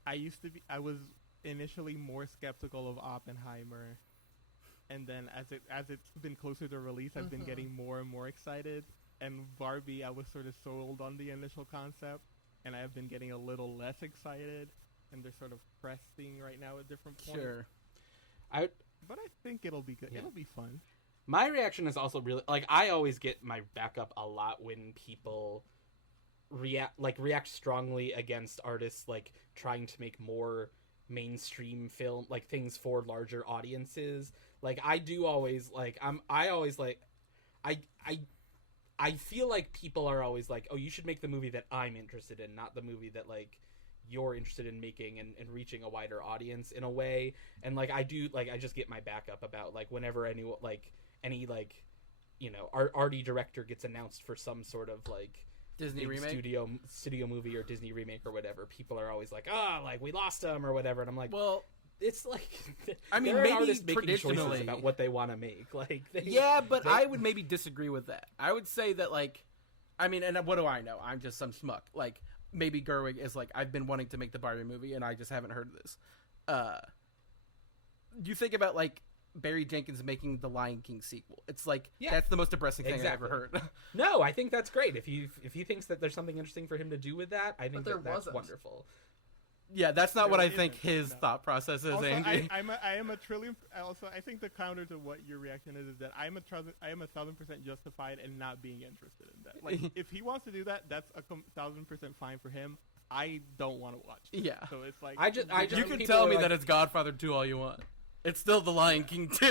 I was initially more skeptical of Oppenheimer, and then as it's been closer to release, I've been getting more and more excited. And Barbie, I was sort of sold on the initial concept, and I have been getting a little less excited, and they're sort of cresting right now at different points. Sure. But I think it'll be good. Yeah. It'll be fun. My reaction is also really, like, I always get my back up a lot when people react strongly against artists, like, trying to make more mainstream film, like, things for larger audiences. Like, I feel like people are always like, oh, you should make the movie that I'm interested in, not the movie that, like, you're interested in making and reaching a wider audience in a way. And, like, I just get my back up about, like, whenever any arty director gets announced for some sort of, like, Disney remake, studio movie or Disney remake or whatever, people are always like, like, we lost him or whatever. And I'm like, well, it's like, I mean, there are maybe artists making choices traditionally about what they want to make. Like, but I would maybe disagree with that. I would say that, like, I mean, and what do I know? I'm just some schmuck. Like, maybe Gerwig is like, I've been wanting to make the Barbie movie and I just haven't heard of this. You think about, like, Barry Jenkins making the Lion King sequel. It's like, that's the most depressing thing I've ever heard. No, I think that's great. If he thinks that there's something interesting for him to do with that, I think that's wonderful. Yeah, that's not what I think his thought process is, Also, Andy. I am a trillion. Also, I think the counter to what your reaction is that I am 1,000% justified in not being interested in that. Like, if he wants to do that, that's 1,000% fine for him. I don't want to watch it. Yeah. So it's like, you can tell me that it's Godfather 2 all you want. It's still The Lion King 2.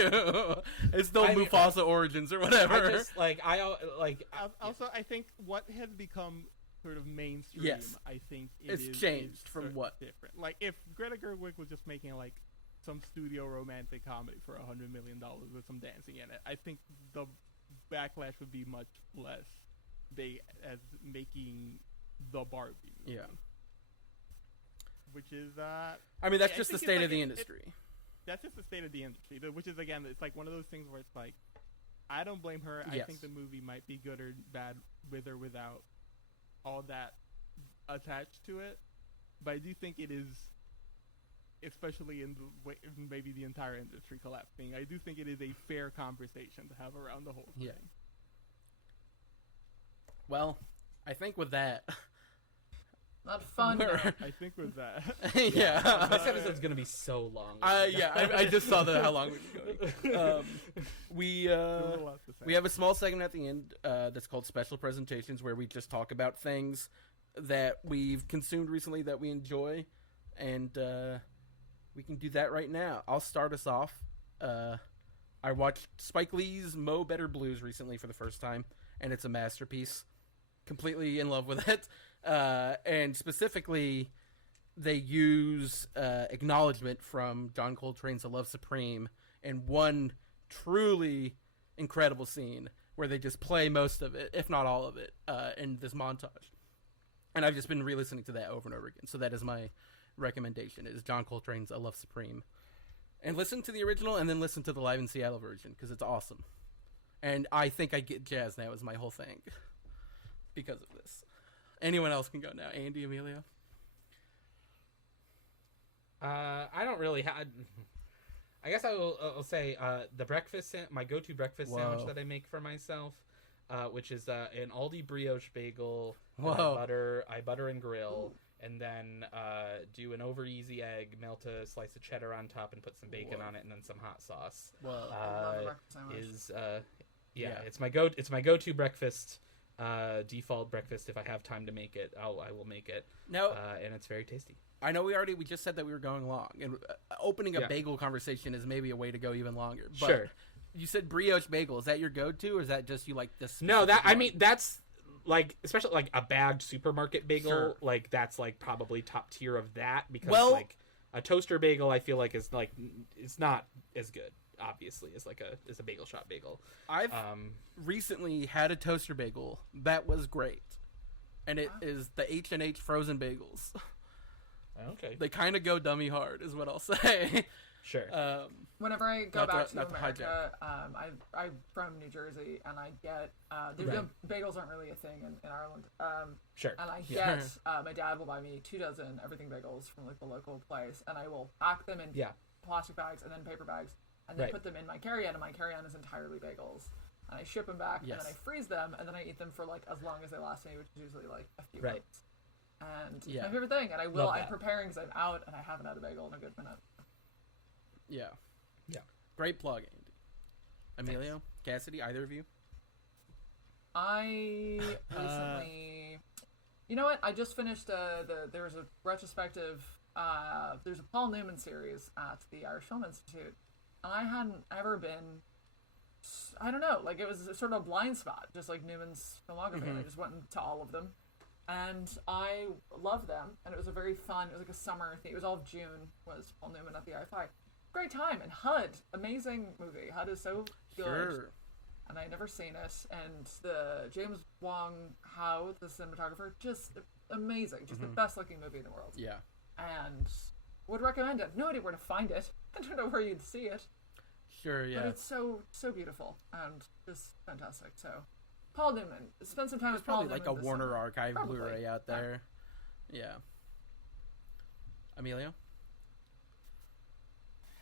It's still Mufasa Origins or whatever. I think what has become sort of mainstream, yes. I think it's changed from what? Different. Like, if Greta Gerwig was just making, like, some studio romantic comedy for $100 million with some dancing in it, I think the backlash would be much less big as making the Barbie movie. Yeah. Which is, I mean, that's just the state of the industry. That's just the state of the industry, which is, again, it's like one of those things where it's like, I don't blame her. Yes. I think the movie might be good or bad with or without all that attached to it. But I do think it is, especially in the way, maybe the entire industry collapsing, I do think it is a fair conversation to have around the whole thing. Yeah. Well, I think with that... Not fun. I think with that. Yeah. This episode's going to be so long. I just saw how long we've been going. We have a small segment at the end that's called Special Presentations, where we just talk about things that we've consumed recently that we enjoy, and we can do that right now. I'll start us off. I watched Spike Lee's Mo Better Blues recently for the first time, and it's a masterpiece. Completely in love with it. And specifically, they use acknowledgement from John Coltrane's "A Love Supreme" in one truly incredible scene where they just play most of it, if not all of it, in this montage. And I've just been re-listening to that over and over again. So that is my recommendation: is John Coltrane's "A Love Supreme," and listen to the original, and then listen to the Live in Seattle version because it's awesome. And I think I get jazz now is my whole thing because of this. Anyone else can go now. Andy, Emilio? I don't really have... I guess I'll say the breakfast... my go-to breakfast sandwich that I make for myself, which is an Aldi brioche bagel. I butter and grill, and then do an over-easy egg, melt a slice of cheddar on top, and put some bacon on it, and then some hot sauce. I love a breakfast sandwich. It's my go-to breakfast. Default breakfast. If I have time to make it, I will make it. No, and it's very tasty. I know we just said that we were going long, and opening a bagel conversation is maybe a way to go even longer. But sure. You said brioche bagel. Is that your go-to, or is that just you like this? No, that's like, especially like a bagged supermarket bagel. Sure. Like, that's like probably top tier of that, because like a toaster bagel, I feel like is like, it's not as good, obviously, as a bagel shop bagel. I've recently had a toaster bagel that was great. and it is the H&H frozen bagels. Okay. They kind of go dummy hard, is what I'll say. Sure. Whenever I go back to not to America, I'm from New Jersey, and I get bagels aren't really a thing in Ireland. Sure. And I get my dad will buy me 2 dozen everything bagels from like the local place, and I will pack them in plastic bags and then paper bags, and then put them in my carry-on, and my carry-on is entirely bagels. And I ship them back, and then I freeze them, and then I eat them for like as long as they last me, which is usually like a few months. And it's my favorite thing, and I'm preparing because I'm out, and I haven't had a bagel in a good minute. Yeah. Great plug, Andy. Emilio, Cassidy, either of you? I recently, you know what? I just finished there was a retrospective. There's a Paul Newman series at the Irish Film Institute, and I hadn't ever been. I don't know, like it was sort of a blind spot, just like Newman's filmography. And I just went to all of them, and I loved them. And it was a very fun. It was like a summer thing. It was all of June. Was Paul Newman at the IFI? Great time. And HUD, amazing movie. HUD is so good. Sure. And I'd never seen it. And the James Wong Howe, the cinematographer, just amazing. Just the best looking movie in the world. Yeah. And would recommend it. No idea where to find it. I don't know where you'd see it. Sure, yeah. But it's so beautiful and just fantastic. So, Paul Newman. Spend some time with Paul Newman. Probably like a Warner summer. Archive Blu-ray out there. Yeah. Emilio?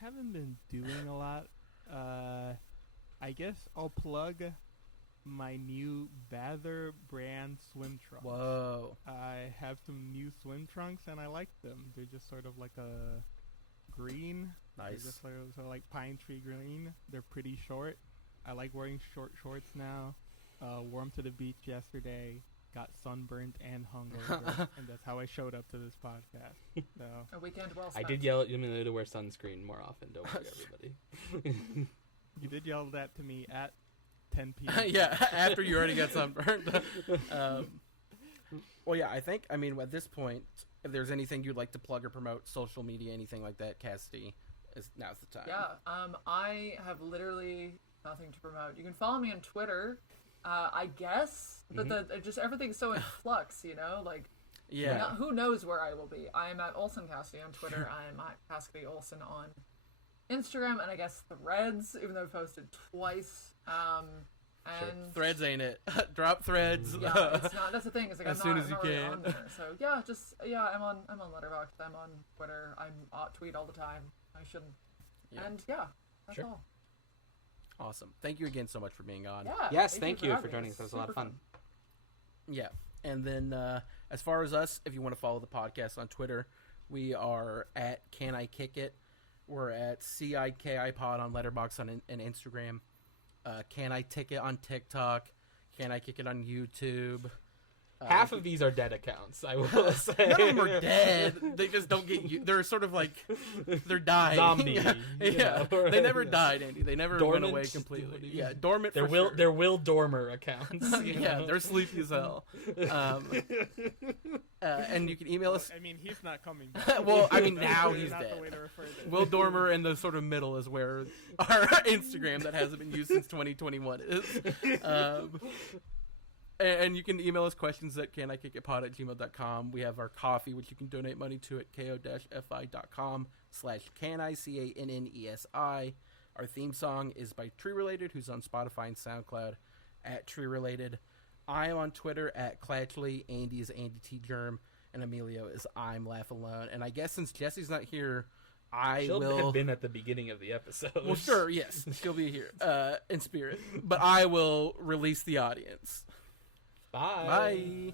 Haven't been doing a lot. I guess I'll plug my new Bather brand swim trunks. Whoa. I have some new swim trunks and I like them. They're just sort of like a green. Nice. They're just sort of like pine tree green. They're pretty short. I like wearing short shorts now. Wore 'em to the beach yesterday. Got sunburned and hungover, and that's how I showed up to this podcast. So A weekend well I spent. did yell at Yumino to wear sunscreen more often. Don't worry, everybody. you did yell that to me at 10 p.m. Yeah, after you already got sunburned. Well, yeah, I mean, at this point, if there's anything you'd like to plug or promote, social media, anything like that, Cassidy, now's the time. Yeah, I have literally nothing to promote. You can follow me on Twitter, I guess, but just everything's so in flux, you know? Like, who knows where I will be? I am at Olsen Cassidy on Twitter. I am at Cassidy Olsen on Instagram, and I guess Threads, even though I've posted twice. And Threads ain't it. Drop Threads. Yeah, it's not. That's the thing. It's like as I'm soon not, as you I'm not really can. on there. So yeah, I'm on Letterboxd. I'm on Twitter. I'm tweet all the time. I shouldn't. Yeah. And that's all. Awesome. Thank you again so much for being on. Yeah. Yes, thank you for having joining me. us. That was a lot of fun. Yeah. And then as far as us, if you want to follow the podcast on Twitter, we are at Can I Kick It. We're at CIKIPod on Letterboxd and Instagram. Can I Tick It on TikTok? Can I Kick It on YouTube? Half of these are dead accounts, I will say. None of them are dead. They just don't get you. They're sort of like they're dying. Zombie. Yeah. They never died, Andy. They never Dormant? went away completely. Yeah, dormant. They're Will Dormer accounts. Yeah, they're sleepy as hell. And you can email us. I mean, he's not coming back. Well, I mean, now That's he's not dead. the way to refer to it. Will Dormer in the sort of middle is where our Instagram that hasn't been used since 2021 is. And you can email us questions at canikicitpod@gmail.com. We have our coffee, which you can donate money to at ko-fi.com/CANNESI. Our theme song is by Tree Related, who's on Spotify and SoundCloud at Tree Related. I am on Twitter at Clatchley. Andy is Andy T. Germ. And Emilio is I'm Laugh Alone. And I guess since Jesse's not here, She'll will have been at the beginning of the episode. Well, sure, yes, she'll be here in spirit. But I will release the audience. Bye. Bye.